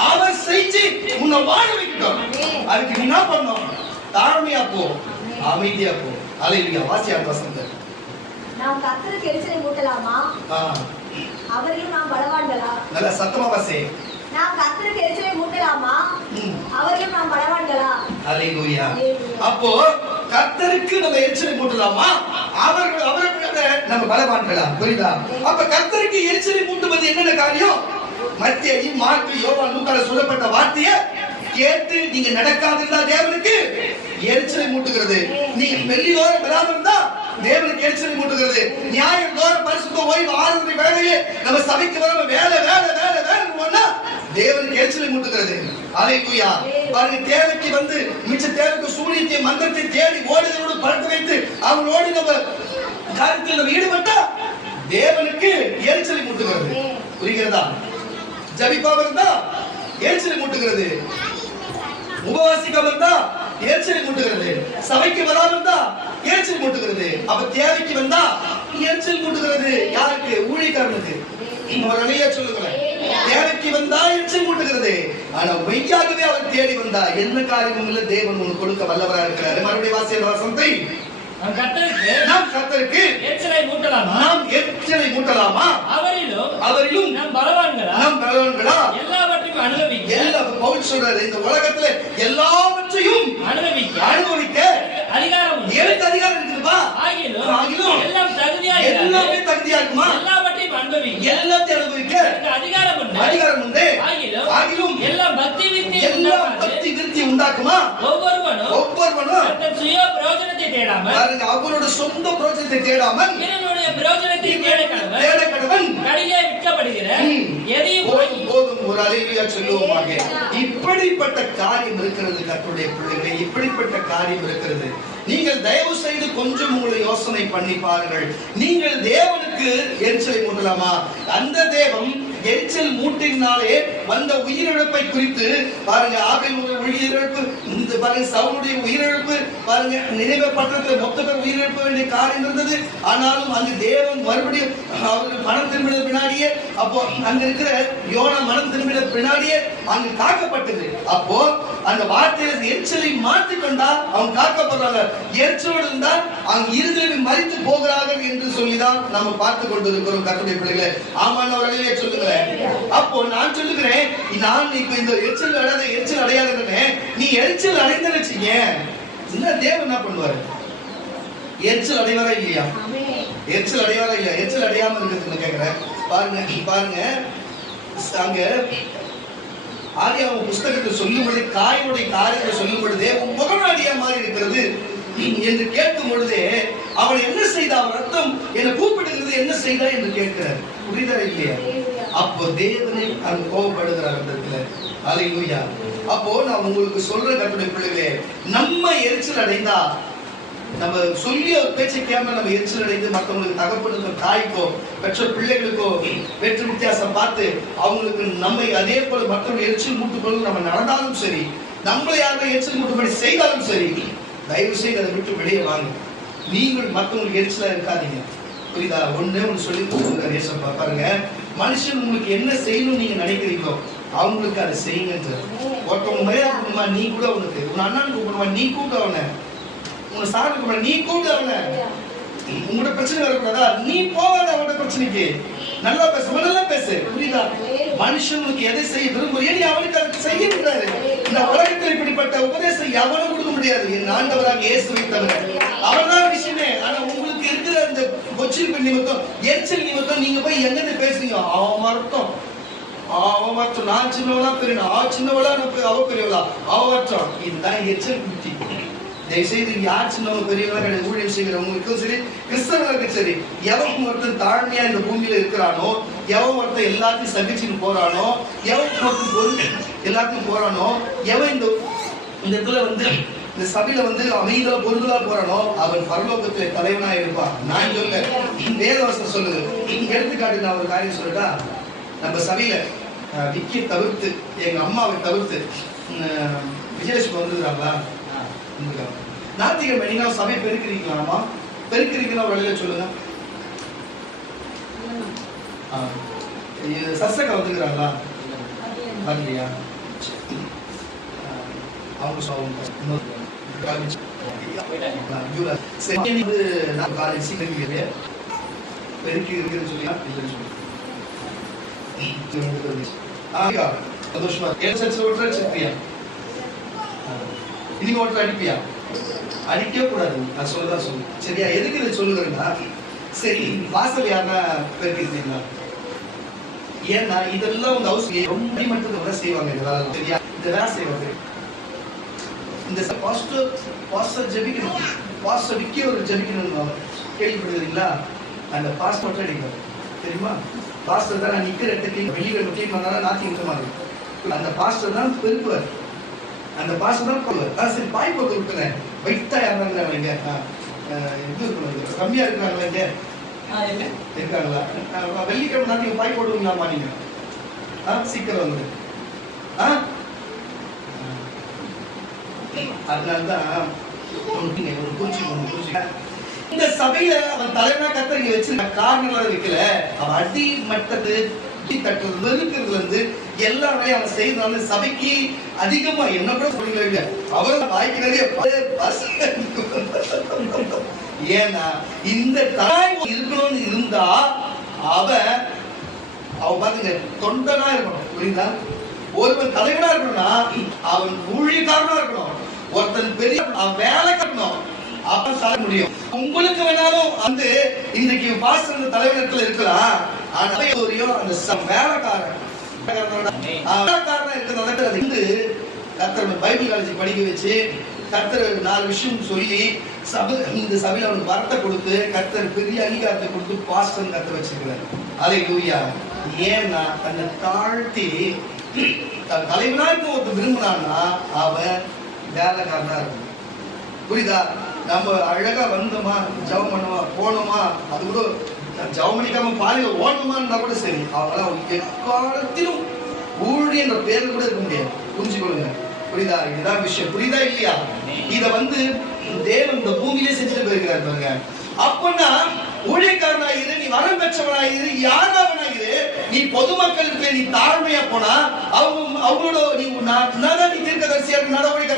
அவர் செஞ்சு உன்னை வாழ வைக்கட்டும். அதுக்கு நீ என்ன பண்ணணும், தாழ்மையா போ, அமைதியா போ. அல்லேலூயா. வாசியார் வசனம், நாம் கர்த்தருக்கு எரிச்சலை மூட்டலாமா, அவரையும் நாம் பலவான்களா. நல்ல சத்தமா வாசி. நாம் கர்த்தருக்கு எரிச்சலை மூட்டலாமா, அவரையும் நாம் பலவான்களா. அல்லேலூயா. அப்போ கர்த்தருக்கு நம்ம எரிச்சலை மூட்டலாமா, அவரை நம்ம பலவான்களா. புரியுதா? அப்ப கர்த்தருக்கு எரிச்சலை மூட்டுவது என்னென்ன காரியம், மத்தேயு மார்க்கு யோவான் லூக்கால சொல்லப்பட்ட வார்த்தையை கேட்டு நீங்க நடக்காதிருந்தா தேவனுக்கு எரிச்சலை மூட்டுகிறது. நீங்க வெள்ளியோரம் வராம இருந்தா தேவனுக்கு எரிச்சலை மூட்டுகிறது. நியாயம் தோறும் பரிசுத்த ஓய்வு ஆறுதல் வேலையே நம்ம சபைக்கு வர வேலை வேலை வேலை வேலைன்னா தேவனுக்கு எரிச்சலை மூட்டுகிறது. அல்லேலூயா. பாருங்க, தேவைக்கு வந்து மிச்ச தேவைக்கு சூனியத்தை மந்திரத்தை தேடி ஓடுகளோடு படுத்து வைத்து அவங்களோடு நம்ம காரியத்தில் நம்ம ஈடுபட்டா தேவனுக்கு எரிச்சலை மூட்டுகிறது. புரிகிறதா? ஜபிப்பாம இருந்தா எரிச்சலை மூட்டுகிறது, உபவாசிக்காம இருந்தா எரிச்சலை மூட்டுகிறது, சபைக்கு வராம இருந்தா எரிச்சல் மூட்டுகிறது. அப்ப தேவைக்கு வந்தா எரிச்சல் மூட்டுகிறது. யாருக்கு? ஊழியக்காரனுக்கு. சொல்லுங்களேன், தேவைக்கு வந்தா எரிச்சல் மூட்டுகிறது. ஆனா மெய்யாகவே அவர் தேடி வந்தா என்ன காரியமும் இல்ல, தேவன் உனக்கு கொடுக்க வல்லவராக இருக்கிறார். மறுபடியும் வாசியல் வாசனத்தை நாம் கர்த்தருக்கு எரிச்சலை மூட்டலாமா? அவரிலும் நாம் பலவான்களா? எல்லாவற்றையும் அனுபவிக்க. பவுல் சொல்றாரு, இந்த உலகத்துல எல்லாவற்றையும் அனுபவிக்க அதிகாரம் எனக்கு அதிகாரம் இருக்குதுப்பா. ஆகிலும் எல்லாமே தகுதியா இருக்குமா? எல்லாத்தையும் அனுபவிக்க அதிகாரம் உண்டு. ஆகிலும் எல்லாம் பக்தி விருத்தி உண்டாக்குமா? ஒவ்வொருவனும் சுய பிரயோஜனத்தை தேடாமல், அவரோட சொந்த பிரயோஜனத்தை தேடாமல் என்னுடைய பிரயோஜனத்தை தேட கடவன் கடையிலே விற்கப்படுகிற எதையும் போதும். ஒரு அல்லேலூயா சொல்லுவோமாக. இப்படிப்பட்ட காரியம் இருக்கிறது கர்த்தருடைய பிள்ளைகளே, இப்படிப்பட்ட காரியம் இருக்கிறது. நீங்கள் தயவு செய்து கொஞ்சம் உங்களை யோசனை பண்ணி பாருங்கள். நீங்கள் தேவனுக்கு எரிச்சலை மூட்டலாமா? அந்த தேவன் எரிச்சல் மூட்டினாலே வந்த உயிரிழப்பை குறித்து பாருங்க. ஆபேல் உயிரிழப்பு, இந்த பாருங்க சவுலுடைய உயிரிழப்பு பாருங்க. நினைவே பட்டணத்தில் மொத்த பேர் உயிரிழப்ப வேண்டிய காரியம் இருந்தது. ஆனாலும் அங்கு தேவன் மறுபடியும் அவர்கள் மனம் திரும்பின பின்னாடியே, அப்போ அங்க இருக்கிற யோனா மனம் திரும்பின பின்னாடியே அங்கு காக்கப்பட்டது. அப்போ அந்த வார்த்தையில எரிச்சலை மாற்றிக்கொண்டா அவங்க காக்கப்படுறாங்க. எரிச்சலோடு இருந்தால் அவங்க இருதயம் மறித்து போகிறார்கள் என்று சொல்லிதான் நம்ம பார்த்து கொண்டிருக்கிறோம் கர்த்தருடைய பிள்ளைகளை. ஆமான்னு சொல்லுங்க. அப்போ நான் சொல்லுகிறேன், நான் இப்ப இந்த எரிச்சல் அடையாதுன்னு நீ எரிச்சல் அடைந்தன்னு வச்சீங்க, என்ன தேவன் என்ன பண்ணுவாரு? எரிச்சல் அடைவாரா இல்லையா? எரிச்சல் அடைவாரா இல்லையா? எரிச்சல் அடையாம இருக்கிறதுன்னு கேக்குறேன். பாருங்க அங்க ஆதியாகம புஸ்தகத்தை சொல்லும் பொழுது காயினுடைய காரியத்தை சொல்லும் பொழுதே முகநாடியா மாறி இருக்கிறது என்று கேட்கும் பொழுதே அவன் என்ன செய்தா? அவன் ரத்தம் என்னை கூப்பிடுகிறது, என்ன செய்தா என்று கேட்கிறார். புரிதா இல்லையா? அப்போ தேவனை அங்கு கோபப்படுகிறார் அந்த இடத்துல. அல்லேலூயா. அப்போ நான் உங்களுக்கு சொல்ற கர்த்தருடைய பிள்ளைகளே, நம்ம எரிச்சல் அடைந்தா, நம்ம சொல்லிய பேச்சை கேம நம்ம எரிச்சல் அடைந்து மற்றவங்களுக்கு தகப்பனுக்கோ தாய்க்கோ பெற்ற பிள்ளைகளுக்கோ வெற்று வித்தியாசம் பார்த்து அவங்களுக்கு நம்மை அதே போல மற்றவங்க எரிச்சல் மூட்டுப்பொழுது நம்ம நடந்தாலும் சரி, நம்மளை யாரும் எரிச்சல் மூட்டுப்படி செய்தாலும் சரி, தயவு செய்து அதை விட்டு வெளியே வாங்க. நீங்கள் மற்றவங்களுக்கு எரிச்சலா இருக்காதீங்க. புரியுதா? ஒண்ணு சொல்லி கொடுத்துருக்காரு ஏசப்பா. பாருங்க, மனுஷன் உங்களுக்கு என்ன செய்யணும் நீங்க நினைக்கிறீங்களோ அவங்களுக்கு அதை செய்யுங்க. ஒருத்தவங்க மரியாதை கொடுமா, நீ கூட உனக்கு உன் அண்ணன் கூப்பிடுமா, நீ கூப்பிட்டு அவனை, உன்னை சார் கூப்பிட நீ கூப்பிட்டு அவனை. உங்களோட பிரச்சனை வரக்கூடாதா? நீ போவாத அவனோட பிரச்சனைக்கு. நல்லா பேச, நல்லா பேசு. புரியுதா? மனுஷனுக்கு எதை செய்ய விரும்புறியோ நீ அவனுக்கு அதை செய்யக்கூடாது. இந்த உலகத்தில் இப்படிப்பட்ட உபதேசம் எவனும் கொடுக்க முடியாது. என் ஆண்டவராக இயேசுவை தவிர அவர்தான் விஷயமே. ஆனா உங்களுக்கு இருக்கிற இந்த கொச்சின் நிமித்தம் எரிச்சல் நிமித்தம் நீங்க போய் எங்க பேசுறீங்க? அவன் மருத்துவம் நான் சின்னவளா பெரியனா, சின்னவளா அவ பெரியவளா, அவற்றம். இதுதான் எரிச்சல் புத்தி. தயவுசெய்து யார் சின்னவங்க பெரியவங்க கிடையாது. ஊழியம் செய்கிறவங்களுக்கும் சரி, கிறிஸ்தவர்களுக்கும் சரி, எவன் ஒருத்தன் தாழ்மையா இந்த பூமியில இருக்கிறானோ, எவன் ஒருத்தன் எல்லாத்தையும் சகிச்சுட்டு போறானோ, எவன் ஒருத்தன் எல்லாத்தையும் போறானோ, எவன் இந்த இடத்துல வந்து இந்த சபையில வந்து அமைதியா பொருளா போறானோ அவன் பரலோகத்துல தலைவனா இருப்பான். நான் சொல்ல வேதவசனம் சொல்லுது. எடுத்துக்காட்டு நான் ஒரு காரியம் சொல்லட்டா. நம்ம சபையில விக்கி தவிர்த்து எங்க அம்மாவை தவிர்த்து விஜயலட்சுமி வந்துருக்காங்களா? நாத்திகம் நீங்க சபை பெருக்கிறீங்களாமா? பெருக்கிறீங்களா? ஒரு வழியில சொல்லுங்க. சர்சக்கா வந்துக்கிறாங்களா? வரலையா? அவங்க பெருக்கி இருக்குன்னு சொல்லி சந்தோஷமா இனி ஓட்டர் அடிப்பியா? அடிக்கவே கூடாது. நான் சொல்லதான் சொல்லு. சரியா? எதுக்கு இதை சொல்லுகிறேன்னா, சரி வாசல் யாருன்னா பெருக்கிறீங்களா? ஏன்னா இதெல்லாம் உங்க அவசியம் ரொம்ப மட்டும் செய்வாங்க. இதெல்லாம் சரியா? இந்த வேலை செய்வாங்க. இந்த பாஸ்டர் ஜெபிக்கணும், பாஸ்டர் விக்கி ஒரு ஜெபிக்கணும் கேள்விப்படுகிறீங்களா? அந்த பாஸ்டர் மட்டும் அடிக்கணும். தெரியுமா? பாஸ்டர் தான் நான் நிக்கிற இடத்துக்கு வெள்ளிக்கிழமை கிளீன் பண்ணாலும் ஞாயிற்றுக்கிழமை இருக்கும். அந்த பாஸ்டர் தான் பெருக்குவார். அந்த பாஸ்டர் தான் கொள்வார். சரி பாய் போட்டு விட்டுறேன். வைத்தா யாருனாங்க இங்க இது இருக்கணும், கம்மியா இருக்கிறாங்களா இங்க இருக்காங்களா? வெள்ளிக்கிழமை நாளைக்கு பாய் போடுவீங்களாமா நீங்க? சீக்கிரம் வந்து அதனால்தான் இந்த சபையில அவன் தலைவனா கத்தரிங்க வச்சிருக்க காரணம் வைக்கல. அவன் அடி மட்டத்து தட்டுறது வெறுக்கிறதுல இருந்து எல்லா வேலையும் அவன் செய்யறதுனால சபைக்கு அதிகமா என்ன கூட சொல்லுங்க அவர் வாய்க்கு நிறைய ஏன்னா இந்த தாய் இருக்கணும்னு இருந்தா அவ பாருங்க தொண்டனா இருக்கணும். புரியுதா? ஒருவன் தலைவனா இருக்கணும்னா அவன் ஊழியக்காரனா இருக்கணும். ஒருத்தன் பெரிய அவன் வேலை கட்டணும். அப்ப சார முடியும். உங்களுக்கு வேணாலும் வந்து இன்றைக்கு பாஸ்டர் தலைவனத்துல இருக்கலாம். ஆனா அந்த வேலைக்காரன் இருக்கிறது கர்த்தர் பைபிள் காலேஜ் படிக்க வச்சு கர்த்தர் 4 விஷயம் சொல்லி இந்த சபையில அவனுக்கு வரத்தை கொடுத்து கர்த்தர் பெரிய அங்கீகாரத்தை கொடுத்து பாஸ்டர் கத்த வச்சிருக்கிறார். அல்லேலூயா. ஏன்னா தன்னை தாழ்த்தி தன் தலைவனா இருக்க ஒருத்தர் விரும்பினான்னா அவன் வேலைக்காரனா இருக்கும். புரியுதா? நம்ம அழகா வந்தோமா, ஜெபம் பண்ணுமா, போனோமா, அது கூட ஜெபம் பண்ணிக்காம பாலில ஓடணுமா கூட சரி, அவங்களாம் எக்காலத்திலும் ஊழியன்ற பேரு கூட இருக்க முடியாது. புரிஞ்சுக்கொள்ளுங்க. புரியுதா? இதுதான் விஷயம். புரியுதா இல்லையா? இத வந்து தேவன் இந்த பூமியிலே செஞ்சுட்டு போயிருக்கிறார் பாருங்க. அப்பன்னா ஊழியக்காரனாயிரு, நீ வரம் பெற்றவனாயிரு, யாராவனாயிரு, நீ பொதுமக்களுக்கு நீ தாழ்மையா போனா அவங்களோட நீ நீ தீர்க்கதரிசியா நடவடிக்கை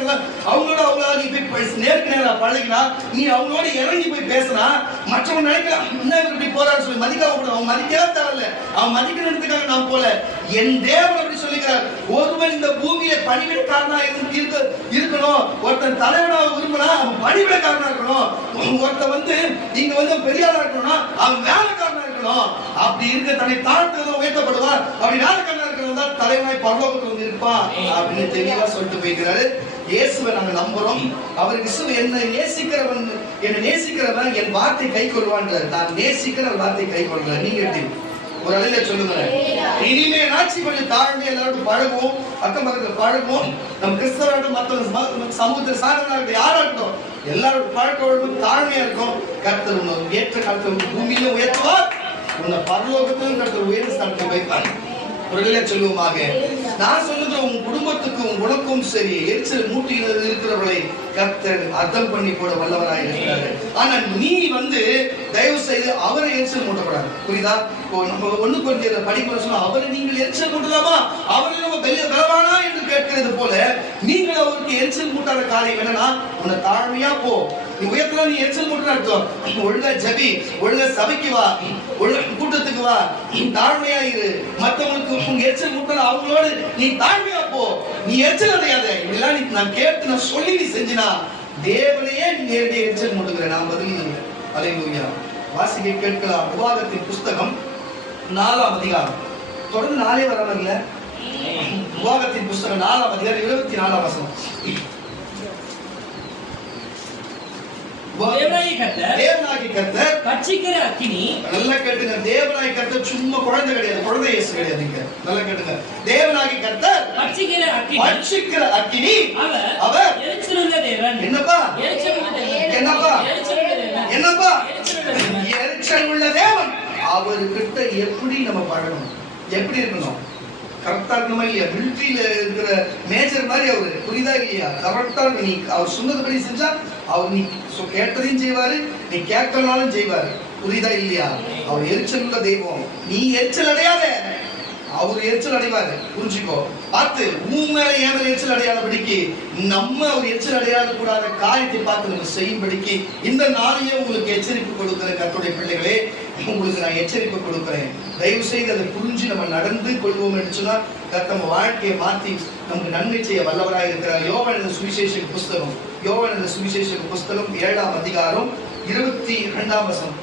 அவங்களோட நீ போய் நேருக்கு நேரா பழகினா, நீ அவங்களோட இறங்கி போய் பேசினா மற்றவங்க நினைக்கலாம் என்ன இப்படி போறான்னு சொல்லி மதிக்காம கூட அவன் மதிக்கவே தேவையில்ல. அவன் மதிக்கிறதுக்காக நான் போல என் தேவன் அப்படி சொல்லிக்கிறார். ஒருவன் இந்த பூமியில பணிவிடக்காரனா இருக்கணும். ஒருத்தன் தலைவனாக விரும்பினா அவன் பணிவிடக்காரனா இருக்கணும். ஒருத்தன் வந்து இங்க வந்து பெரியாரா இருக்கணும்னா அவன் வேலைக்காரனா இருக்கணும். அப்படி இருக்க தன்னை தாழ்த்துவதும் உயர்த்தப்படுவார். அப்படி வேலைக்காரனா இருக்கிறவன் தான் தலைவனாய் பரலோகத்தில் வந்து இருப்பான் அப்படின்னு தெளிவா சொல்லிட்டு போயிருக்கிறாரு. இயேசுவை நாங்க நம்புறோம். அவருக்கு என்னை நேசிக்கிறவன் என் வார்த்தை கை கொள்வான்றார். நான் நேசிக்கிற வார்த்தை கை கொள்றேன். நீங்க எப்படி ஒரு அலையில சொல்லுங்க. இனிமே ஆட்சி கொஞ்சம் தாழ்மையா எல்லாரும் பழகுவோம், அக்கம் பக்கத்துல பழகுவோம். நம்ம கிறிஸ்தவராட்டும் மற்ற சமூகத்தில் சாதனாக யாராட்டும் எல்லாரும் பழக்க வழக்கம் தாழ்மையா இருக்கும். கர்த்தர் ஏற்ற காலத்துல பூமியில உயர்த்துவார், உன்னை பரலோகத்திலும் கர்த்தர் உயர்ந்த ஸ்தானத்தை வைப்பார். சொல்லுவோமாக. நான் சொல்லுகிற உன் குடும்பத்துக்கும் உனக்கும் சரி, எரிச்சல் மூட்டியில் இருக்கிறவர்களை கர்த்தர் அர்த்தம் பண்ணி போட வல்லவராய் இருக்கிறாரு. ஆனா நீ வந்து தயவு செய்து அவரை எரிச்சல் மூட்டப்படாது. புரியுதா? நம்ம ஒண்ணு கொஞ்சம் படிக்கிற சொன்னா அவரை நீங்கள் எரிச்சல் மூட்டலாமா, அவரை நம்ம பலவானா என்று கேட்கிறது போல நீங்கள் அவருக்கு எரிச்சல் மூட்டாத காரியம் என்னன்னா, உன்னை தாழ்மையா போ. நீ உயர்த்தலாம், நீ எரிச்சல் மூட்டா அர்த்தம். ஒழுங்கா ஜபி, ஒழுங்கா சபைக்கு வா, ஒழுங்கா கூட்டத்துக்கு வா, தாழ்மையா இரு. மற்றவங்களுக்கு எரிச்சல் மூட்டலாம், அவங்களோடு நீ தாழ்மையா போ. நீ எரிச்சல் அடையாத. இதெல்லாம் நான் கேட்டு நான் சொல்லி நீ செஞ்சினா தேவனையே நீ நேரடியாக எரிச்சல் மூட்டுகிற. நான் பதில் இல்லை. அல்லேலூயா. வாசிக்க கேட்கலாம். உபாகத்தின் புஸ்தகம் 4ஆம் அதிகாரம். தொடர்ந்து 4 வரல. உபாகத்தின் புஸ்தகம் 4ஆம் அதிகாரம் 24ஆம் வசனம். தேவனாகிய கர்த்தர் பட்சிக்கிற அக்கினி. நல்லா கேட்டுங்க. தேவனாகிய கர்த்தர் சும்மா குழந்தை கிடையாது, குழந்தை இயேசு கிடையாதுங்க. நல்லா கேட்டுங்க. தேவனாகிய கர்த்தர் பட்சிக்கிற அக்கினி. அவர் எரிச்சலுள்ள தேவன். என்னப்பா? எரிச்சலுள்ள தேவன். அவர்கிட்ட எப்படி நம்ம பழகணும், எப்படி இருக்கணும்? கரெக்டா இருக்கணுமா இல்லையா? மிலிட்டரியில இருக்கிற மேஜர் மாதிரி அவரு. புரியுதா இல்லையா? கரெக்டா நீ அவர் சொன்னதுபடி செஞ்சா அவர் நீ கேட்டதையும் செய்வாரு, நீ கேட்கலனாலும் செய்வாரு. புரியுதா இல்லையா? அவர் எரிச்சல் உள்ள தெய்வம். நீ எரிச்சல் அடையாத, அவர் எரிச்சல் அடைவாரு. புரிஞ்சுக்கோ. பார்த்து உன் மேல ஏன் எரிச்சல் அடையாதபடிக்கு நம்ம அவர் எரிச்சல் அடையாத கூடாத காரியத்தை பார்த்து நம்ம செய்யும்படிக்கு இந்த நாளையே உங்களுக்கு எச்சரிப்பு கொடுக்கிற கர்த்தருடைய பிள்ளைகளே, உங்களுக்கு நான் எச்சரிப்பு கொடுக்கிறேன். தயவு செய்து அதை புரிஞ்சு நம்ம நடந்து கொள்வோம் என்று சொன்னா கர்த்தர் நம்ம வாழ்க்கையை மாற்றி நமக்கு நன்மை செய்ய வல்லவராக இருக்கிறார். யோவான் எழுதின சுவிசேஷ புஸ்தகம் 7ஆம் அதிகாரம் 22ஆம் வசனம்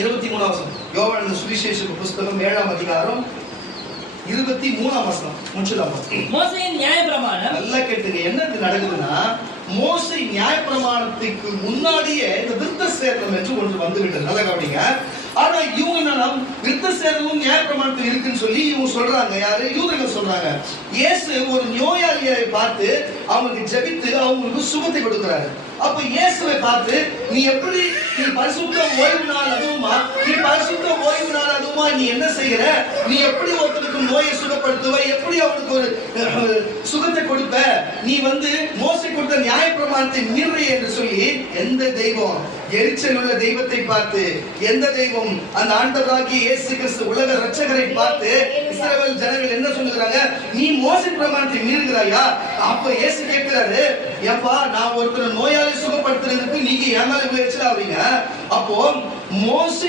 23ஆம் வசனம். யோவான் எழுதின சுவிசேஷ புஸ்தகம் 7ஆம் அதிகாரம் 23ஆம் வசனம். முடிச்சலாம். மோசேயின் நியாயப்பிரமாணம். நல்லா கேட்டுங்க. என்ன நடக்குதுன்னா மோசே நியாயப்பிரமாணத்துக்கு முன்னாடியே இந்த விருத்த சேதனம் என்று ஒன்று வந்துவிட்டது. நல்ல கவனிங்க. ஆனா இவங்க என்னன்னா விருத்த சேதனமும் நியாயப்பிரமாணத்தில் இருக்குன்னு சொல்லி இவங்க சொல்றாங்க. யாரு? யூதர்கள் சொல்றாங்க. இயேசு ஒரு நோயாளியை பார்த்து அவங்களுக்கு ஜெபித்து அவங்களுக்கு சுகத்தை கொடுக்கிறாரு. அப்ப இயேசுவை பார்த்து நீ எப்படி நீ பரிசுத்த ஓய்வு நாள் அதுவுமா நீ என்ன செய்யற? நீ எப்படி ஒருத்தருக்கு நோயை சுகப்படுத்துவ? எப்படி அவனுக்கு ஒரு சுகத்தை கொடுப்ப? நீ மோசே கொடுத்த நியாயப்பிரமாணத்தை மீறி என்று சொல்லி எந்த தெய்வம் எரிச்சல் உள்ள தெய்வத்தை பார்த்து, எந்த தெய்வம் அந்த ஆண்டவராகிய இயேசு கிறிஸ்து உலக இரட்சகரை பார்த்து இஸ்ரவேல் ஜனங்கள் என்ன சொல்லுகிறாங்க? நீ மோசே பிரமாணத்தை மீறுகிறாயா? அப்ப இயேசு கேட்கிறாரு, ஏப்பா நான் ஒருத்தர் நோயாளி சுகப்படுத்துறதுக்கு நீங்க ஏன் மேல இவ்வளவு எரிச்சல் ஆவீங்க? அப்போ மோசே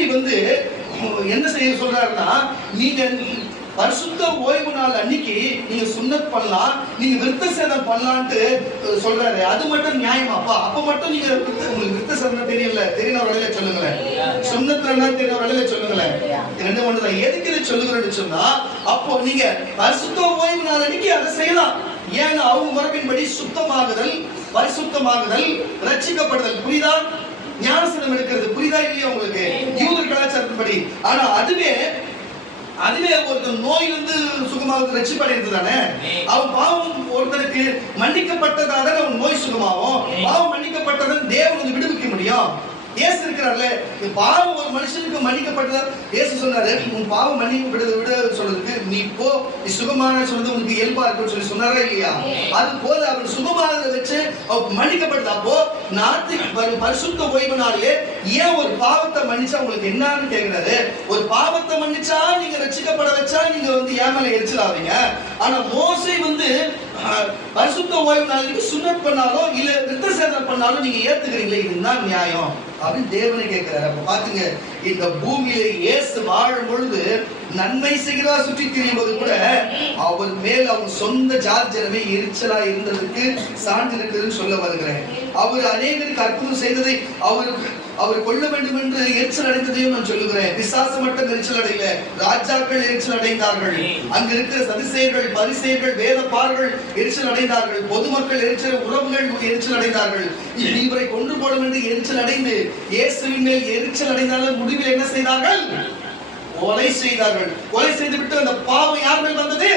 என்ன செய்ய சொல்றாருன்னா, நீங்க பரிசுத்த ஓய்வு நாள் அன்னைக்கு நீங்க சுன்னத் பண்ணலாம், நீங்க விருத்த சேதனம் பண்ணலான்ட்டு சொல்றாரு. அது மட்டும் நியாயமாப்பா? அப்ப மட்டும் நீங்க உங்களுக்கு விருத்த சேதனம் தெரியல, தெரியுற வழியில சொல்லுங்களேன். சுன்னத்துல தெரியுற வழியில சொல்லுங்களேன். ரெண்டு ஒன்று தான். எதுக்கு இதை சொல்லுகிறேன்னு சொன்னா, அப்போ நீங்க பரிசுத்த ஓய்வு நாள் அன்னைக்கு அதை செய்யலாம். ஏன்னா அவங்க முறைப்பின்படி சுத்தமாகுதல், பரிசுத்தமாகுதல், ரட்சிக்கப்படுதல். புரியுதா? ஞானஸ்நானம் எடுக்கிறது புரியுதா இல்லையா உங்களுக்கு? யூதர் கலாச்சாரத்தின்படி. ஆனா அதுவே ஒருத்தர் நோயிலிருந்து சுகமாக ரட்சிப்படைகிறது தானே. அவன் பாவம் ஒருத்தருக்கு மன்னிக்கப்பட்டதாக அவன் நோய் சுகமாகும். பாவம் மன்னிக்கப்பட்டதன் தேவன் விடுவிக்க முடியும். இயேசு இருக்கிறார்ல, பாவம் ஒரு மனுஷனுக்கு மன்னிக்கப்பட்டதா இயேசு சொன்னாரு, உன் பாவம் மன்னிக்கப்படுறதை விட சொல்றதுக்கு நீ போ, நீ சுகமான சொல்றது உனக்கு இயல்பா இருக்குன்னு சொல்லி சொன்னாரா இல்லையா? அது போல அவன் சுகமாக வச்சு மன்னிக்கப்பட்டது. அப்போ நாட்டுக்கு பரிசுத்த ஓய்வு நாளிலே ஏன் ஒரு பாவத்தை மன்னிச்சா உங்களுக்கு என்னன்னு கேட்கிறாரு. ஒரு பாவத்தை மன்னிச்சா நீங்க ரட்சிக்கப்பட வச்சா நீங்க ஏன் மேல எரிச்சல் ஆவீங்க. ஆனா மோசே பரிசுத்த ஓய்வு நாளுக்கு சுன்னத் பண்ணாலும் இல்ல விருத்த சேதனம் பண்ணாலும் நீங்க ஏத்துக்கிறீங்களே, இதுதான் நியாயம் அப்படின்னு தேவனை கேட்கிறாரு. அப்ப பாத்துங்க, இந்த பூமியில இயேசு வாழும் பொழுது நன்மை செய்கிறா சுற்றி திரியும் போது கூட அவர் மேல் அவர் சொந்த ஜார்ஜனமே எரிச்சலா இருந்ததுக்கு சான்று இருக்குதுன்னு சொல்ல வருகிறேன். அவர் அநேகருக்கு அற்புதம் செய்ததை அவர் கொள்ள வேண்டும் என்று எரிச்சல் அடைந்ததையும் நான் சொல்லுகிறேன். பிசாசு மட்டும் எரிச்சல் அடையல, ராஜாக்கள் எரிச்சல் அடைந்தார்கள். அங்க இருக்கிற சதுசேயர்கள், பரிசேயர்கள், வேதபாரர்கள் எரிச்சல் அடைந்தார்கள். பொதுமக்கள் எரிச்சல், உறவுகள் எரிச்சல் அடைந்தார்கள். இவரை கொண்டு போடும் என்று எரிச்சல் அடைந்து இயேசுவின் மேல் எரிச்சல் அடைந்தாலும் முடிவில் என்ன செய்தார்கள்? கொலை செய்தார்கள். கொலை செய்து விட்டு அந்த பாவம் யார் மேல் வந்தது?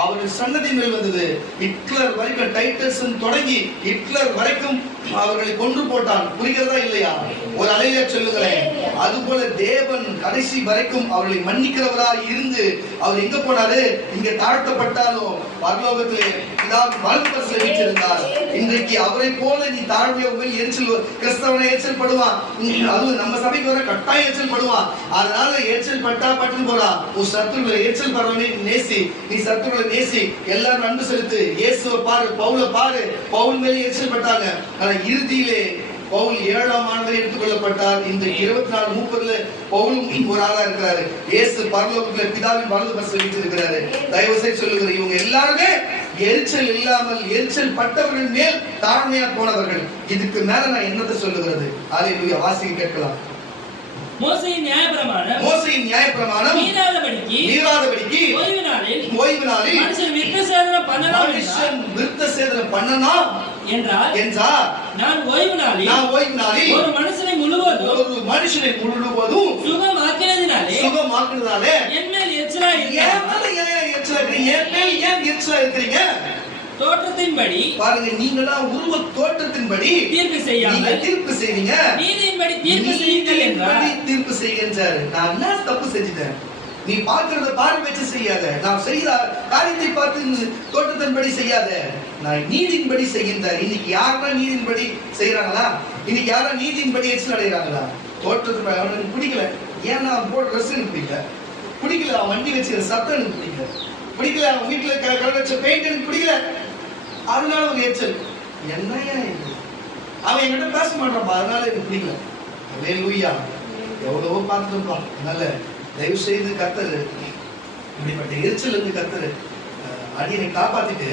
அவர்கள் சன்னதி மேல் வந்தது. ஹிட்லர் வரைக்கும், டைட்டஸ் தொடங்கி ஹிட்லர் வரைக்கும் அவர்களை கொன்று போட்டான். புரிகிறதா இல்லையா? ஒரு அலையில சொல்லுங்களேன். அதுபோல தேவன் கடைசி வரைக்கும் அவர்களை மன்னிக்கிறவராய் இருந்து அவர் எங்க போனாரு? இங்க தாழ்த்தப்பட்டாலும் பரலோகத்திலே வலதுபுறத்திலே வீற்றிருந்தார். இன்றைக்கு அவரை போல நீ தாழ்மையாக எரிச்சல், கிறிஸ்தவனை எரிச்சல் படுவான். அதுவும் நம்ம சபைக்கு வர கட்டாயம் எரிச்சல் படுவான். அதனால எரிச்சல் பட்டா பட்டு போறான். உன் சத்துருகளை எரிச்சல் படுறவனை நேசி, நீ சத்துருகளை நேசி, எல்லாரும் அன்பு செலுத்து. இயேசுவை பாரு, பவுல பாரு. பவுல் மேலே எரிச்சல் பட்டாங்க. ஆனா இறுதியிலே பவுல் 7ஆம் ஆண்டு எடுத்துக்கொள்ளப்பட்டார். இந்த 24-30 பவுலும் ஒரு ஆளா இருக்கிறாரு. இயேசு பரலோகத்துல பிதாவின் வலது பக்கத்தில் வீற்றிருக்கிறாரு. தயவு செய்து சொல்லுகிறேன், இவங்க எல்லாருமே எரிச்சல் இல்லாமல் எரிச்சல் பட்டவர்கள் மேல் தாழ்மையா போனவர்கள். இதுக்கு மேல நான் என்னத்தை சொல்லுகிறது? அல்லேலூயா. வாசிக்க கேட்கலாம். மோசேயின் நியாயப்பிரமாணம் மீறாதபடிக்கு ஓய்வு நாளில் மனுஷன் விருத்த சேதனம் பண்ணலாம் என்றால் நான் ஓய்வு நாளில் ஒரு மனுஷனை முழுவதும் சுகமாக்கினதினாலே என் மேல் எரிச்சலா இருக்கிறீங்க. தோற்றத்தின்படி பாருங்க, நீங்களா உருவ தோற்றத்தின்படி தீர்ப்பு செய்வீங்க. நீதியின்படி தீர்ப்பு செய்கின்றார். நான் என்ன தப்பு செஞ்சிட்டேன்? நீ பார்க்கிறத பார்வை வச்சு செய்யாத. நான் செய்த காரியத்தை பார்த்து தோற்றத்தின்படி செய்யாத. நான் நீதியின்படி செய்கின்றார். இன்னைக்கு யாரா நீதியின்படி செய்யறாங்களா? இன்னைக்கு யாரா நீதியின்படி எரிச்சல் அடைகிறாங்களா? தோற்றத்தின்படி அவனுக்கு பிடிக்கல. ஏன்னா அவன் போடுற ட்ரெஸ் எனக்கு பிடிக்கல. அவன் வண்டி வச்சுக்கிற சத்தம் எனக்கு பிடிக்கல. அவன் வீட்டுல கலர் வச்ச பெயிண்ட் எனக்கு பிடிக்கல. அதனால ஒரு எரிச்சல். என்னையா இது? அவன் என்கிட்ட பேச மாட்டான்ப்பா, அதனால எனக்கு பிடிக்கல. அல்லேலூயா. எவ்வளவோ பார்த்துருப்பா. அதனால தயவு செய்து கர்த்தர் இப்படிப்பட்ட எரிச்சல் இருந்து கர்த்தர் அடியை காப்பாத்திட்டு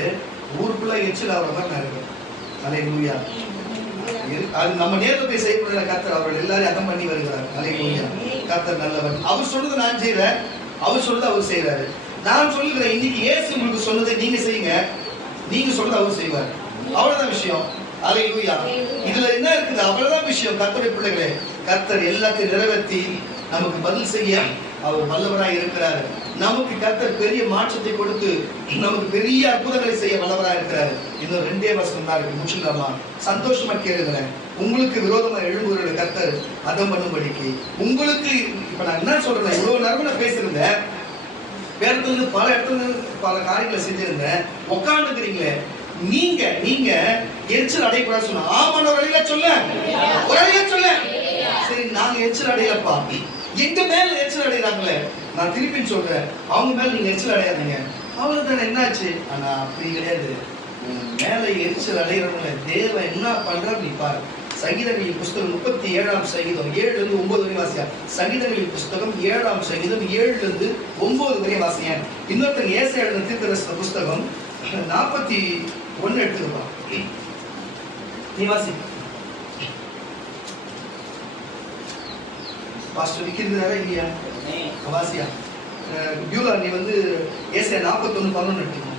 ஊருக்குள்ள எரிச்சல் ஆகிற மாதிரி நான் இருக்கேன். அல்லேலூயா. அது நம்ம நேர்ல போய் செய்யப்படுற கர்த்தர் அவர்கள் எல்லாரும் அகம் பண்ணி வருகிறார். அல்லேலூயா. கர்த்தர் நல்லவர். அவர் சொல்றது நான் செய்யறேன், அவர் சொல்றது அவர் செய்யறாரு. நான் சொல்லுகிறேன், இன்னைக்கு இயேசு உங்களுக்கு சொன்னதை நீங்க செய்யுங்க, நீங்க சொல்றது அவர் செய்வார். அவ்வளவுதான் விஷயம். அல்லேலூயா. இதுல என்ன இருக்குது? அவ்வளவுதான் விஷயம். கர்த்தருடைய பிள்ளைகளே, கர்த்தர் எல்லாத்தையும் நிறைவேற்றி நமக்கு பதில் செய்ய அவர் வல்லவராய் இருக்கிறார். நமக்கு கர்த்தர் பெரிய மாற்றத்தை கொடுத்து நமக்கு பெரிய அற்புதங்களை செய்ய வல்லவராய் இருக்கிறார். இன்னும் 2 வசனம் தான் இருக்கு, முடிச்சுக்கலாமா? சந்தோஷமா கேளுங்களேன். உங்களுக்கு விரோதமா எழும்புகிற கர்த்தர் அதம் பண்ணும்படிக்கு உங்களுக்கு இப்ப நான் என்ன சொல்றேன், இவ்வளவு நேரம் நான் பேசியிருந்தேன், வேற இடத்துல பல இடத்துல பல காரியங்களை செஞ்சிருந்தேன். உட்காந்துக்கிறீங்களே, நீங்க நீங்க எரிச்சல் அடையக்கூடாது சொன்னா ஆமான வழியில சொல்ல, வழியில சொல்ல. சரி, நாங்க எரிச்சல் அடையலப்பா, எங்க மேல எரிச்சல் அடைகிறாங்களே, நான் திருப்பி சொல்றேன், அவங்க மேல நீங்க எரிச்சல் அடையாதீங்க. அவ்வளவுதானே, என்னாச்சு? ஆனா அப்படி கிடையாது. மேல எரிச்சல் அடைகிறவங்கள தேவன் என்ன பண்றாரு நீ பாரு. சங்கீதங்களின் புஸ்தகம் 37ஆம் சங்கீதம் 7 இருந்து 9 வரை வாசியா. சங்கீதங்களின் புஸ்தகம் 7ஆம் சங்கீதம் 7 இருந்து 9 வரை வாசியா. இன்னொருத்தர் ஏசாயா எழுதின தீர்க்கதரிசன புஸ்தகம் 41 எடுத்துக்கோ. நீ வாசி. பாஸ்டர் விக்கிறாரா இல்லையா? வாசியா. பியூலா நீ வந்து ஏசாயா 41:11 எடுத்துக்கோ.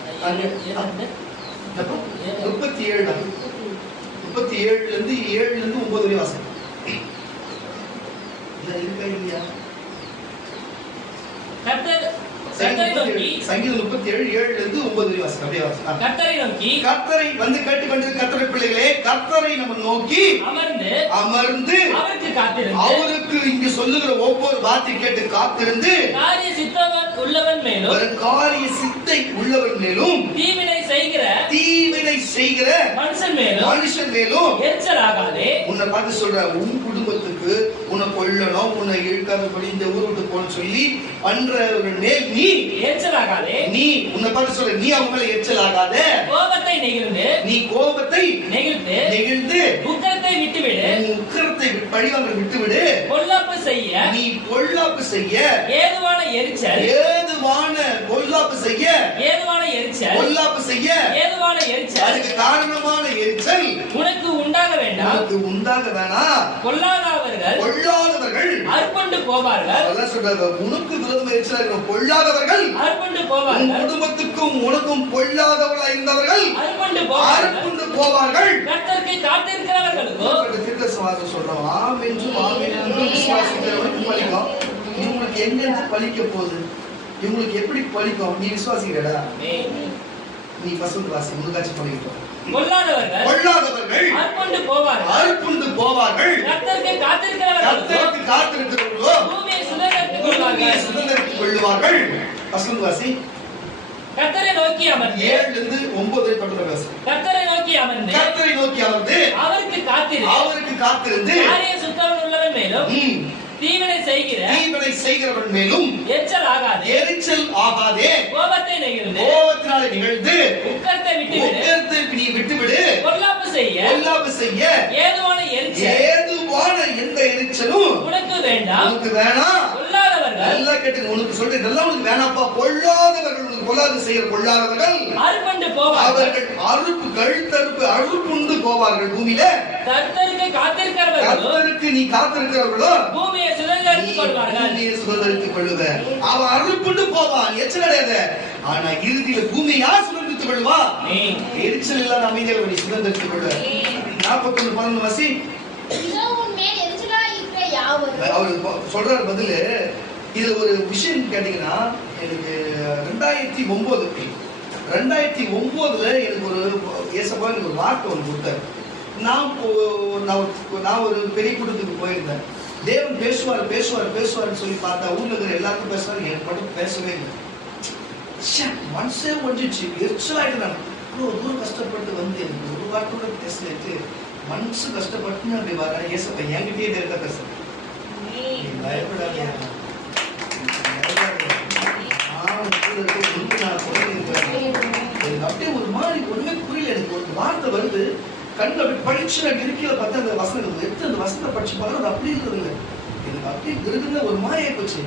37 இருந்து 7 இருந்து 9 வரை வாசி. இல்ல இருக்கா இல்லையா? சங்கீதம் 37 7 இருந்து 9 வரை வாசி. அப்படியே வாசி. கர்த்தரை நோக்கி, கர்த்தரை வந்து கேட்டுக்கொண்டு கர்த்தருடைய பிள்ளைகளே, கர்த்தரை நம்ம நோக்கி அமர்ந்து அவருக்கு இங்க சொல்லுகிற ஒவ்வொரு வார்த்தை கேட்டு காத்திருந்து காரிய சித்தவன் உள்ளவன் மேலும் ஒரு காரிய சித்தை உள்ளவன் மேலும் தீவினை செய்கிற மனுஷன் மேலும் எரிச்சல் ஆகாதே. உன்னை பார்த்து சொல்ற, உன் குடும்பத்துக்கு உன்னை கொல்லணும், உன்னை இழுக்காதபடி இந்த ஊர் விட்டு போன்னு சொல்லி பண்றவர்கள் மேல் நீ எரிச்சல் ஆகாதே. நீ உன்னை பார்த்து சொல்ற, நீ அவங்க மேல எரிச்சல் ஆகாதே. கோபத்தை நெகிழ்ந்து, நீ கோபத்தை நெகிழ்ந்து உக்கிரத்தை விட்டுவிடு, உக்கிரத்தை பழிவாங்க விட்டுவிடு. பொல்லாப்பு செய்ய, நீ பொல்லாப்பு செய்ய ஏதுவான எரிச்சல், பொல்லாப்பு செய்ய அதுக்கு காரணமான எரிச்சல் உனக்கு உண்டாக வேண்டாம். பொல்லாதவர்கள் அர்ப்பண்டு போவார்கள். அதான் சொல்றாங்க, உனக்கு விரோதமா எரிச்சலா இருக்கிற பொல்லாதவர்கள் அர்ப்பண்டு போவார்கள். குடும்பத்துக்கும் உனக்கும் பொல்லாதவர்களாக இருந்தவர்கள் அர்ப்பண்டு போவார்கள். கர்த்தருக்கு காத்திருக்கிறவர்களுக்கு தீர்க்கதரிசனம் சொல்றோம். ஆமென் என்று விசுவாசிக்கிறவனுக்கு பலிக்கும். இவங்களுக்கு எங்க பலிக்க போகுது? இவங்களுக்கு எப்படி பலிக்கும்? நீ விசுவாசிக்கிறடா? நீ வசந்த வாசி முழுக்காட்சி பண்ணிக்கிட்டோம். பொல்லாதவர்கள் அர்ப்பண்டு போவார்கள். கர்த்தருக்கு காத்திருக்கிறவர்களோ பூமியை சுதந்தரித்துக் கொள்வார்கள். வசந்த வாசி. கர்த்தரை நோக்கி அமர்ந்து 7 இருந்து 9 வரை படுற பேசு. கர்த்தரை நோக்கி அமர்ந்து அவருக்கு காத்திருந்து காரிய சுத்தவன் உள்ளவன் மேலும் தீவினை செய்கிறவன் மேலும் எரிச்சல் ஆகாதே. கோபத்தினாலே நிகழ்ந்து உக்கிரத்தை நீ விட்டுவிடு. பொல்லாப்பு செய்ய ஏதுவான எந்த எரிச்சலும் உனக்கு வேண்டாம். பொல்லாதவர்கள் எல்லாம் கேட்டு உனக்கு சொல்றேன், இதெல்லாம் உனக்கு வேணாப்பா. பொல்லாதவர்கள், உனக்கு பொல்லாது செய்கிற பொல்லாதவர்கள் அறுப்புண்டு போவார்கள். அவர்கள் அறுப்புண்டு போவார்கள் பூமியில. கர்த்தருக்கு நீ காத்திருக்கிறவர்களோ பூமியை சுதந்தரித்துக் கொள்ளுவார். அவன் அறுப்புண்டு போவான், எரிச்சல் அடையாத. ஆனா இறுதியில பூமியா சுதந்தரித்துக் கொள்வா. எரிச்சல் இல்லாத அமைதியாக நீ சுதந்தரித்துக் கொள்வார். 41:11 வாசி. அவர் சொல்றாரு பதில். இது ஒரு விஷயம் கேட்டீங்கன்னா, எனக்கு 2009 எனக்கு ஒரு ஏசப்பா எனக்கு ஒரு வார்த்தை ஒன்று கொடுத்தாரு. நான் ஒரு பெரிய கூட்டத்துக்கு போயிருந்தேன். தேவன் பேசுவார்னு சொல்லி பார்த்தா ஊர்ல இருக்கிற எல்லாருக்கும் பேசுவாரு, எனக்கு மட்டும் பேசவே இல்லை. மனசே ஒழிஞ்சிச்சு, எரிச்சலாயிட்டு. நான் இவ்வளோ தூரம் கஷ்டப்பட்டு வந்து எனக்கு ஒரு வார்த்தை பேசலிட்டு மனசு கஷ்டப்பட்டு அப்படி வர ஏசப்பா என்கிட்டயே நேரத்தை பேசுறேன். பயப்படாத, அப்படியே ஒரு மாதிரி ஒண்ணுமே புரியல. எனக்கு ஒரு வார்த்தை வருது, கண்ணில் அப்படி படிச்சு நான் இருக்கையில பார்த்தா அந்த வசனம் எடுத்து அந்த வசனத்தை படிச்சு பார்த்தா அது அப்படி இருக்கிறது இல்லை. எனக்கு அப்படியே இருக்குன்னு ஒரு மாதிரி ஆயிப்போச்சு.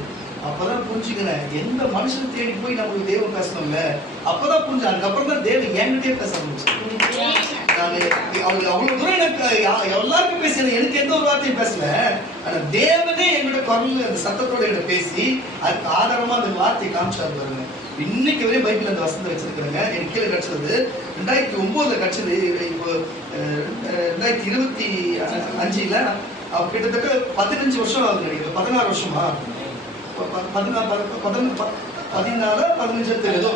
அப்பதான் புரிஞ்சுக்கிறேன், எந்த மனுஷன் தேடி போய் நமக்கு தேவன் பேசணும்ல, அப்பதான் புரிஞ்சு. அதுக்கப்புறம் தான் தேவன் என்கிட்டயே பேச ஆரம்பிச்சு. நான் அவங்க அவ்வளவு தூரம் எனக்கு எல்லாருக்கும் பேசுறேன், எனக்கு எந்த ஒரு வார்த்தையும் பேசல. ஆனா தேவனே எங்கிட்ட குரல் அந்த சத்தத்தோட எங்கிட்ட பேசி அதுக்கு ஆதாரமா அந்த வார்த்தையை காமிச்சாரு பாருங்க. இன்னைக்கு வரையும் பைபிள் அந்த வசனத்தை வச்சிருக்கிறேங்க. எனக்கு கீழே கிடைச்சது 2009 கிடைச்சது. இப்போ 2025 கிட்டத்தட்ட 15 வருஷம் ஆகுது நினைக்கிறேன். 16 வருஷமா 15 தெரியுதோ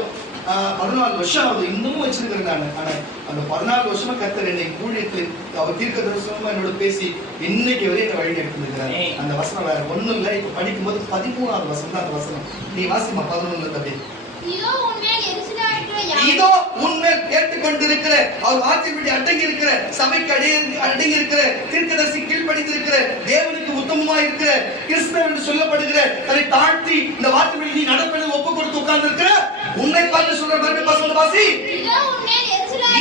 14 வருஷம் ஆகுது. இன்னமும் வச்சிருக்கிறேன் நான். ஆனா அந்த 14 வருஷமா கர்த்தர் என்னை ஊழியத்தில் அவர் தீர்க்க தரிசனமா என்னோட பேசி இன்னைக்கு வரை என்னை வழி எடுத்துருக்கிறார். அந்த வசனம் வேற ஒண்ணும் இல்லை. இப்ப படிக்கும் போது 13வது வசனம் தான் அந்த வசனம். நீ வாசிமா 11 தம்பி. இதோ உன்மேல் கேட்டுக்கொண்டிருக்கிற அவர் வார்த்தைப்படி அடங்கி இருக்கிற சபைக்கு அடங்கி இருக்கிற தீர்க்கதரிசி கீழ்ப்படிந்திருக்கிற தேவனுக்கு உத்தமமாய் இருக்கிற கிறிஸ்தவன் என்று சொல்லப்படுகிற அதை தாழ்த்தி இந்த வார்த்தைப்படி நீ நடப்பதை ஒப்பு கொடுத்து உட்கார்ந்து இருக்கிற உன்னை பார்த்து சொல்ற மாதிரி வாசி.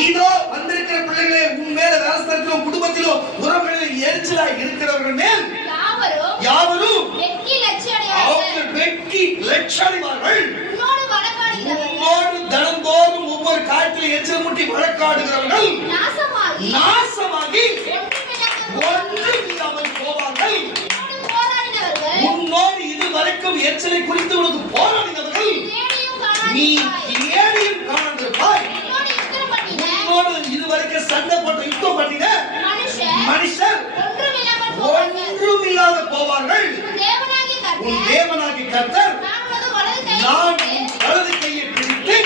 இதோ வந்திருக்கிற பிள்ளைகளே, உன் மேல ராஸ்தத்திலும் குடும்பத்திலும் உறவுகளில் எரிச்சலா இருக்கிறவர்கள் மேல் யாவரும் வெட்கி லட்சணிவார்கள். உன்னோடு தனந்தோறும் ஒவ்வொரு காலத்திலும் எச்சல் முட்டி வழக்காடுகிறவர்கள் நாசமாகி ஒன்றுமில்லாமல் போவார்கள். உன்னோடு இதுவரைக்கும் எச்சலை குறித்து உனக்கு போராடினவர்கள் நீ ஏடியும் காணந்திருப்பாய். உன்னோடு இதுவரைக்கும் சண்டை போட்டு யுத்தம் பண்ணின மனுஷர் ஒன்றுமில்லாத போவார்கள். உன் தேவனாகி கர்த்தர் நான் வலது கையை பிடித்து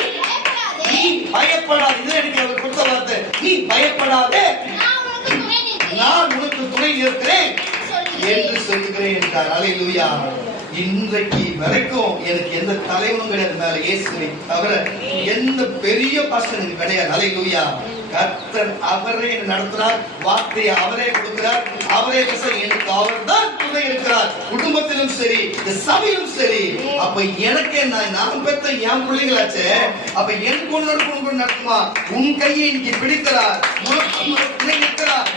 நீ பயப்படாதே. இது எனக்கு அவர் கொடுத்த வார்த்தை. நீ பயப்படாதே, நான் உனக்கு துணை இருக்கிறேன் என்று சொல்லுகிறேன் என்றார். அல்லேலூயா. இன்றைக்கு வரைக்கும் எனக்கு எந்த தலைவனும் கிடையாது மேல இயேசுவை தவிர எந்த பெரிய பாஸ்டர் எனக்கு கிடையாது. அல்லேலூயா. கர்த்தர் அவரே நடத்துறார், வார்த்தையை அவரே கொடுக்கிறார், அவரே எனக்கு அவர் தான் துணை இருக்கிறார். குடும்பத்திலும் சரி சபையிலும் சரி. அப்ப எனக்கு நான் பெற்ற என் பிள்ளைங்களாச்சே, அப்ப எனக்கு ஒன்று நடக்குமா? உன் கையை இன்னைக்கு பிடிக்கிறார், துணை இருக்கிறார்.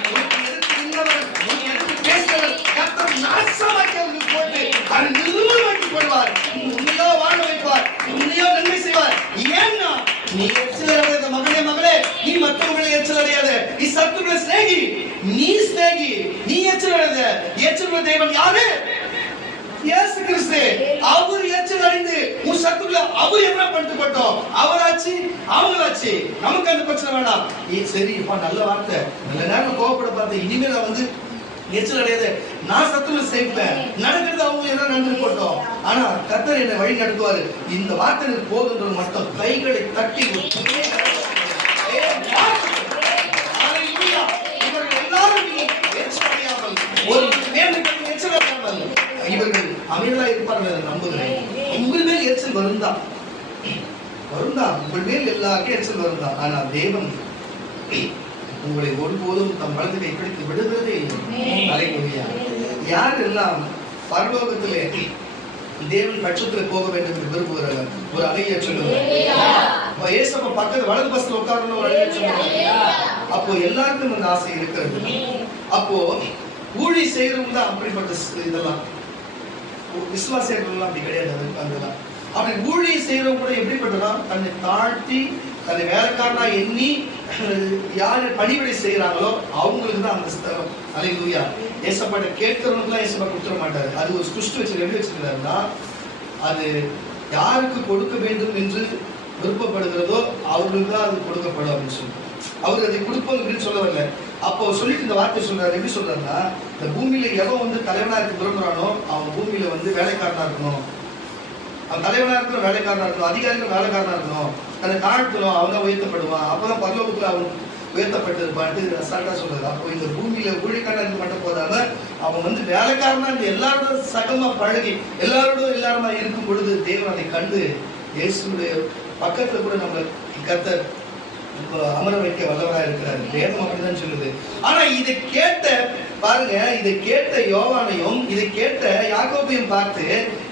உன்னையோ வாழ வைப்பார், உன்னையோ நன்மை செய்வார். ஏன்னா நீ எச்சரியாத மகளே, மகளே, நீ மற்றவர்களை எச்சரியாத, நீ சத்துருவை சிநேகி, நீ சிநேகி, நீ எச்சரியாத. எச்சரிக்கிற தேவன் யாரு? இயேசு கிறிஸ்து. அவர் எச்சரிக்கை அடைந்து உன் சத்துருவை அவர் என்ன பண்ணிட்டு போட்டோம், அவராச்சு அவங்களாச்சு. நமக்கு அந்த பிரச்சனை வேண்டாம். சரிப்பா, நல்ல வார்த்தை, நல்ல நேரம் கோவப்பட பார்த்தேன், இனிமேல் வந்து எச்சல் அடையாது, நான் சத்துருவை சேர்ப்பேன், நடக்கிறது அவங்க என்ன நடந்து போட்டோம். ஆனா கர்த்தர் என்னை வழி நடத்துவாரு. இந்த வார்த்தை போதுன்றது மட்டும் கைகளை தட்டி இவர்கள் அமைதலா இருப்பார்கள் நம்புகிறேன். உங்கள் மேல் எரிச்சல் வருந்தான், உங்கள் மேல் எல்லாருக்கும் எரிச்சல் வருந்தான். ஆனா தேவன் உங்களை ஒருபோதும் தம் வலது கை பிடித்து விடுகிறதே இல்லை. யார் எல்லாம் பரலோகத்திலே தேவன் பட்சத்தில் போக வேண்டும் என்று விரும்புகிறார்கள் ஒரு அலையை சொல்லுவார். ஏசப்ப பக்கத்து வலது பஸ்ல உட்காரணும் ஒரு அலையை சொல்லுவாங்க. அப்போ எல்லாருக்கும் அந்த ஆசை இருக்கிறது. அப்போ ஊழி செய்யறவங்க தான் அப்படிப்பட்ட இதெல்லாம், விசுவாசியர்கள் அப்படி கிடையாது. அதெல்லாம் அப்படி ஊழிய செய்யறவங்க கூட எப்படிப்பட்டதா, தன்னை தாழ்த்தி தன்னை வேலைக்காரனா எண்ணி யாரு பணிவிடை செய்யறாங்களோ அவங்களுக்கு தான் அந்த ஸ்தலம். அல்லேலூயா. ஏசப்பாட்ட கேட்கிறவனுக்குலாம் ஏசப்பா கொடுத்துட மாட்டாரு. அது ஒரு ஸ்கிரிப்ட் வச்சு எப்படி வச்சிருக்காருன்னா, அது யாருக்கு கொடுக்க வேண்டும் என்று விருப்பப்படுகிறதோ அவர்களுக்கு தான் அது கொடுக்கப்படும் அப்படின்னு சொல்லி அவருக்கு அதை கொடுப்போம் அப்படின்னு சொல்ல வரல. அப்போ சொல்லிட்டு இந்த வார்த்தை சொல்றாரு. எப்படி சொல்றாருன்னா, இந்த பூமியில எவன் வந்து தலைவனா இருக்க விரும்புறானோ அவன் பூமியில வந்து வேலைக்காரனா இருக்கணும், அவன் தலைவனா இருக்கணும், வேலைக்காரனா இருக்கணும், அதிகாரிகள் வேலைக்காரனா இருக்கணும், தன்னை தாழ்த்தணும், அவன் தான் உயர்த்தப்படுவான், அப்பதான் பரலோகத்துல அவன் உயர்த்தப்பட்டிருப்பான்ட்டு அசால்ட்டா சொல்றது. அப்போ இந்த பூமியில ஊழியக்காரன் மட்டும் போதாம அவன் வந்து வேலைக்காரனா இந்த எல்லாரோட சகமா பழகி எல்லாருமா இருக்கும் பொழுது தேவன் அதை கண்டு இயேசுடைய பக்கத்துல கூட நம்மளை கர்த்தர் அமர வைக்க வல்லவரா இருக்கிறார். வேதம் அப்படிதான் சொல்லுது. ஆனா இதை கேட்ட பாருங்க, இதை கேட்ட யோவானையும் இதை கேட்ட யாக்கோபையும் பார்த்து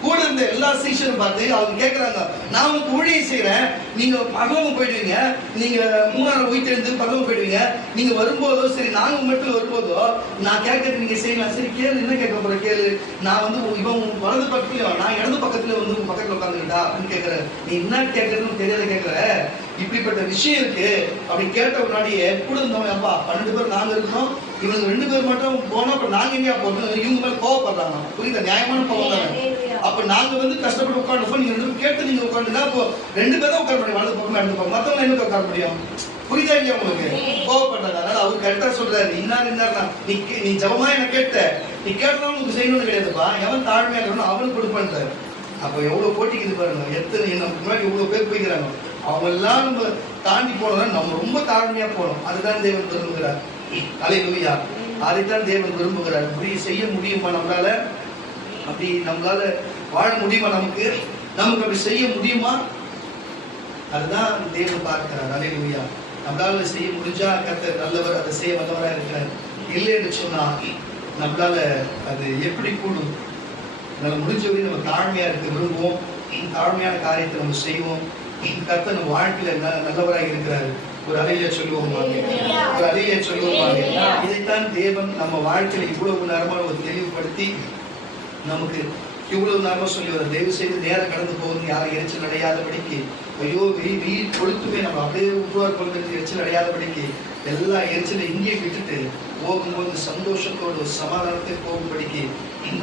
கூட இருந்த எல்லா சீஷரும் பார்த்து அவங்க கேட்கறாங்க, நான் உங்களுக்கு ஊழியம் செய்யறேன், நீங்க பரலோகம் போயிடுவீங்க, நீங்க 3 உயிர்த்தெழுந்து பரலோகம் போயிடுவீங்க, நீங்க வரும்போதோ சரி நாங்க மட்டும் வரும்போதோ நான் கேட்கறது நீங்க செய்யலாம். சரி கேளு, என்ன கேட்க போற கேளு. நான் வந்து இவன் வலது பக்கத்துலயும் நான் இடது பக்கத்துல வந்து உங்க பக்கத்துல உட்காந்துக்கிட்டா அப்படின்னு கேட்கறேன். நீ என்ன கேட்கறதுன்னு தெரியாத கேட்கற, இப்படிப்பட்ட விஷயம் இருக்கு அப்படின்னு கேட்ட முன்னாடியே கூட இருந்தவங்க, அப்பா 12 பேர் நாங்க இருக்கோம், இவங்க 2 பேர் மட்டும் போனா அப்ப நாங்க எங்கேயா போறோம், இவங்க மேல கோவப்படுறாங்க. புரியுதா? நியாயமான கோவம் தானே. அப்ப நாங்க வந்து கஷ்டப்பட்டு உட்காந்துப்போம், நீங்க 2 பேரும் கேட்டு நீங்க உட்காந்துதான் இப்போ 2 பேரும் உட்கார முடியும், வலது பக்கம் இடது பக்கம், மத்தவங்க என்ன உட்கார முடியும்? புரியுதா இல்லையா உங்களுக்கு? கோவப்படுறாங்க. அதனால அவர் கரெக்டா சொல்றாரு, இன்னாருன்னா நீ ஜபமா என்ன கேட்ட, நீ கேட்டதான் உனக்கு செய்யணும்னு கிடையாதுப்பா, எவன் தாழ்மையா இருக்கணும் அவனுக்கு கொடுப்பான்றாரு. அப்ப எவ்வளவு போட்டிக்குது பாருங்க, எத்தனை நமக்கு முன்னாடி இவ்வளவு பேர் போய்க்கிறாங்க, அவங்க எல்லாம் நம்ம தாண்டி போனோம்னா நம்ம ரொம்ப தாழ்மையா போனோம். அதுதான் தேவன் விரும்புகிறார். அல்லேலூயா. அதைத்தான் தேவன் விரும்புகிறார். அப்படி செய்ய முடியுமா நம்மளால? அப்படி நம்மளால வாழ முடியுமா? நமக்கு அப்படி செய்ய முடியுமா? அதுதான் தேவன் பார்க்கிறார். அல்லேலூயா. நம்மளால செய்ய முடிஞ்சா கர்த்தர் நல்லவர், அதை செய்ய வல்லவராக இருக்கிறார். இல்லை என்று சொன்னா நம்மளால அது எப்படி கூடும்? நம்ம முடிஞ்சவரை நம்ம தாழ்மையா இருக்க விரும்புவோம், தாழ்மையான காரியத்தை நம்ம செய்வோம். கர்த்தர் நம்ம வாழ்க்கையில நல்லவராக இருக்கிறார். ஒரு அறையில சொல்லுவோம், ஒரு அறையில சொல்லுவோம். இதைத்தான் தேவன் நம்ம வாழ்க்கையில இவ்வளவு நேரமா ஒரு தெளிவுபடுத்தி நமக்கு இவ்வளவு நேரமா சொல்லி வர, தயவு செய்து நேரம் கடந்து போகுது, யாரும் எரிச்சல் அடையாதபடிக்கு, ஐயோ வீர் கொளுத்துமே நம்ம அப்படியே உருவார் கொள்வது எரிச்சல் அடையாதபடிக்கு எல்லா எரிச்சலும் இங்கே விட்டுட்டு போகும்போது சந்தோஷத்தோடு சமாதானத்தை போகும்படிக்கு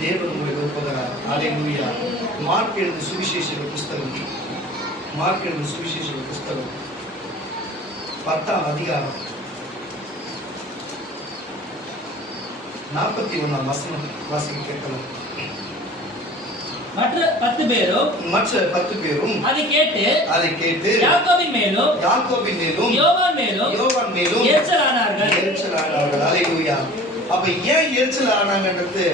தேவன் உங்களை விரும்புகிறார். அல்லேலூயா. மார்க் எழுதின சுவிசேஷ புஸ்தகம், மார்க் எழுதின சுவிசேஷ புஸ்தகம் 10ஆம் அதிகாரம் 41ஆம் வசனம் வாசிக்க கேட்கலாம். மற்ற 10 பேரும் அதை கேட்டு யாக்கோபின் மேலும் யோவான் மேலும் எரிச்சலானார்கள். அல்லேலூயா. அப்ப ஏன் எரிச்சல் ஆனாங்கன்றது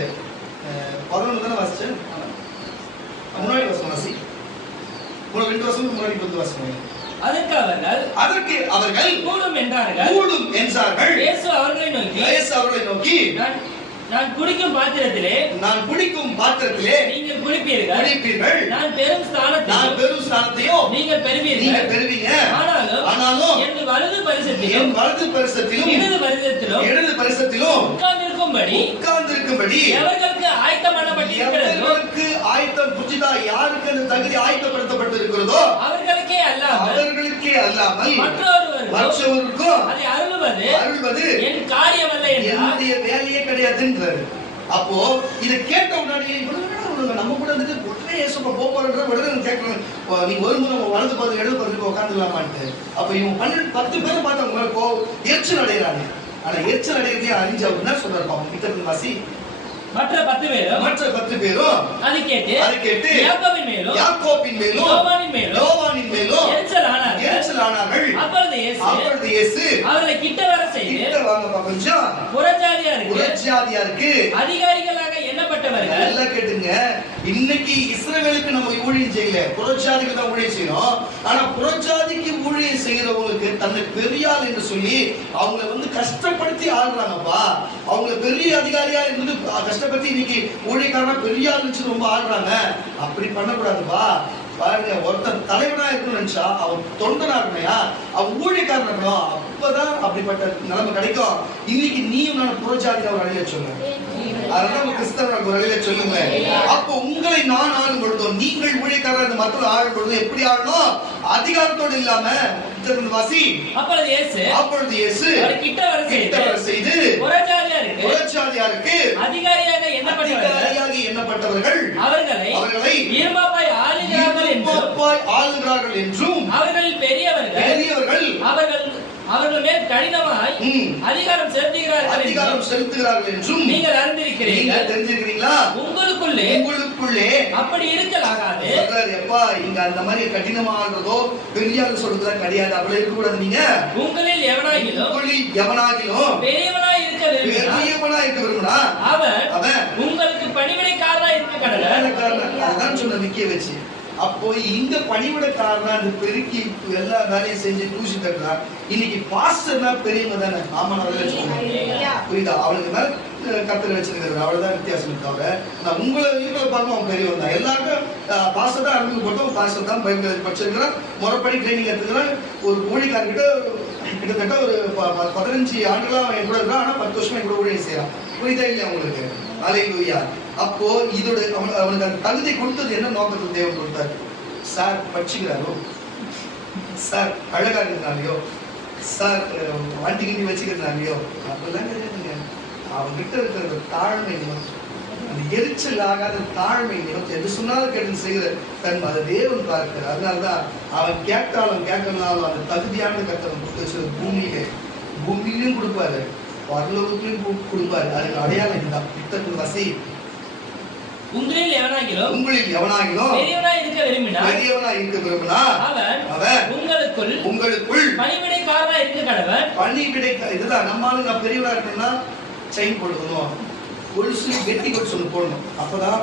11 தானே வாசிச்சேன். முன்னாடி வசனம் வாசி, 2 வருஷம் முன்னாடி 10 வருஷம். அதற்கு அவர்கள் கூடும் என்றார்கள். இயேசு அவர்களை நோக்கி, நான் குடிக்கும் பாத்திரத்திலே நீங்கள் குடிப்பீர்கள், நான் பெரும் ஸ்தானத்தையும் நீங்கள் பெறுவீங்க. ஆனாலும் என் வலது பரிசத்திலும் இடது பரிசத்திலும் உட்கார்ந்திருக்கும்படி எவர்களுக்கு ஆயத்தம் பண்ணப்பட்டிருக்கிறதோ, ஆயத்தம் புரிஞ்சுதா? யாருக்கு அந்த தகுதி ஆயத்தப்படுத்தப்பட்டிருக்கிறதோ அவர்களுக்கே அல்லாமல் மற்றவருக்கும் அதை அருள்வது என் காரியம் அல்ல, என்னுடைய வேலையே கிடையாதுன்றாரு. அப்போ இதை கேட்ட உடனே நம்ம கூட வந்துட்டு உடனே இயேசுப்பா போறன்ற உடனே கேட்கணும், நீங்க ஒரு முறை வலது பாது இடது பாதுக்கு உட்காந்துக்கலாமான்ட்டு. அப்ப இவங்க 10 பேரும் பார்த்து அவங்க எரிச்சல் அடைகிறாங்க. ஆனா எரிச்சல் அடைகிறதே அறிஞ்சு அவர் என்ன சொல்றாரு பாப்போம். பித்தர் வாசி. மற்ற 10 பேரும் அதை கேட்டு யாக்கோபின் மேலும் யோவானின் மேலும் எரிச்சலானார்கள். அப்பொழுது இயேசு அவர்களை கிட்ட வர செய்து, கொஞ்சம் புறஜாதியாருக்கு அதிகாரிகளாக எண்ணப்பட்டவர்கள். நல்லா கேட்டுங்க, இன்னைக்கு இஸ்ரவேலுக்கு நம்ம ஊழியம் செய்யல, புறஜாதிக்கு தான் ஊழியம் செய்யணும். ஆனா புறஜாதிக்கு ஊழியம் செய்யறவங்களுக்கு தன்னை பெரியாள் என்று சொல்லி அவங்களை வந்து கஷ்டப்படுத்தி ஆடுறாங்கப்பா. அவங்க பெரிய அதிகாரியா இருந்து கஷ்டப்படுத்தி இன்னைக்கு ஊழியக்காரனா பெரியாள் இருந்துச்சு ரொம்ப ஆடுறாங்க. அப்படி பண்ணக்கூடாதுப்பா. பாருங்க, ஒருத்தர் தலைவனா இருக்கணும்னு நினைச்சா அவன் தொண்டனா இருக்கணையா, அவன் ஊழியக்காரன் இருக்கணும். அப்பதான் அப்படிப்பட்ட நிலைமை கிடைக்கும். இன்னைக்கு நீயும் நான் புறஜாதியில ஒரு அழிய சொல்லுங்க, அதனால கிறிஸ்தவ ஒரு அழிய சொல்லுங்க. அப்போ உங்களை நான் ஆளும் பொழுதும் நீங்கள் ஊழியக்காரர் மற்றொரு ஆளும் பொழுதும் எப்படி ஆளணும்? அதிகாரத்தோடு இல்லாம வாசி. அப்பொழுது இயேசு கிட்ட வர செய்து புறஜாதியாருக்கு அதிகாரியாக எண்ணப்பட்டவர்கள் அவர்களை இருமாப்பாய் ஆளுகிறார்கள் என்றும் அவர்களில் பெரியவர்கள் அவர்கள் மேல் கடினமாய் அதிகாரம் செலுத்துகிறார்கள் என்றும் நீங்கள் அறிந்திருக்கிறீர்கள். தெரிஞ்சிருக்கிறீங்களா? உங்களுக்குள்ளே அப்படி இருக்கலாகாது. எப்பா இங்க அந்த மாதிரி கடினமானதோ பெரியார் சொல்றதா கிடையாது. அப்படி இருக்க கூடாது. நீங்க உங்களில் எவனாகிலும் பெரியவனாய் இருக்க விரும்பினா அவன் உங்களுக்கு பணிவிடைக்காரனாய் இருக்க வேலைக்காரன் அதான் சொன்ன நிக்க வச்சு. அப்போ இங்க பணிவிடக்காரனா அந்த பெருக்கி எல்லா வேலையும் செஞ்சு தூசி தட்டுறா. இன்னைக்கு பாஸ்டர்னா பெரியவங்க தானே. ஆமா, புரியுதா? அவளுக்கு மேல கத்தர் வச்சிருக்கிறது அவ்வளவுதான் வித்தியாசம் தவிர நான் உங்களை பார்க்க அவன் பெரியவன் தான். எல்லாருக்கும் பாஸ்டர் தான் அறிமுக போட்டோம். பாஸ்டர் தான் பைபிள் படிச்சிருக்கிறான், முறைப்படி ட்ரைனிங் எடுத்துக்கிறான். ஒரு ஊழியக்காரர்கிட்ட கிட்டத்தட்ட ஒரு 15 ஆண்டுகளா அவன் கூட இருக்கான். ஆனா 10 வருஷமா கூட ஊழியம் செய்யறான். புரியுதா இல்லையா உங்களுக்கு? அல்லேலூயா. அப்போ இதோட அவனுக்கு அந்த தகுதி கொடுத்தது என்ன நோக்கத்துக்கு தேவன் கொடுத்தாரு? சார் படிச்சுக்கிறாரோ, சார் அழகா இருக்கிறாலையோ, சார் வண்டி கிண்டி வச்சுக்கிறதுனாலையோ அப்படிலாம் கிடையாதுங்க. அவன்கிட்ட இருக்கிற தாழ்மை நிமித்தம், அந்த எரிச்சல் ஆகாத தாழ்மை நிமித்தம், எது சொன்னாலும் கேட்டு செய்கிற தன்மை அதை தேவன் பார்க்கிறார். அதனாலதான் அவன் கேட்டாலும் கேட்கறதுனாலும் அந்த தகுதியான கத்தனை கொடுத்து வச்சது பூமியிலும் கொடுப்பாரு, பரலோகத்திலும் கொடுப்பாரு. அதுக்கு அடையாளம் இதுதான். இத்தனை வசதி உங்களில் எவனாகிலும் பெரியவனாய் இருக்க விரும்பினா அவன் உங்களுக்குள் பணிவிடைக்காரனா இருக்க கடவன். பணிவிடை இதுதான் நம்மால நான் பெரியவனா இருக்கணும்னா செயின் போடணும், கொலுசு கெட்டி கொலுசு ஒன்று போடணும். அப்பதான்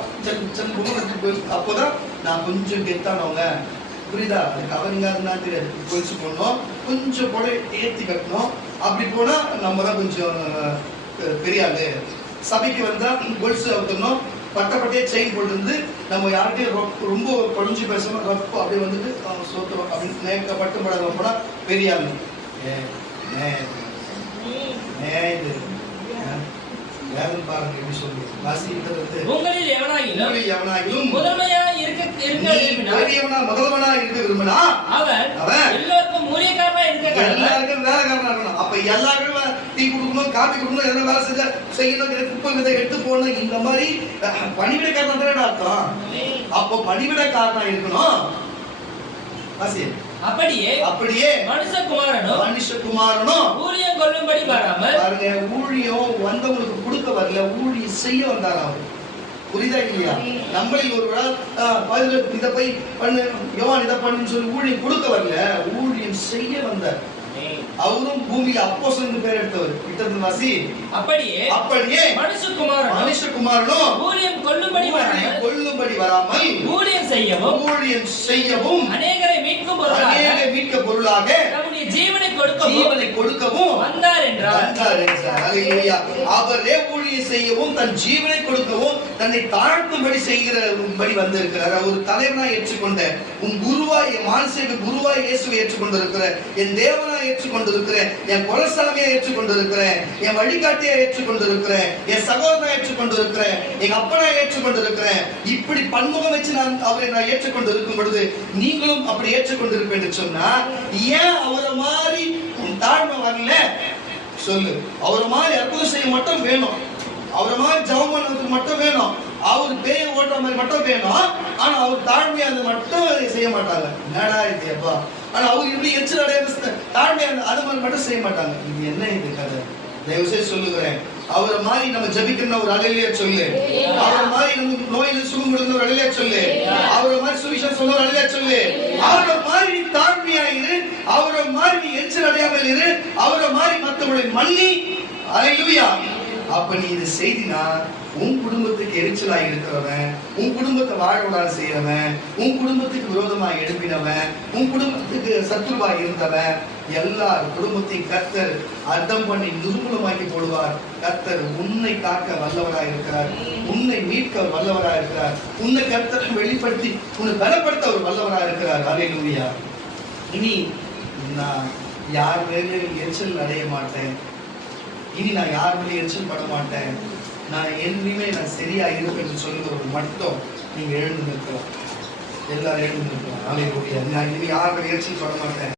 அப்போதான் நான் கொஞ்சம் கெத்தானவங்க. புரியுதா? அதுக்கு அவருங்க அதுதான் தெரியாது. கொலுசு போடணும், கொஞ்சம் கூட ஏற்றி கட்டணும். அப்படி போனா நம்ம தான் கொஞ்சம் பெரிய ஆளு. சபைக்கு வந்தா கொலுசு அவுத்தணும், பட்டப்பட்டே செயின் போட்டு நம்ம யார்கிட்டயும் ரொம்ப குறைஞ்சு பேசணும், ரப்பு அப்படியே வந்துட்டு சோத்துறோம் அப்படின்னு நேக்க பட்டு படாத போனா பெரிய ஆளு. வேதம் பாருங்க எப்படி சொல்லி வாசிக்கிறது. உங்களில் எவனாகிலும் முதல்வனா இருக்க விரும்பினா அவன் எல்லோருக்கும் ஊழியக்காரனா இருக்க, எல்லாருக்கும் வேலைக்காரனா இருக்கணும். அப்ப எல்லாருக்கும் டீ கொடுக்கணும், காபி கொடுக்கணும், என்ன வேலை செய்யணும், குப்பை விதை எடுத்து போடணும். இந்த மாதிரி பணிவிடைக்காரனா தானே அர்த்தம். அப்போ பணிவிடைக்காரனா இருக்கணும். அப்படியே மனுஷகுமாரனும் ஊழியம் கொள்ளும்படி வராமல். பாருங்க, ஊழியம் வந்தவங்களுக்கு கொடுக்க வரல, ஊழியம் செய்ய வந்தார் அவர். புரியுதா இல்லையா? நம்மளில் ஒரு இதை போய் பண்ணு, யோவான் இதை பண்ணுன்னு சொல்லி ஊழியம் கொடுக்க வரல, ஊழியம் செய்ய வந்தார். அவரும் பூமியில அப்போஸ்தலன் பேர் எடுத்தவர். விட்டது வாசி. அப்படியே மனுஷகுமாரனும் ஊழியம் கொள்ளும்படி வராமல் ஊழியம் செய்யவும் அநேகரை மீட்க பொருளாக தம்முடைய ஜீவனை கொடுக்கவும் வந்தார் என்றார். அல்லேலூயா. அவரே ஊழியம் செய்யவும் தன் ஜீவனை கொடுக்கவும் தன்னை தாழ்த்தும்படி செய்கிறபடி வந்திருக்கிறார். அவர் தலைவனாய் ஏற்றுக்கொண்ட உன் குருவாய், என் மானசீக குருவாய் இயேசுவை ஏற்றுக்கொண்டிருக்கிறேன், என் தேவனாய் ஏற்றுக்கொண்டிருக்கிறேன், என் குலசாமியை ஏற்றுக்கொண்டிருக்கிறேன், என் வழிகாட்டியை ஏற்றுக்கொண்டிருக்கிறேன், என் சகோதரனை ஏற்றுக்கொண்டிருக்கிறேன், எங்க அப்பனை ஏற்றுக்கொண்டிருக்கிறேன். இப்படி பன்முகம் வச்சு அவரை நான் ஏற்றுக்கொண்டிருக்கும் பொழுது நீங்களும் அப்படி ஏற்றுக்கொண்டிருப்பேன் என்று சொன்னா, ஏன் அவரை மாதிரி தாழ்மை வரல சொல்லு. அவரை மாதிரி அற்புதம் செய்ய மட்டும் வேணும், அவரை மாதிரி ஜெபம் பண்ணதுக்கு மட்டும் வேணும், அவர் பேய ஓட்டுற மாதிரி மட்டும் வேணும். ஆனா அவர் தாழ்மையா அது மட்டும் செய்ய மாட்டாங்க. என்னடா இது அப்பா? ஆனா அவர் இப்படி எச்சில் அடைய தாழ்மையா அது மாதிரி மட்டும் செய்ய மாட்டாங்க. இது என்ன இது கதை? தயவு செய்து சொல்லுகிறேன், அவரை மாதிரி நம்ம ஜபிக்கணும் ஒரு அலையிலேயே சொல்லு, அவரை மாதிரி நம்ம நோயில சுகம் கொடுத்த ஒரு அலையிலே சொல்லு, அவரை மாதிரி சுவிசேஷம் சொல்ல ஒரு அலையிலே சொல்லு. அவரை மாதிரி தாழ்மையா இரு, அவரை மாதிரி எச்சில் அடையாமல் இரு, அவரை மாதிரி மற்றவர்களை மன்னி. அல்லேலூயா. அப்ப நீ இது செய்தினா உன் குடும்பத்துக்கு எரிச்சலாக இருக்கிறவன், உன் குடும்பத்தை வாழ்வதாக செய்யறவன், உன் குடும்பத்துக்கு விரோதமாக எழுப்பினவன், உன் குடும்பத்துக்கு சத்துருவாக இருந்தவன், எல்லார் குடும்பத்தையும் கர்த்தர் அர்த்தம் பண்ணி நிர்மூலமாக்கி போடுவார். கர்த்தர் உன்னை காக்க வல்லவராக இருக்கிறார், உன்னை மீட்க வல்லவராக இருக்கிறார், உன்னை கர்த்தர் வெளிப்படுத்தி உன்னை பலப்படுத்த ஒரு வல்லவராக இருக்கிறார். அல்லேலூயா. இனி நான் யார் மேலும் எரிச்சல் அடைய மாட்டேன், இனி நான் யார் மேலே எரிச்சல் பட மாட்டேன், நான் என்றுமே நான் சரியா இருப்பேன் என்று சொல்லுவது மட்டும் நீங்க எழுந்து நிற்கலாம். எல்லாரும் எழுந்து நிற்கலாம். அல்லேலூயா. நான் இனி யார் மேலே எரிச்சல் பட மாட்டேன்.